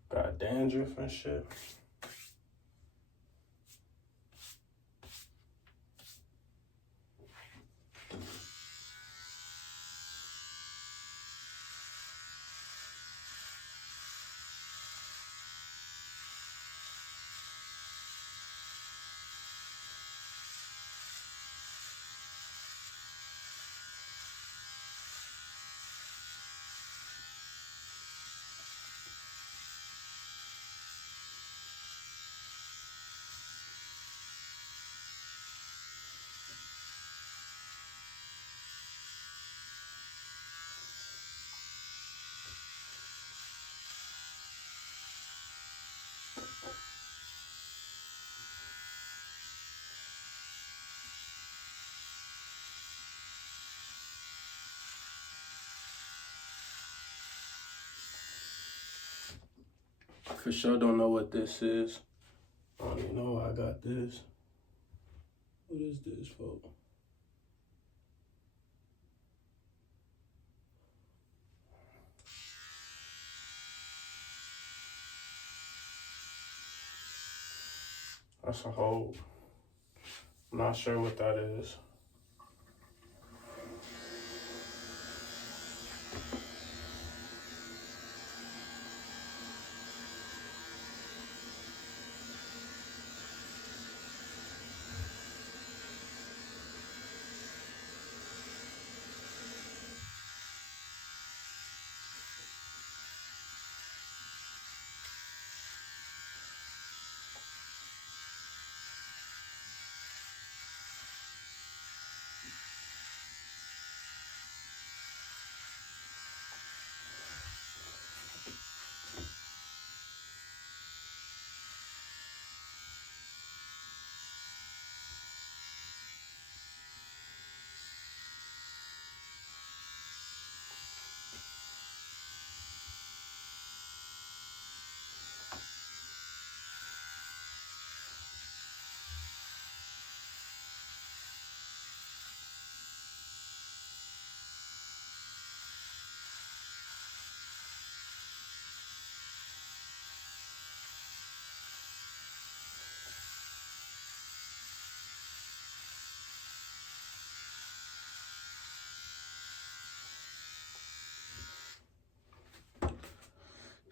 Got dandruff and shit. for sure don't know what this is. I don't even know why I got this. What is this, folks? That's a hole. I'm not sure what that is.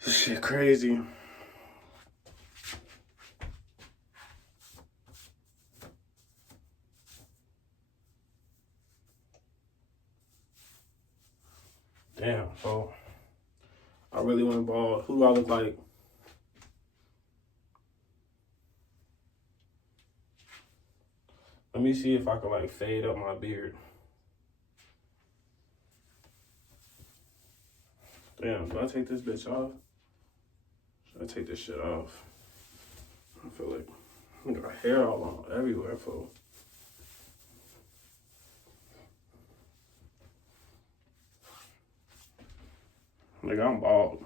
This shit crazy. Damn, so I really went bald. Who do I look like? Let me see if I can like fade up my beard. Damn, do I take this bitch off? Should I take this shit off? I feel like I got hair all on everywhere, fool. Like I'm bald.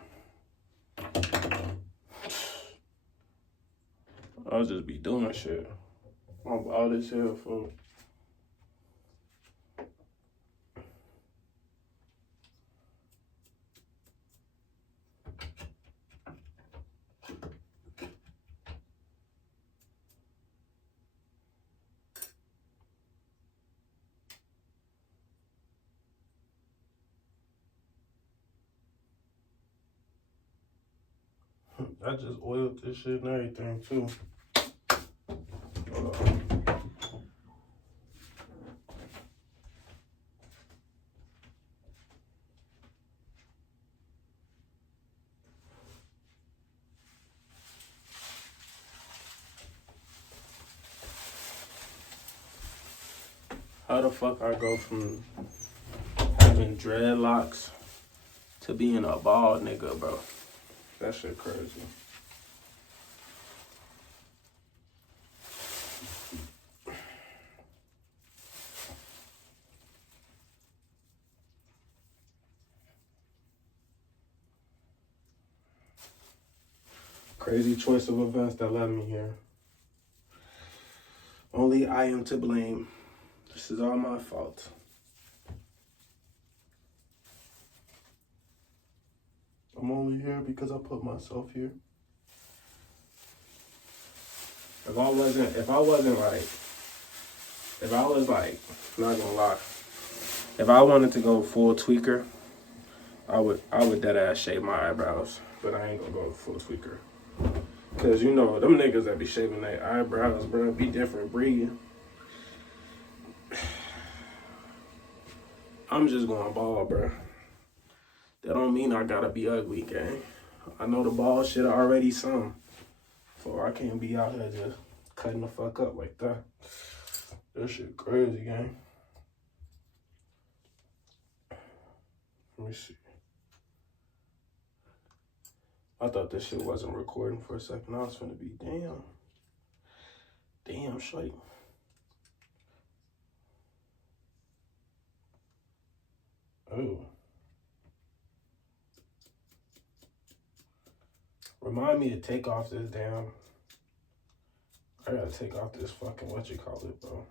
I'll just be doing shit. I'm bald as hell, fool. I just oiled this shit and everything too. Hold on. How the fuck I go from having dreadlocks to being a bald nigga, bro? That shit crazy. Crazy choice of events that led me here. Only I am to blame. This is all my fault. I'm only here because I put myself here. If I was like, not gonna lie, if I wanted to go full tweaker, I would dead ass shave my eyebrows, but I ain't gonna go full tweaker. Cause you know, them niggas that be shaving their eyebrows, bro, be different breed. I'm just going bald, bro. That don't mean I gotta be ugly, gang. I know the bald shit already some. So I can't be out here just cutting the fuck up like that. That shit crazy, gang. Let me see. I thought this shit wasn't recording for a second. I was finna be, damn shite. Oh. Remind me to take off this damn. I gotta take off this fucking whatchamacallit, bro.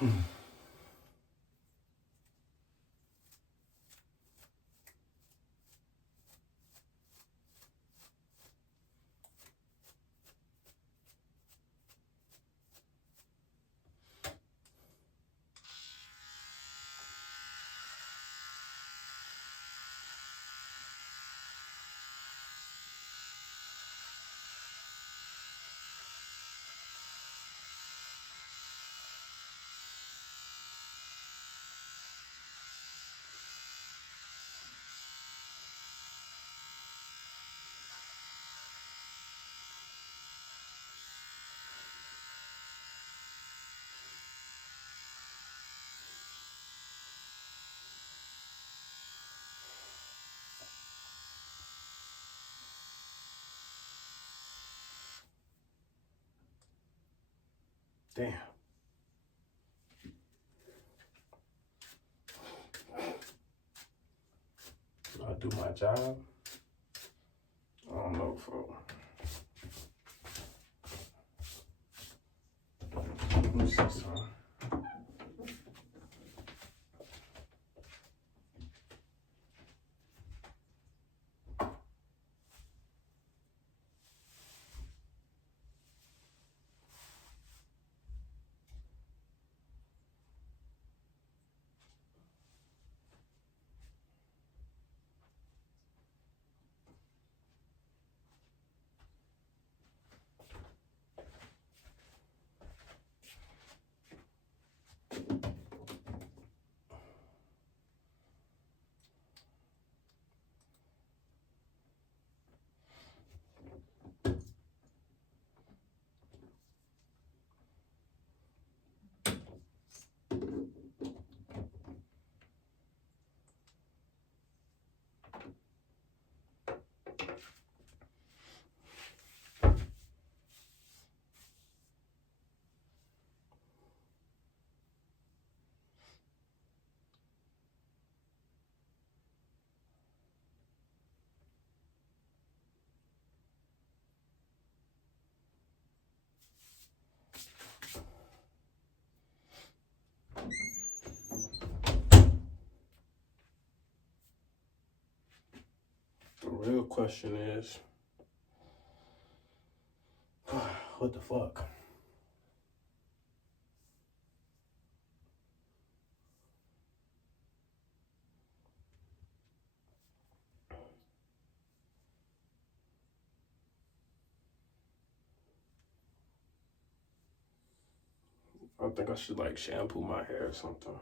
Damn. Do I do my job? I don't know, folks. Let me see something. The real question is, what the fuck? I think I should like shampoo my hair or something.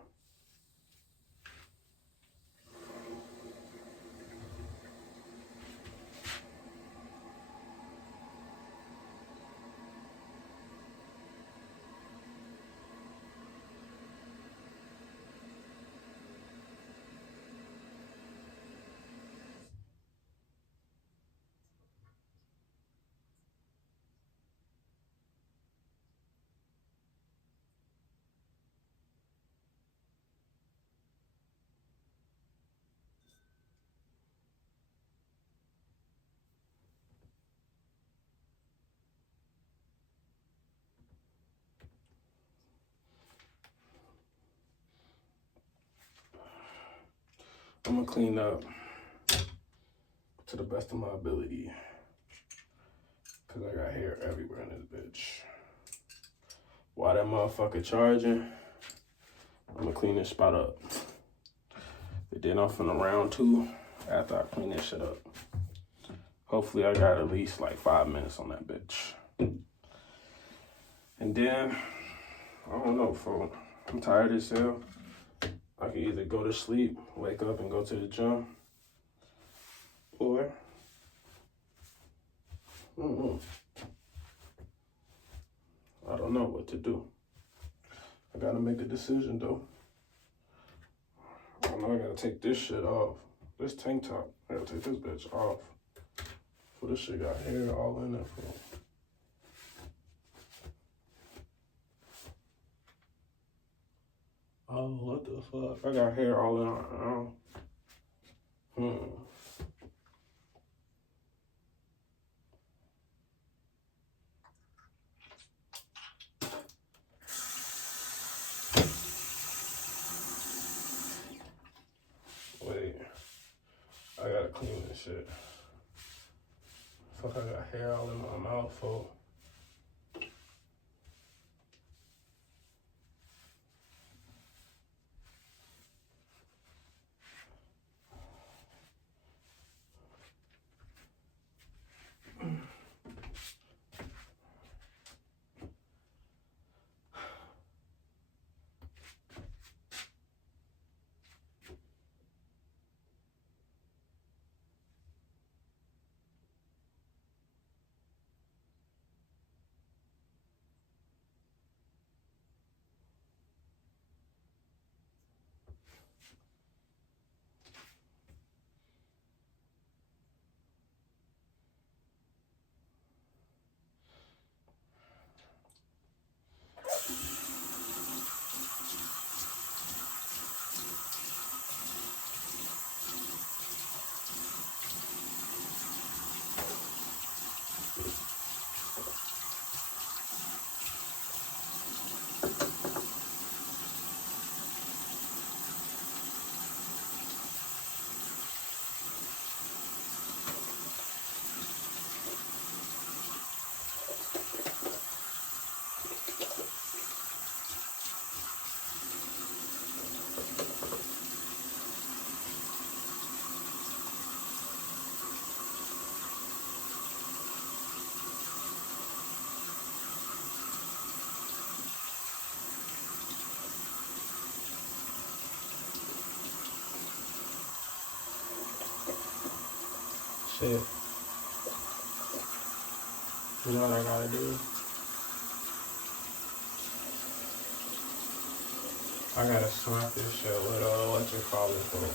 I'm gonna clean up to the best of my ability, cause I got hair everywhere in this bitch. While that motherfucker charging, I'm gonna clean this spot up. But then I'm finna round two after I clean this shit up. Hopefully I got at least like 5 minutes on that bitch. And then, I don't know, folks. I'm tired as hell. I can either go to sleep, wake up and go to the gym, or, I don't know what to do. I gotta make a decision though. I know I gotta take this shit off. This tank top, I gotta take this bitch off. For this shit got hair all in it, bro. Oh, what the fuck? I got hair all in my shit. Fuck, I got hair all in my mouth, fool. Shit. You know what I gotta do? I gotta smack this shit with what you call it, bro.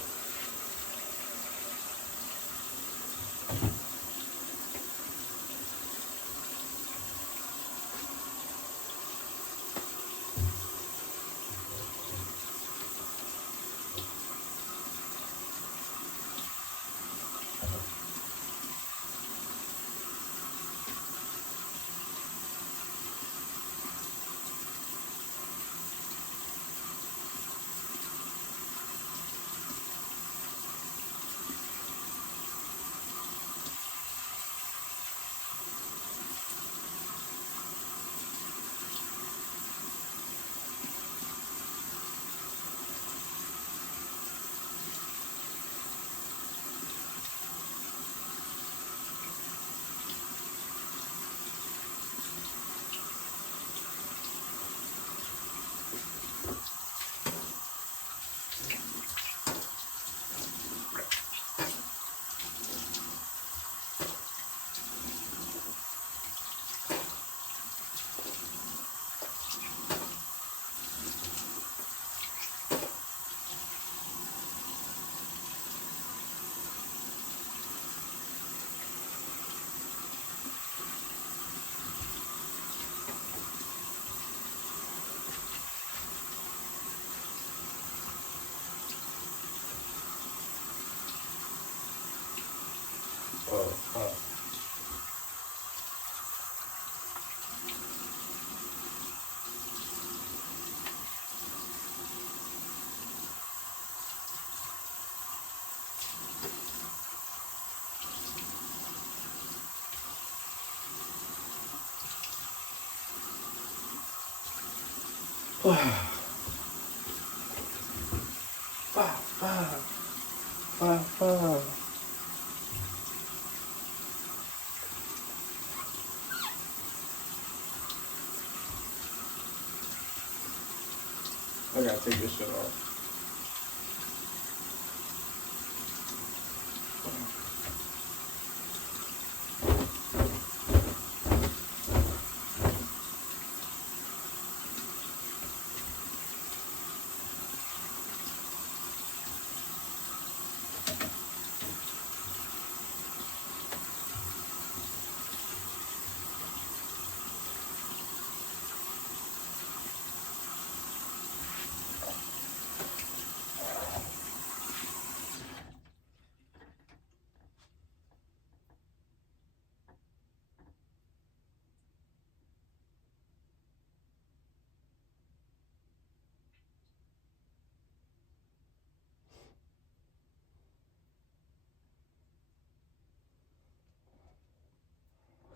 I gotta take this shit off.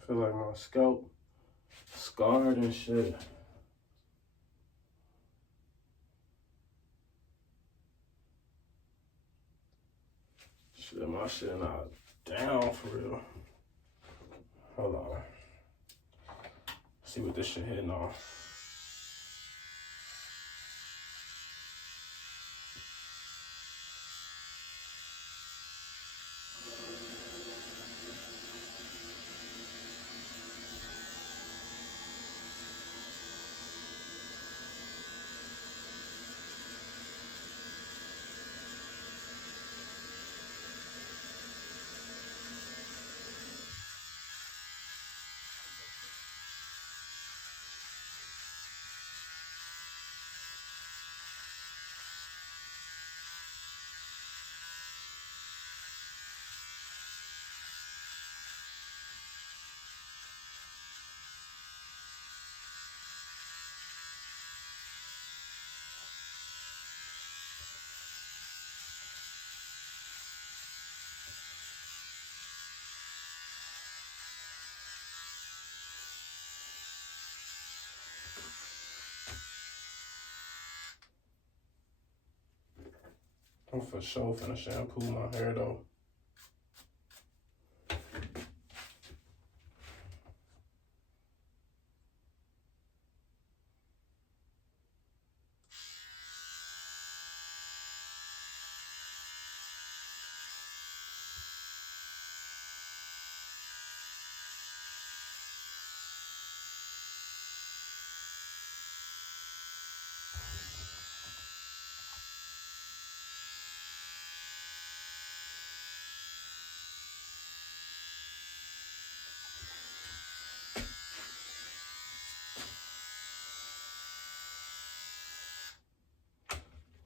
feel like my scalp scarred and shit. Shit, my shit not down for real. Hold on. See what this shit hitting on. I'm for sure finna shampoo my hair though.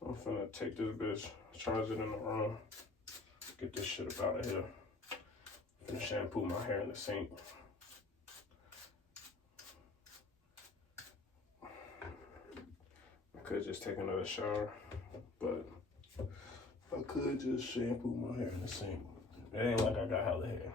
I'm finna take this bitch, charge it in the room, get this shit up out of here. Finna shampoo my hair in the sink. I could just take another shower, but I could just shampoo my hair in the sink. It ain't like I got hella hair.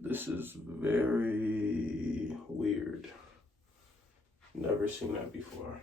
This is very weird. Never seen that before.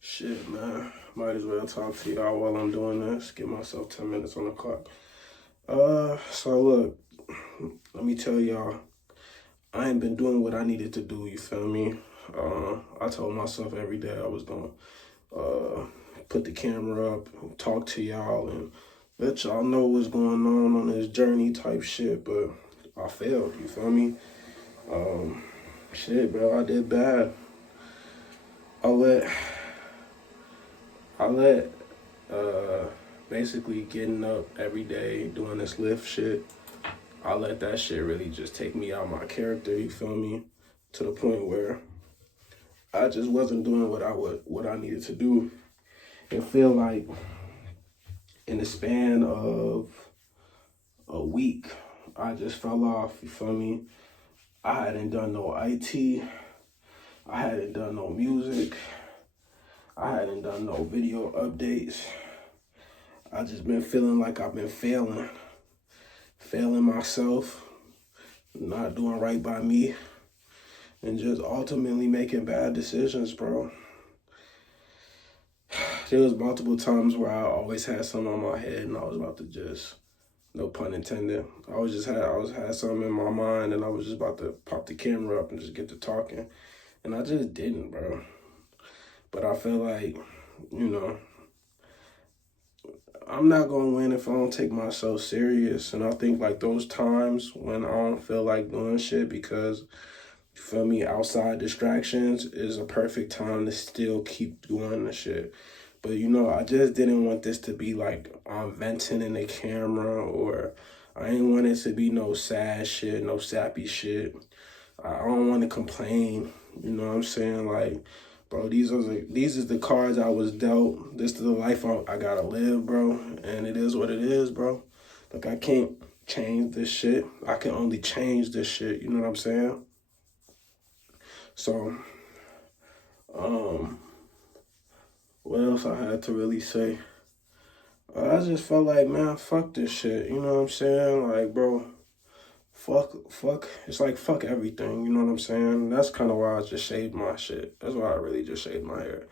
Shit, man. Might as well talk to y'all while I'm doing this. Give myself 10 minutes on the clock. So look, let me tell y'all, I ain't been doing what I needed to do, you feel me? I told myself every day I was gonna put the camera up, talk to y'all, and let y'all know what's going on this journey type shit, but I failed, you feel me? Shit, bro, I did bad. I let basically getting up every day, doing this lift shit, I let that shit really just take me out my character, you feel me? To the point where I just wasn't doing what I needed to do. And feel like in the span of a week, I just fell off, you feel me? I hadn't done no IT, I hadn't done no music, I hadn't done no video updates. I just been feeling like I've been failing myself, not doing right by me, and just ultimately making bad decisions, bro. There was multiple times where I always had something on my head and I was about to just, no pun intended, I had something in my mind and I was just about to pop the camera up and just get to talking. And I just didn't, bro. But I feel like, you know, I'm not gonna win if I don't take myself serious. And I think like those times when I don't feel like doing shit because, you feel me, outside distractions is a perfect time to still keep doing the shit. But you know, I just didn't want this to be like I'm venting in the camera, or I ain't want it to be no sad shit, no sappy shit. I don't want to complain, you know what I'm saying? Like, bro, these is the cards I was dealt. This is the life I gotta live, bro. And it is what it is, bro. Like, I can't change this shit. I can only change this shit, you know what I'm saying? So, what what else I had to really say? I just felt like, man, fuck this shit. You know what I'm saying? Like, bro, fuck. It's like, fuck everything. You know what I'm saying? That's kind of why I just shaved my shit. That's why I really just shaved my hair.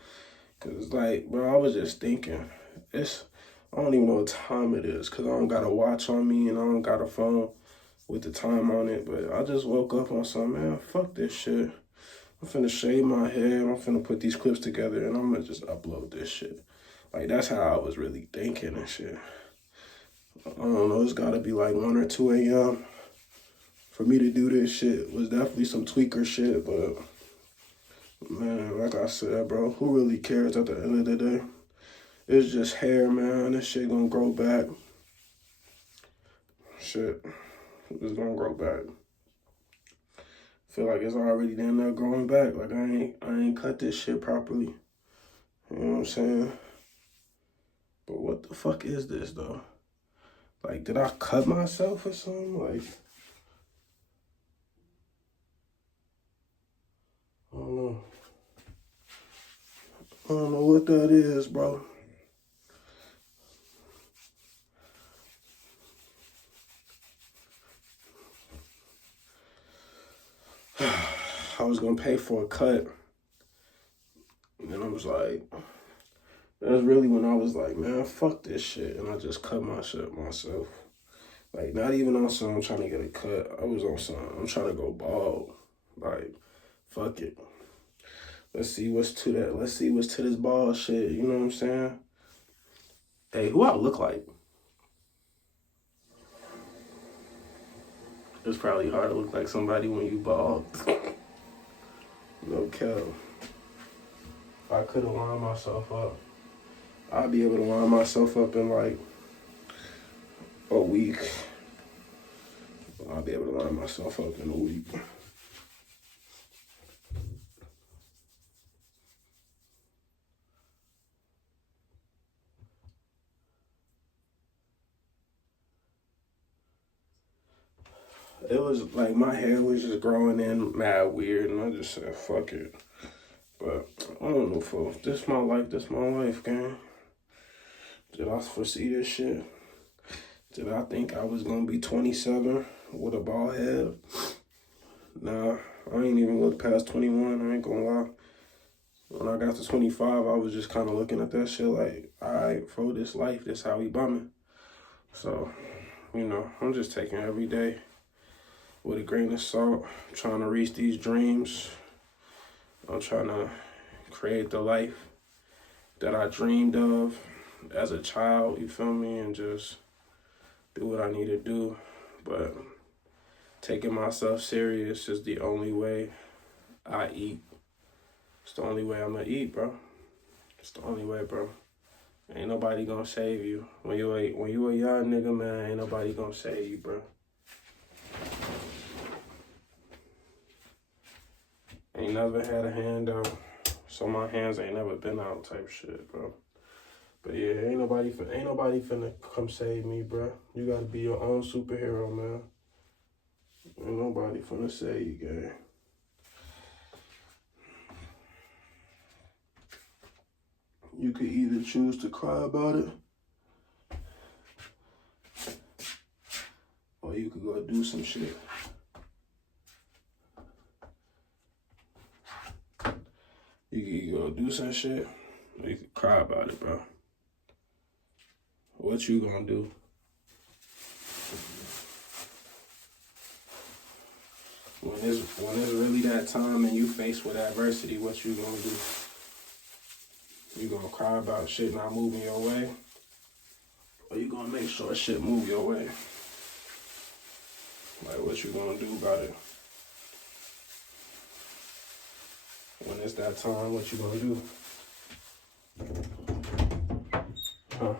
Because, like, bro, I was just thinking, I don't even know what time it is because I don't got a watch on me and I don't got a phone with the time on it. But I just woke up on something, man, fuck this shit. I'm finna shave my head. I'm finna put these clips together and I'm gonna just upload this shit. Like, that's how I was really thinking and shit. I don't know, it's gotta be like 1 or 2 a.m. for me to do this shit. It was definitely some tweaker shit, but man, like I said, bro, who really cares at the end of the day? It's just hair, man. This shit gonna grow back. Shit, it's gonna grow back. Feel like it's already damn near growing back. Like I ain't cut this shit properly. You know what I'm saying? But what the fuck is this though? Like, did I cut myself or something? Like, I don't know. I don't know what that is, bro. I was gonna pay for a cut. And I was like, that's really when I was like, man, fuck this shit. And I just cut my shit myself. Like, not even on some I'm trying to get a cut. I was on some I'm trying to go bald. Like, fuck it. Let's see what's to that. Let's see what's to this bald shit. You know what I'm saying? Hey, who I look like? It's probably hard to look like somebody when you bald. No cap. If I could have lined myself up, I'd be able to line myself up in like a week. I'll be able to line myself up in a week. It was like my hair was just growing in mad weird, and I just said, fuck it. But I don't know, folks. This my life, gang. Did I foresee this shit? Did I think I was gonna be 27 with a bald head? Nah, I ain't even look past 21, I ain't gonna lie. When I got to 25, I was just kind of looking at that shit like, alright, for this life, this how we bumming. So, you know, I'm just taking every day with a grain of salt, trying to reach these dreams. I'm trying to create the life that I dreamed of as a child, you feel me? And just do what I need to do. But taking myself serious is the only way I eat. It's the only way I'm gonna eat, bro. It's the only way, bro. Ain't nobody gonna save you. When you a young nigga, man, ain't nobody gonna save you, bro. Ain't never had a hand out, so my hands ain't never been out type shit, bro. But yeah, ain't nobody finna come save me, bro. You gotta be your own superhero, man. Ain't nobody finna save you, gang. You could either choose to cry about it, or you could go do some shit. You could go do some shit, or you could cry about it, bro. What you gonna do? When it's really that time and you faced with adversity, what you gonna do? You gonna cry about shit not moving your way? Or you gonna make sure shit move your way? Like, what you gonna do about it? When it's that time, what you gonna do? Huh?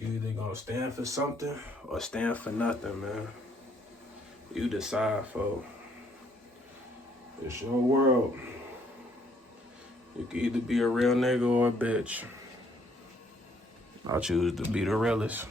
You either gonna stand for something or stand for nothing, man. You decide, folks. It's your world. You can either be a real nigga or a bitch. I choose to be the realest.